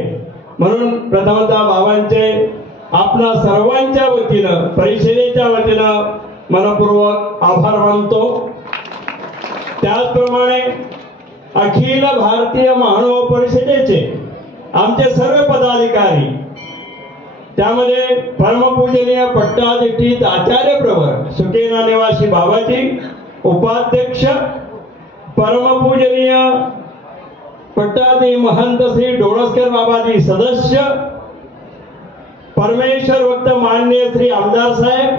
म्हणून प्रथमतः बाबांचे आपल्या सर्वांच्या वतीनं परिषदेच्या वतीनं मनपूर्वक आभार मानतो. त्याचप्रमाणे अखिल भारतीय महानुभाव परिषदेचे आमचे सर्व पदाधिकारी त्यामध्ये परमपूजनीय पट्टाधिष्ठित आचार्य प्रवर सुकेना निवासी बाबाजी उपाध्यक्ष परमपूजनीय पट्टाधी महंत श्री डोळसकर बाबाजी सदस्य परमेश्वर भक्त माननीय श्री आमदार साहेब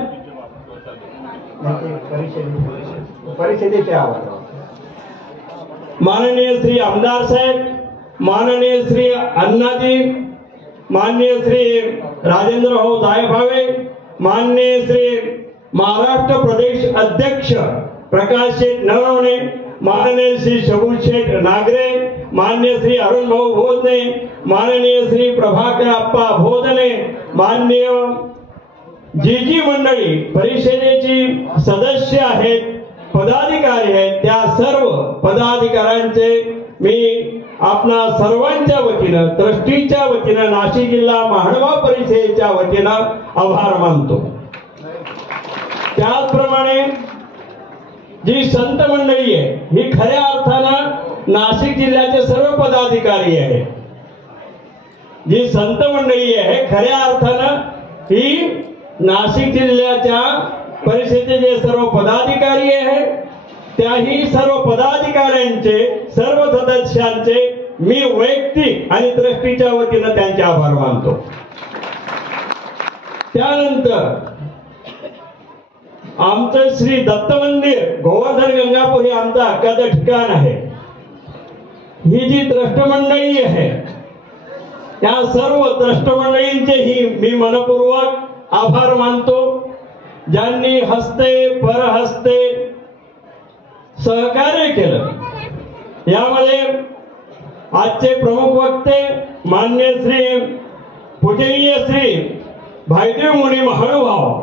परिषदेचे माननीय श्री आमदार साहेब माननीय श्री अण्णाजी माननीय श्री राजेंद्र भाऊ दायभावे माननीय श्री महाराष्ट्र प्रदेश अध्यक्ष प्रकाश शेठ नरवणे माननीय श्री शबू शेठ नागरे माननीय श्री अरुण भाऊ भोजने माननीय श्री प्रभाकर अप्पा भोजने माननीय जी मंडळी परिषदेची सदस्य आहेत पदाधिकारी आहेत त्या सर्व पदाधिकाऱ्यांचे मी आपणा सर्वांच्या वतीनं ट्रस्टीच्या वतीनं नाशिक जिल्हा महानुभाव परिषदेच्या वतीनं आभार मानतो. त्याचप्रमाणे जी संत मंडळी आहे ही खऱ्या अर्थानं नाशिक जिल्ह्याचे सर्व पदाधिकारी आहे. जी संत मंडळी आहे खऱ्या अर्थानं ही नाशिक जिल्ह्याच्या परिषदेचे सर्व पदाधिकारी आहे. त्याही सर्व पदाधिकाऱ्यांचे सर्व सदस्यांचे मी वैयक्तिक आणि ट्रस्टीच्या वतीनं त्यांचे आभार मानतो. त्यानंतर आमचं श्री दत्त मंदिर गोवर्धन गंगापूर हे आमचं हक्काचं ठिकाण आहे. ही जी ट्रस्ट मंडळी आहे त्या सर्व ट्रस्ट मंडळींचेही मी मनपूर्वक आभार मानतो. ज्यांनी हस्ते परहस्ते सहकार्य केलं. यामध्ये आजचे प्रमुख वक्ते मान्य श्री पूजनीय श्री भाईदेव मुनी महानुभाव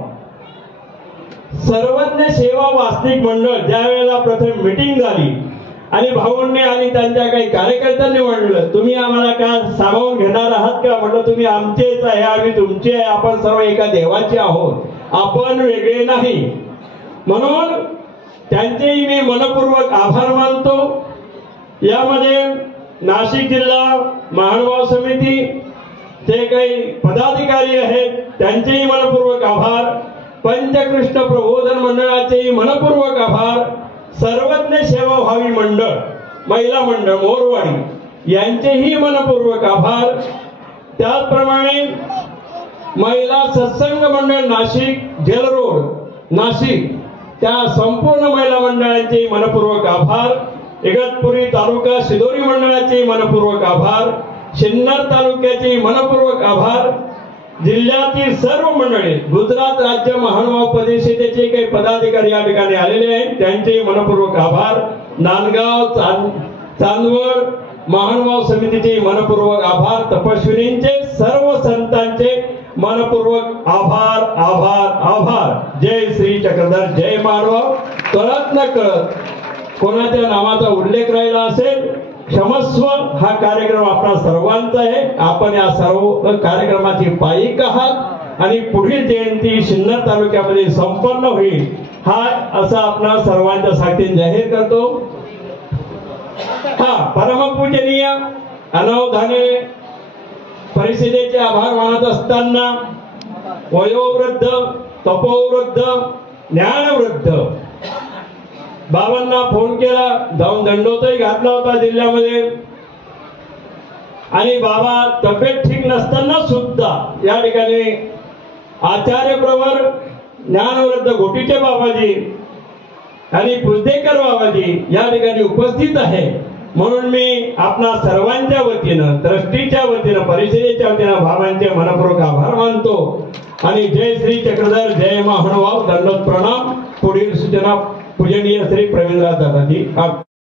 सर्वज्ञ सेवा वास्तविक मंडळ ज्यावेळेला प्रथम मीटिंग झाली आणि भाऊंनी आणि त्यांच्या काही कार्यकर्त्यांनी म्हणलं तुम्ही आम्हाला का सामावून घेणार आहात का. म्हटलं तुम्ही आमचेच आहे आम्ही तुमचे आहे आपण सर्व एका देवाचे आहोत आपण वेगळे नाही. म्हणून त्यांचेही मी मनपूर्वक आभार मानतो. यामध्ये नाशिक जिल्हा महानुभाव समिती जे काही पदाधिकारी आहेत त्यांचेही मनपूर्वक आभार. पंचकृष्ण प्रबोधन मंडळाचेही मनपूर्वक आभार. सर्वज्ञ सेवा भावी मंडळ महिला मंडळ मोरवाडी यांचेही मनपूर्वक आभार. त्याचप्रमाणे महिला सत्संग मंडळ नाशिक जेल रोड नाशिक त्या संपूर्ण महिला मंडळांचे मनपूर्वक आभार. इगतपुरी तालुका सिदोरी मंडळाचे मनपूर्वक आभार. सिन्नर तालुक्याचे मनपूर्वक आभार. जिल्ह्यातील सर्व मंडळी गुजरात राज्य महानुभाव परिषदेचे काही पदाधिकारी या ठिकाणी आलेले आहेत त्यांचे मनपूर्वक आभार. नांदगाव चांदवड महानुभाव समितीचे मनपूर्वक आभार. तपस्विनींचे सर्व संतांचे मनपूर्वक आभार आभार आभार. जय श्री चक्रधर जय मानव. कळत न कळत कोणाच्या नावाचा उल्लेख राहिला असेल क्षमस्व. हा कार्यक्रम आपला सर्वांचा आहे. आपण या सर्व कार्यक्रमाची पायिक आहात आणि पुढील जयंती सिन्नर तालुक्यामध्ये संपन्न होईल हा असा आपला सर्वांच्या साक्षीने जाहीर करतो. हा परमपूजनीय अनवधाने परिषदेचे आभार मानत असताना वयोवृद्ध तपोवृद्ध ज्ञानवृद्ध बाबांना फोन केला जाऊन दंडोतही घातला होता जिल्ह्यामध्ये आणि बाबा तब्येत ठीक नसताना सुद्धा या ठिकाणी आचार्य प्रवर ज्ञानवृद्ध घोटीचे बाबाजी आणि पुलदेकर बाबाजी या ठिकाणी उपस्थित आहे. म्हणून मी आपणा सर्वांच्या वतीनं, ट्रस्टीच्या वतीनं, परिषदेच्या वतीनं बाबांचे मनपूर्वक आभार मानतो आणि जय श्री चक्रधर, जय महानुभाव, दंडवत प्रणाम. पुढील सूचना पूजनीय श्री प्रवीणराज दादाजी.